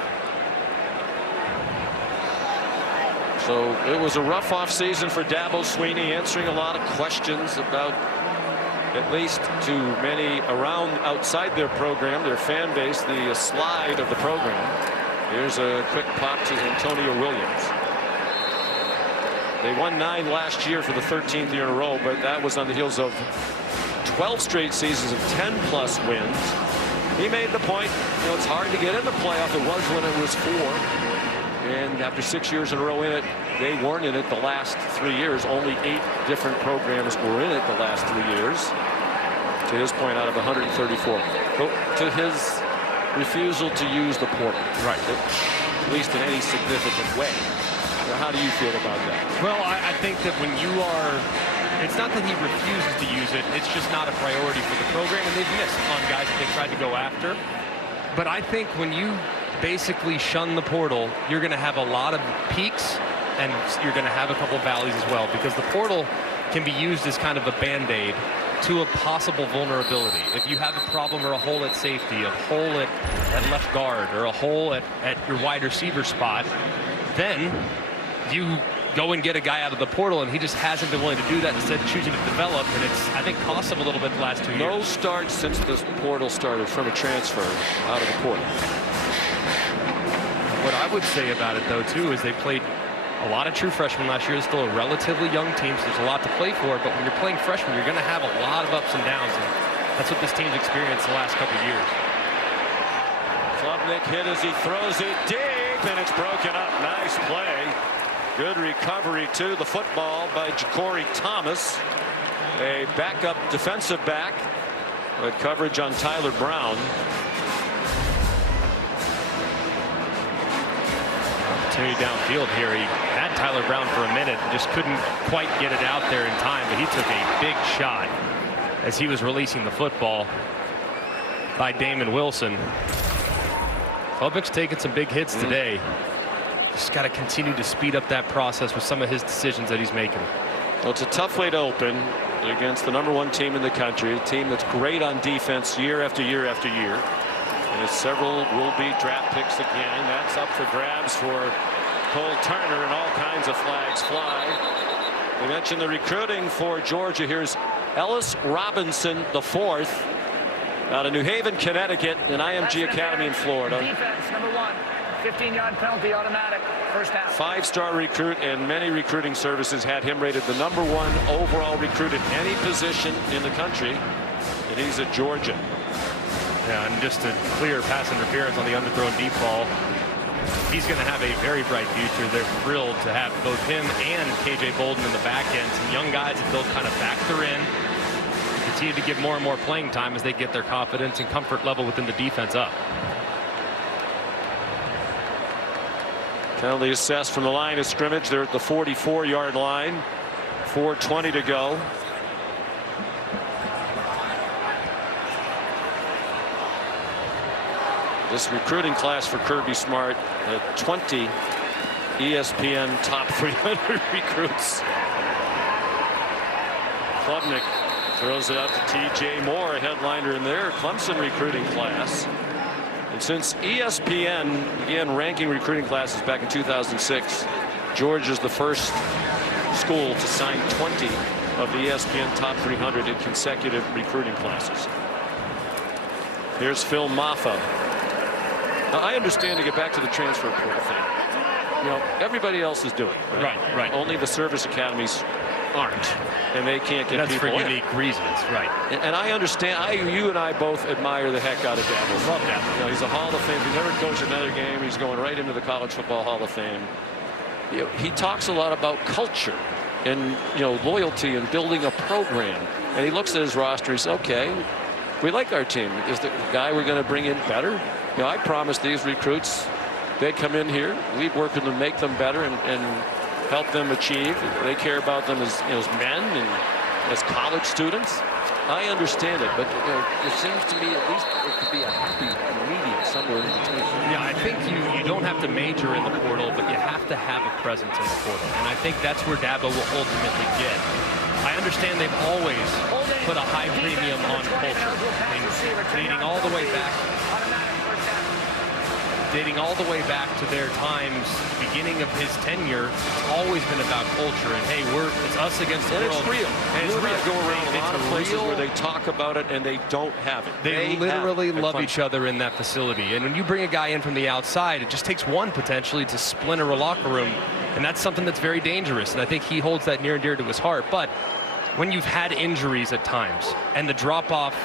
So it was a rough off-season for Dabo Swinney, answering a lot of questions about, at least to many around outside their program, their fan base, the slide of the program. Here's a quick pop to Antonio Williams. They won 9 last year for the 13th year in a row, but that was on the heels of 12 straight seasons of 10-plus wins. He made the point, it's hard to get in the playoff. It was when it was 4. And after 6 years in a row in it, they weren't in it the last 3 years. Only 8 different programs were in it the last 3 years. To his point, out of 134. To his refusal to use the portal. Right. At least in any significant way. How do you feel about that? Well, I think that when you are, it's not that he refuses to use it, it's just not a priority for the program, and they've missed on guys that they've tried to go after. But I think when you basically shun the portal, you're going to have a lot of peaks and you're going to have a couple valleys as well, because the portal can be used as kind of a band-aid to a possible vulnerability. If you have a problem or a hole at safety, a hole at left guard, or a hole at your wide receiver spot, then you go and get a guy out of the portal, and he just hasn't been willing to do that, instead of choosing to develop, and it's, I think, cost him a little bit the last 2 years. No starts since the portal started from a transfer out of the portal. What I would say about it, though, too, is they played a lot of true freshmen last year. It's still a relatively young team, so there's a lot to play for, but when you're playing freshmen, you're going to have a lot of ups and downs, and that's what this team's experienced the last couple of years. Klubnik hit as he throws it deep, and it's broken up. Nice play. Good recovery to the football by Ja'Cory Thomas, a backup defensive back with coverage on Tyler Brown. Opportunity downfield here. He had Tyler Brown for a minute and just couldn't quite get it out there in time, but he took a big shot as he was releasing the football by Damon Wilson. Klubnik's taking some big hits today. Just got to continue to speed up that process with some of his decisions that he's making. Well, it's a tough way to open against the #1 team in the country, a team that's great on defense year after year after year. And several will-be draft picks again. That's up for grabs for Cole Turner, and all kinds of flags fly. We mentioned the recruiting for Georgia. Here's Ellis Robinson IV out of New Haven, Connecticut, and IMG Academy in Florida. Defense, #1. 15-yard penalty automatic, first half. 5-star recruit, and many recruiting services had him rated the #1 overall recruit at any position in the country, and he's at Georgia. Yeah, and just a clear pass interference on the underthrown deep ball. He's going to have a very bright future. They're thrilled to have both him and KJ Bolden in the back end, some young guys that they'll kind of factor in, continue to give more and more playing time as they get their confidence and comfort level within the defense up. Penalty assessed from the line of scrimmage. They're at the 44-yard line. 4:20 to go. This recruiting class for Kirby Smart, 20 ESPN top 300 recruits. Klubnik throws it out to TJ Moore, a headliner in their Clemson recruiting class. And since ESPN began ranking recruiting classes back in 2006, Georgia's the first school to sign 20 of the ESPN top 300 in consecutive recruiting classes. Here's Phil Maffa. Now, I understand, to get back to the transfer portal thing, everybody else is doing it. Right. Only the service academies aren't, and they can't get That's people for in. unique reasons, right? And I understand. You and I both admire the heck out of Dabo. Love that. He's a Hall of Fame. He never coached another game. He's going right into the College Football Hall of Fame. He talks a lot about culture and loyalty and building a program. And he looks at his roster. He says, okay, we like our team. Is the guy we're going to bring in better? You know, I promised these recruits they'd come in here. We'd work with them to make them better and help them achieve. They care about them as, you know, as men and as college students. I understand it, but it seems to me at least it could be a happy medium somewhere in between. Yeah, I think you don't have to major in the portal, but you have to have a presence in the portal. And I think that's where Dabo will ultimately get. I understand they've always put a high premium on culture. I mean, dating all the way back to their times, beginning of his tenure, it's always been about culture. And hey, it's us against the world. It's real. And it's real. I go around a lot of places where they talk about it and they don't have it. They literally love each other in that facility. And when you bring a guy in from the outside, it just takes one potentially to splinter a locker room. And that's something that's very dangerous. And I think he holds that near and dear to his heart. But when you've had injuries at times and the drop-off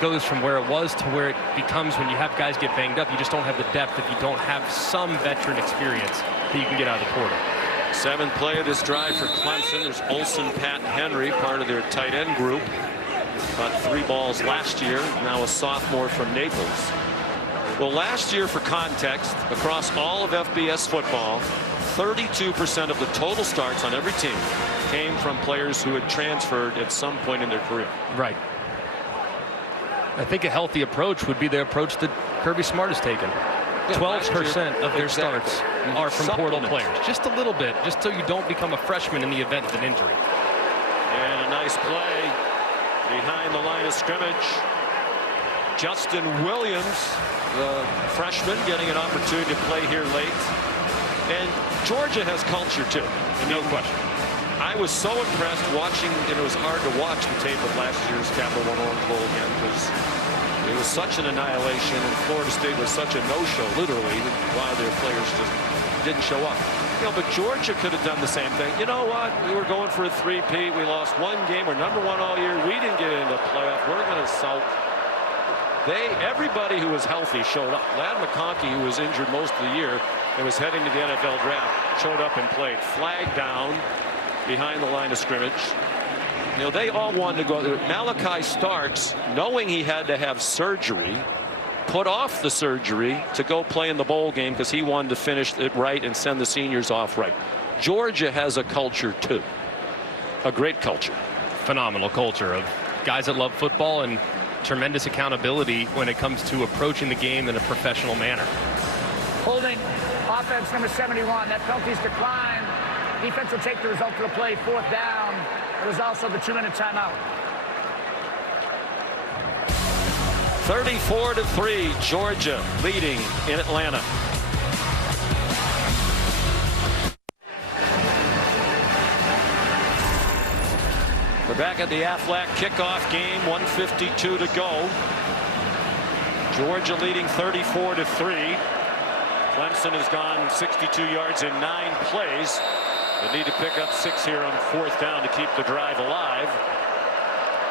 goes from where it was to where it becomes when you have guys get banged up, you just don't have the depth if you don't have some veteran experience that you can get out of the portal. 7th play of this drive for Clemson. There's Olsen, Pat, Henry, part of their tight end group. Caught 3 balls last year, now a sophomore from Naples. Well, last year, for context, across all of FBS football, 32% of the total starts on every team came from players who had transferred at some point in their career. Right. I think a healthy approach would be the approach that Kirby Smart has taken. 12% of their starts are from portal players. Just a little bit, just so you don't become a freshman in the event of an injury. And a nice play behind the line of scrimmage. Justin Williams, the freshman, getting an opportunity to play here late. And Georgia has culture, too. No question. I was so impressed watching, and it was hard to watch the tape of last year's Capital One Orange Bowl again because it was such an annihilation, and Florida State was such a no-show, literally, why their players just didn't show up. You know, but Georgia could have done the same thing. You know what? We were going for a 3-peat. We lost 1 game. We're #1 all year. We didn't get into the playoff. We're going to sulk. Everybody who was healthy showed up. Ladd McConkey, who was injured most of the year and was heading to the NFL draft, showed up and played. Flag down behind the line of scrimmage. You know, they all wanted to go. Malachi Starks, knowing he had to have surgery, put off the surgery to go play in the bowl game because he wanted to finish it right and send the seniors off right. Georgia has a culture too. A great culture. Phenomenal culture of guys that love football and tremendous accountability when it comes to approaching the game in a professional manner. Holding offense number 71. That penalty's declined. Defense will take the result of the play, 4th down. It was also the 2-minute timeout. 34-3, Georgia leading in Atlanta. We're back at the Aflac kickoff game, 1:52 to go. Georgia leading 34-3. Clemson has gone 62 yards in 9 plays. They need to pick up 6 here on 4th down to keep the drive alive.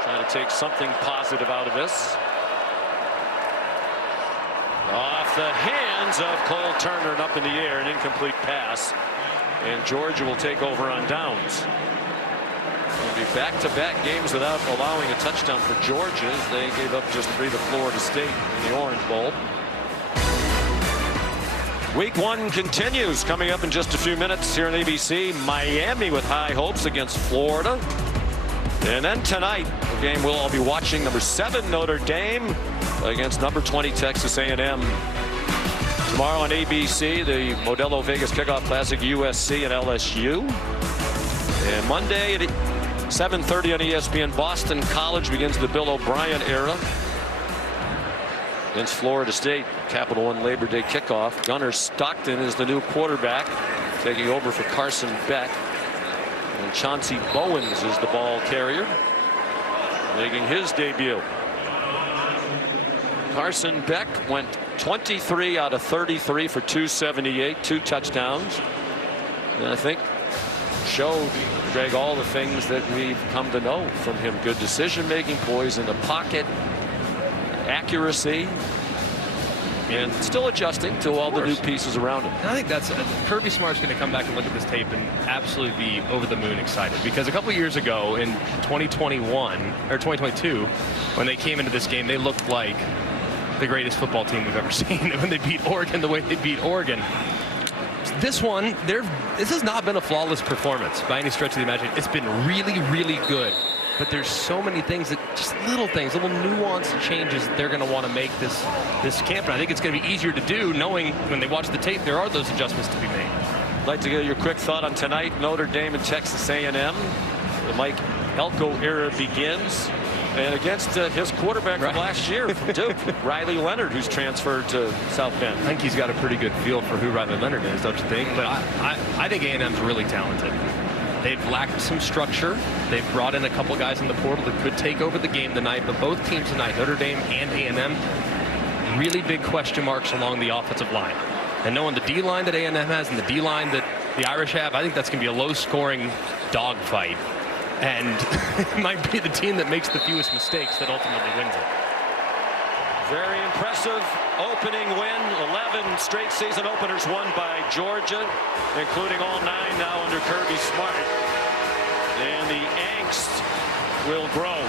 Trying to take something positive out of this. Off the hands of Cole Turner and up in the air, an incomplete pass. And Georgia will take over on downs. It'll be back-to-back games without allowing a touchdown for Georgia, as they gave up just 3 to Florida State in the Orange Bowl. Week 1 continues coming up in just a few minutes here on ABC. Miami with high hopes against Florida. And then tonight, the game we'll all be watching, number 7 Notre Dame against number 20 Texas A&M. Tomorrow on ABC, the Modelo Vegas Kickoff Classic, USC and LSU. And Monday at 7:30 on ESPN, Boston College begins the Bill O'Brien era against Florida State. Capital One Labor Day kickoff. Gunnar Stockton is the new quarterback, taking over for Carson Beck. And Chauncey Bowens is the ball carrier, making his debut. Carson Beck went 23 out of 33 for 278, 2 touchdowns. And I think showed, Greg, all the things that we've come to know from him. Good decision making, poise in the pocket, accuracy. And still adjusting to all the new pieces around him. And I think that's Kirby Smart's going to come back and look at this tape and absolutely be over the moon excited, because a couple years ago in 2021 or 2022, when they came into this game, they looked like the greatest football team we've ever seen when they beat Oregon the way they beat Oregon. This one, this has not been a flawless performance by any stretch of the imagination. It's been really, really good. But there's so many things just little nuanced changes that they're going to want to make this camp. And I think it's going to be easier to do knowing when they watch the tape there are those adjustments to be made. I'd like to get your quick thought on tonight. Notre Dame and Texas A&M. The Mike Elko era begins. And against his quarterback from last year from Duke, Riley Leonard, who's transferred to South Bend. I think he's got a pretty good feel for who Riley Leonard is, don't you think? But I think A&M's really talented. They've lacked some structure. They've brought in a couple guys in the portal that could take over the game tonight. But both teams tonight, Notre Dame and A&M, really big question marks along the offensive line. And knowing the D-line that A&M has and the D-line that the Irish have, I think that's going to be a low-scoring dogfight. And it might be the team that makes the fewest mistakes that ultimately wins it. Very impressive opening win. 11 straight season openers won by Georgia, including all 9 now under Kirby Smart. And the angst will grow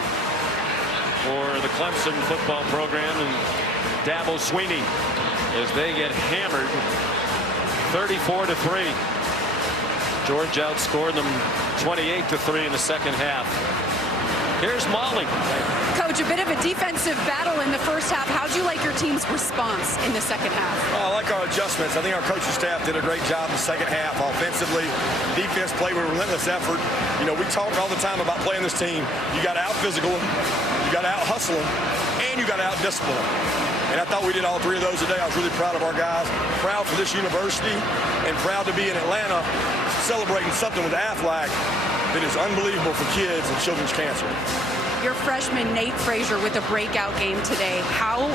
for the Clemson football program and Dabo Swinney as they get hammered 34-3. Georgia outscored them 28-3 in the second half. Here's Molly. Coach, a bit of a defensive battle in the first half. How'd you like your team's response in the second half? I like our adjustments. I think our coaching staff did a great job in the second half. Offensively, defense played with relentless effort. You know, we talk all the time about playing this team. You got to out-physical them, you got to out-hustle them, and you got to out-discipline them. And I thought we did all 3 of those today. I was really proud of our guys, proud for this university, and proud to be in Atlanta celebrating something with Aflac that is unbelievable for kids and children's cancer. Your freshman Nate Frazier with a breakout game today. How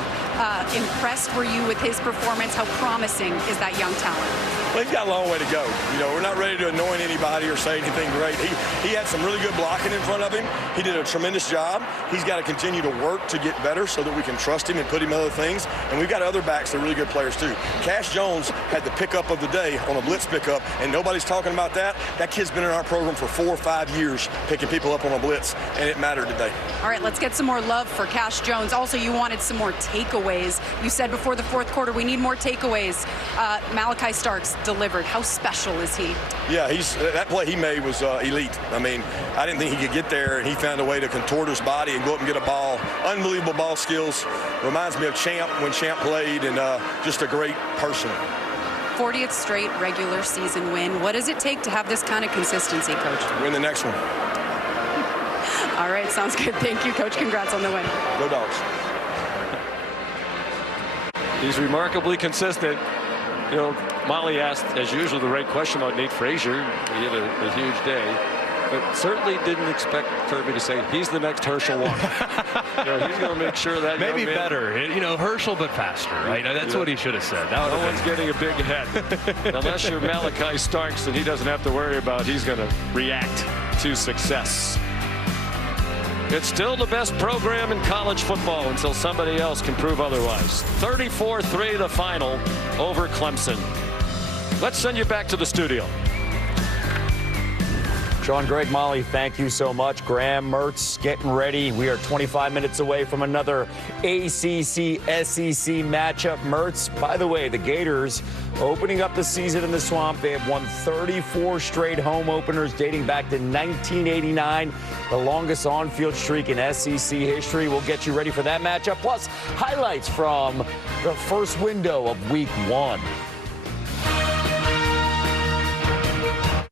impressed were you with his performance? How promising is that young talent? Well, he's got a long way to go. You know, we're not ready to anoint anybody or say anything great. He had some really good blocking in front of him. He did a tremendous job. He's got to continue to work to get better so that we can trust him and put him in other things. And we've got other backs that are really good players too. Cash Jones had the pickup of the day on a blitz pickup, and nobody's talking about that. That kid's been in our program for 4 or 5 years picking people up on a blitz, and it mattered today. All right, let's get some more love for Cash Jones. Also, you wanted some more takeaways. You said before the fourth quarter, we need more takeaways. Malachi Starks delivered. How special is he? Yeah, that play he made was elite. I mean, I didn't think he could get there, and he found a way to contort his body and go up and get a ball. Unbelievable ball skills. Reminds me of Champ when Champ played, and just a great person. 40th straight regular season win. What does it take to have this kind of consistency, Coach? Win the next one. All right, sounds good. Thank you, Coach. Congrats on the win. Go Dogs. He's remarkably consistent. You know, Molly asked, as usual, the right question about Nate Frazier. He had a huge day. But certainly didn't expect Kirby to say he's the next Herschel Walker. You know, he's going to make sure that maybe better. You know, Herschel but faster, right? That's what he should have said. No one's getting a big head. Unless you're Malachi Starks, and he doesn't have to worry about he's going to react to success. It's still the best program in college football until somebody else can prove otherwise. 34-3 the final over Clemson. Let's send you back to the studio. Sean, Greg, Molly, thank you so much. Graham, Mertz, getting ready. We are 25 minutes away from another ACC-SEC matchup. Mertz, by the way, the Gators opening up the season in the Swamp. They have won 34 straight home openers dating back to 1989, the longest on-field streak in SEC history. We'll get you ready for that matchup, plus highlights from the first window of Week 1.